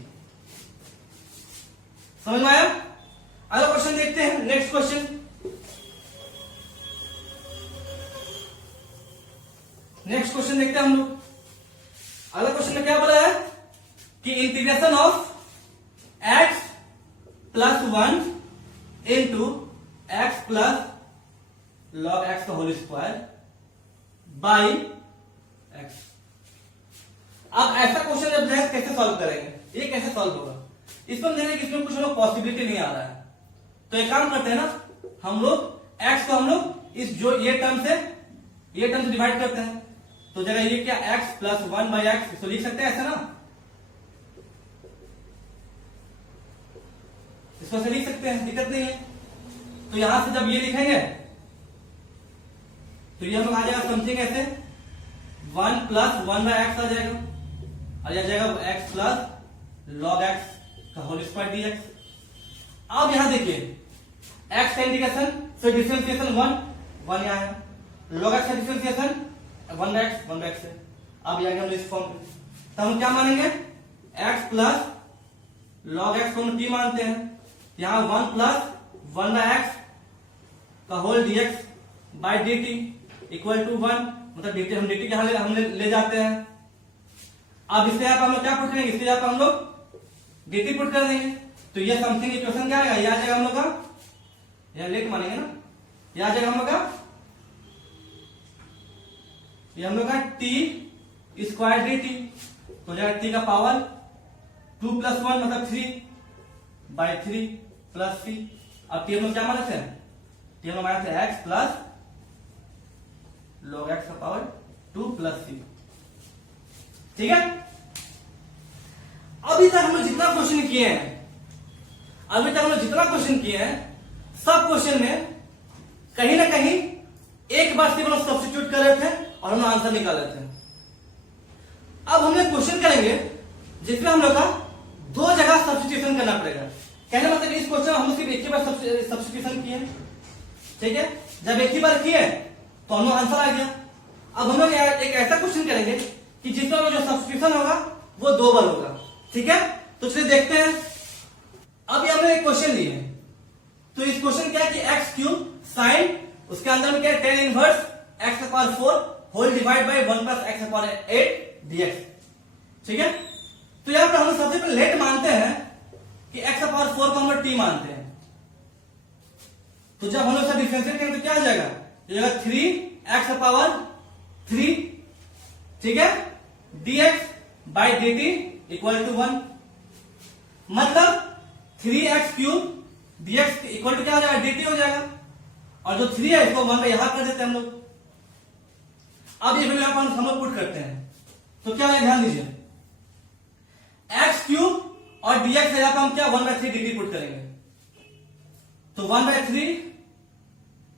समझ में आया? अगला क्वेश्चन देखते हैं, नेक्स्ट क्वेश्चन। नेक्स्ट क्वेश्चन देखते हैं हम लोग। अगला क्वेश्चन में क्या बोला है कि integration of x plus 1 into x plus log x का होल स्क्वायर बाई एक्स। अब ऐसा क्वेश्चन जब जो है कैसे सॉल्व करेंगे, ये कैसे सॉल्व होगा, इसमें हम देखेंगे कि इसमें कुछ लोग पॉसिबिलिटी नहीं आ रहा है। तो एक काम करते हैं ना, हम लोग x को हम लोग इस जो ये टर्म से डिवाइड करते हैं, तो जगह ये क्या x प्लस 1 बाई एक्स, इसको लिख सकते हैं ऐसा ना, इसको ऐसे लिख सकते हैं, दिक्कत नहीं है। तो यहां से जब ये लिखेंगे तो ये हम आ जाएगा समथिंग ऐसे 1 प्लस 1 बाई एक्स आ जाएगा, और यह जाएगा x प्लस लॉग एक्स का होल स्क्वायर dx। अब यहां देखिए x का इंटीग्रेशन, तो डिफरेंशिएशन 1 यहां है, लॉग एक्स का डिफरेंशिएशन 1 बाई एक्स है। अब ये आ गया इस फॉर्म में, तो हम क्या मानेंगे, x प्लस लॉग एक्स को हम t मानते हैं, यहां 1 प्लस 1 बाई एक्स का whole dx by dt equal to 1, मतलब dt हम dt यहां हम ले जाते हैं। अब इसके यहां पर हम लोग क्या पुट करेंगे, इसके यहां पर हम लोग dt पुट कर देंगे, तो ये समथिंग इक्वेशन क्या आएगा, ये आ जाएगा हम लोग का, यहां लेट मानेंगे ना, ये आ जाएगा हम लोग का, ये हम लोग का t स्क्वायर dt, तो जाएगा t का पावर 2 प्लस 1 मतलब 3 बाई 3 प्लस c। अब t हम लोग क्या माने थे, t हम लोग माने थे x प्लस log x का पावर 2 प्लस c। ठीक है, अभी तक हम लोग जितना क्वेश्चन किए हैं, सब क्वेश्चन में कहीं ना कहीं एक बार से हम लोग सब्स्टिट्यूट कर रहे थे और हम लोग आंसर निकाल रहे थे। अब हम लोग क्वेश्चन करेंगे जिसमें हम लोग का दो जगह सब्स्टिट्यूशन करना पड़ेगा। कहने मतलब इस क्वेश्चन हम लोग सिर्फ एक ही बार सब्स्टिट्यूशन किए, ठीक है, जब एक ही बार किए तो हम लोग आंसर आ गया। अब हम लोग एक ऐसा क्वेश्चन करेंगे कि जिसमें जो सब्स्टिट्यूशन होगा वो 2 बार होगा, ठीक है। तो चलिए देखते हैं। अब ये हमने एक क्वेश्चन लिए, तो इस क्वेश्चन क्या है कि एक्स क्यूब साइन, उसके अंदर में क्या है टेन इनवर्स एक्स का power 4 whole divide by 1 plus x का पावर 8 डीएक्स, ठीक है। तो यहां पर हम सबसे पहले लेट मानते हैं कि एक्स का पावर 4 को हम लोग टी मानते हैं, तो जब हम लोग सब डिफरेंशिएट करेंगे तो क्या आ जाएगा, ये जाएगा 3 एक्स का पावर 3, ठीक है, dx by dt equal to 1, मतलब 3x cube dx equal to क्या हो जाएगा, dt हो जाएगा, और जो 3 है इसको 1 बाई यहां कर देते हैं हम लोग। अब ये वैल्यू यहां पर हम लोग पुट करते हैं, तो क्या है ध्यान दीजिए, x क्यूब और dx है, यहां पर हम क्या 1/3 dt पुट करेंगे, तो 1/3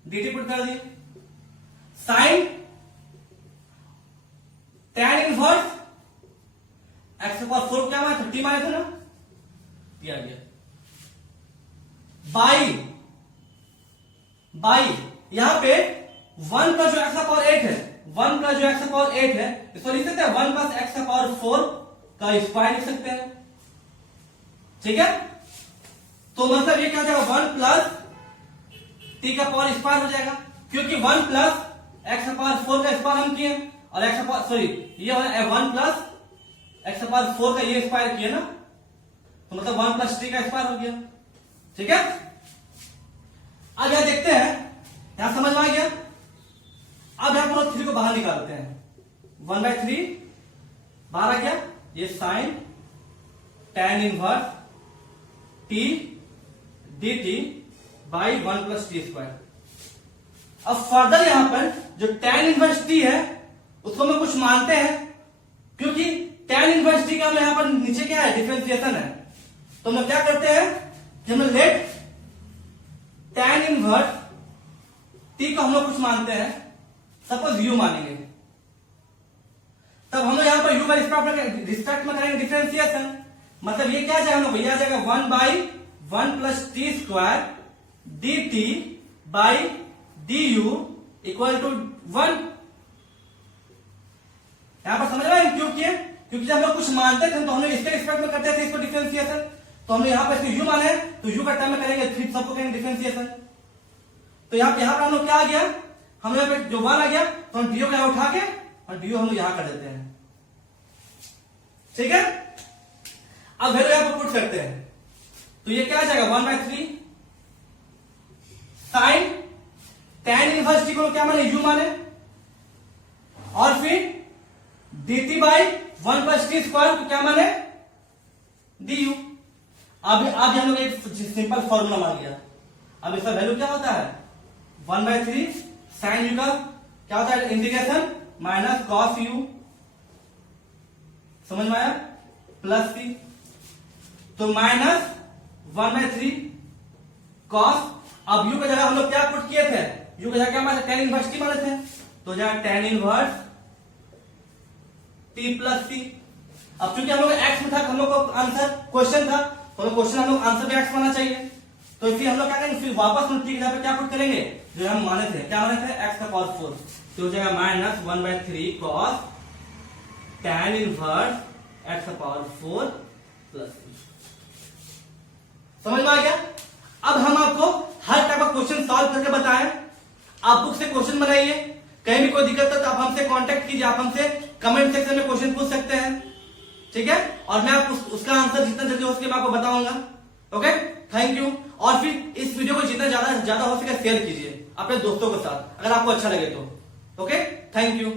dt पुट कर दिए, साइन tan इनवर्स एक्स का पावर 4 क्या माने 30 माने थे ना, दिया गया, बाई यहां पे 1 का जो एक्स का पावर 8 है, 1 का जो एक्स का पावर 8 है, इसको लिख सकते हैं 1 प्लस एक्स का पावर 4 का स्क्वायर लिख सकते हैं, ठीक है। तो मतलब ये क्या हो जाएगा 1 प्लस टी का पावर स्क्वायर हो जाएगा, क्योंकि 1 प्लस एक्स का पावर 4 का स्क्वायर हम किए, और एक्स का पावर सॉरी ये 1 प्लस एक्स का पावर 4 का ये स्क्वायर किया ना, तो मतलब 1 प्लस टी का स्क्वायर हो गया, ठीक है। अब यहां देखते हैं, यहां समझ में आ गया। अब यहां पर 3 को बाहर निकालते हैं, 1/3 बाहर आ गया, ये sine tan inverse t dt by 1 plus t square. अब फर्दर यहां पर जो tan इनवर्स टी है उसको हम कुछ मानते हैं, क्योंकि tan इनवर्स टी का हम यहां पर नीचे क्या है डिफरेंशिएशन है, तो हम क्या करते हैं कि हम लेट tan इनवर्स टी को हम लोग कुछ मानते हैं, सपोज u मानेंगे, तब हम लोग यहां पर u का रिस्पेक्ट में करेंगे डिफरेंशिएशन। मतलब ये क्या जाएगा हम लोग, भैया आ जाएगा 1/1 + t² dt by du equal to 1। यहां पर समझ रहे हैं क्यों किए? क्योंकि जब हम लोग कुछ मानते थे तो हम लोग इसके रिस्पेक्ट में करते थे इसको डिफरेंशिएशन, तो हम लोग यहां पर इसको u माने तो u का टर्म में करेंगे, फिर सबको करेंगे डिफरेंशिएशन। तो यहां पर हम लोग क्या आ गया, हम यहाँ पे जो 1 आ गया तो हम du को यहां उठा के और du हम लोग यहां कर देते हैं। ठीक है, अब वैल्यू यहां पर पुट करते हैं तो ये क्या आ जाएगा 1/3 sin tan इनवर्स t को क्या माने u माने, और फिर dt by 1 + t² को क्या माने du। अब हम लोग एक सिंपल फॉर्मूला मान लिया। अब इसका वैल्यू क्या होता है 1/3 sin u का क्या होता है इंटीग्रेशन माइनस cos u, समझ में आया, प्लस c, तो माइनस 1/3 cos। अब u का जगह हम लोग क्या पुट किए थे, u का जगह क्या माने tan इनवर्स t माने थे, तो जगह tan इनवर्स t + c। अब चूंकि हम लोग x में था, हम लोग को आंसर क्वेश्चन था, तो क्वेश्चन हम लोग आंसर में x मानना चाहिए, तो फिर हम लोग क्या करेंगे, फिर वापस हम t की जगह पे क्या पुट करेंगे जो हम माने थे, क्या माने थे x का cos 4, तो हो जाएगा minus 1/3 cos tan inverse x का पावर 4 प्लस c। समझ में आ गया? अब हम आपको हर टाइप का क्वेश्चन सॉल्व करके बताएं, आप बुक से क्वेश्चन बनाइए, कहीं भी कोई दिक्कत हो तो आप हमसे कांटेक्ट कीजिए, आप हमसे कमेंट सेक्शन में क्वेश्चन पूछ सकते हैं। ठीक है, और मैं आपको उसका आंसर जितना जल्दी हो सके मैं आपको बताऊंगा। Okay, thank you. और फिर इस वीडियो को जितना ज्यादा हो सके शेयर कीजिए अपने दोस्तों के साथ, अगर आपको अच्छा लगे तो। Okay, thank you.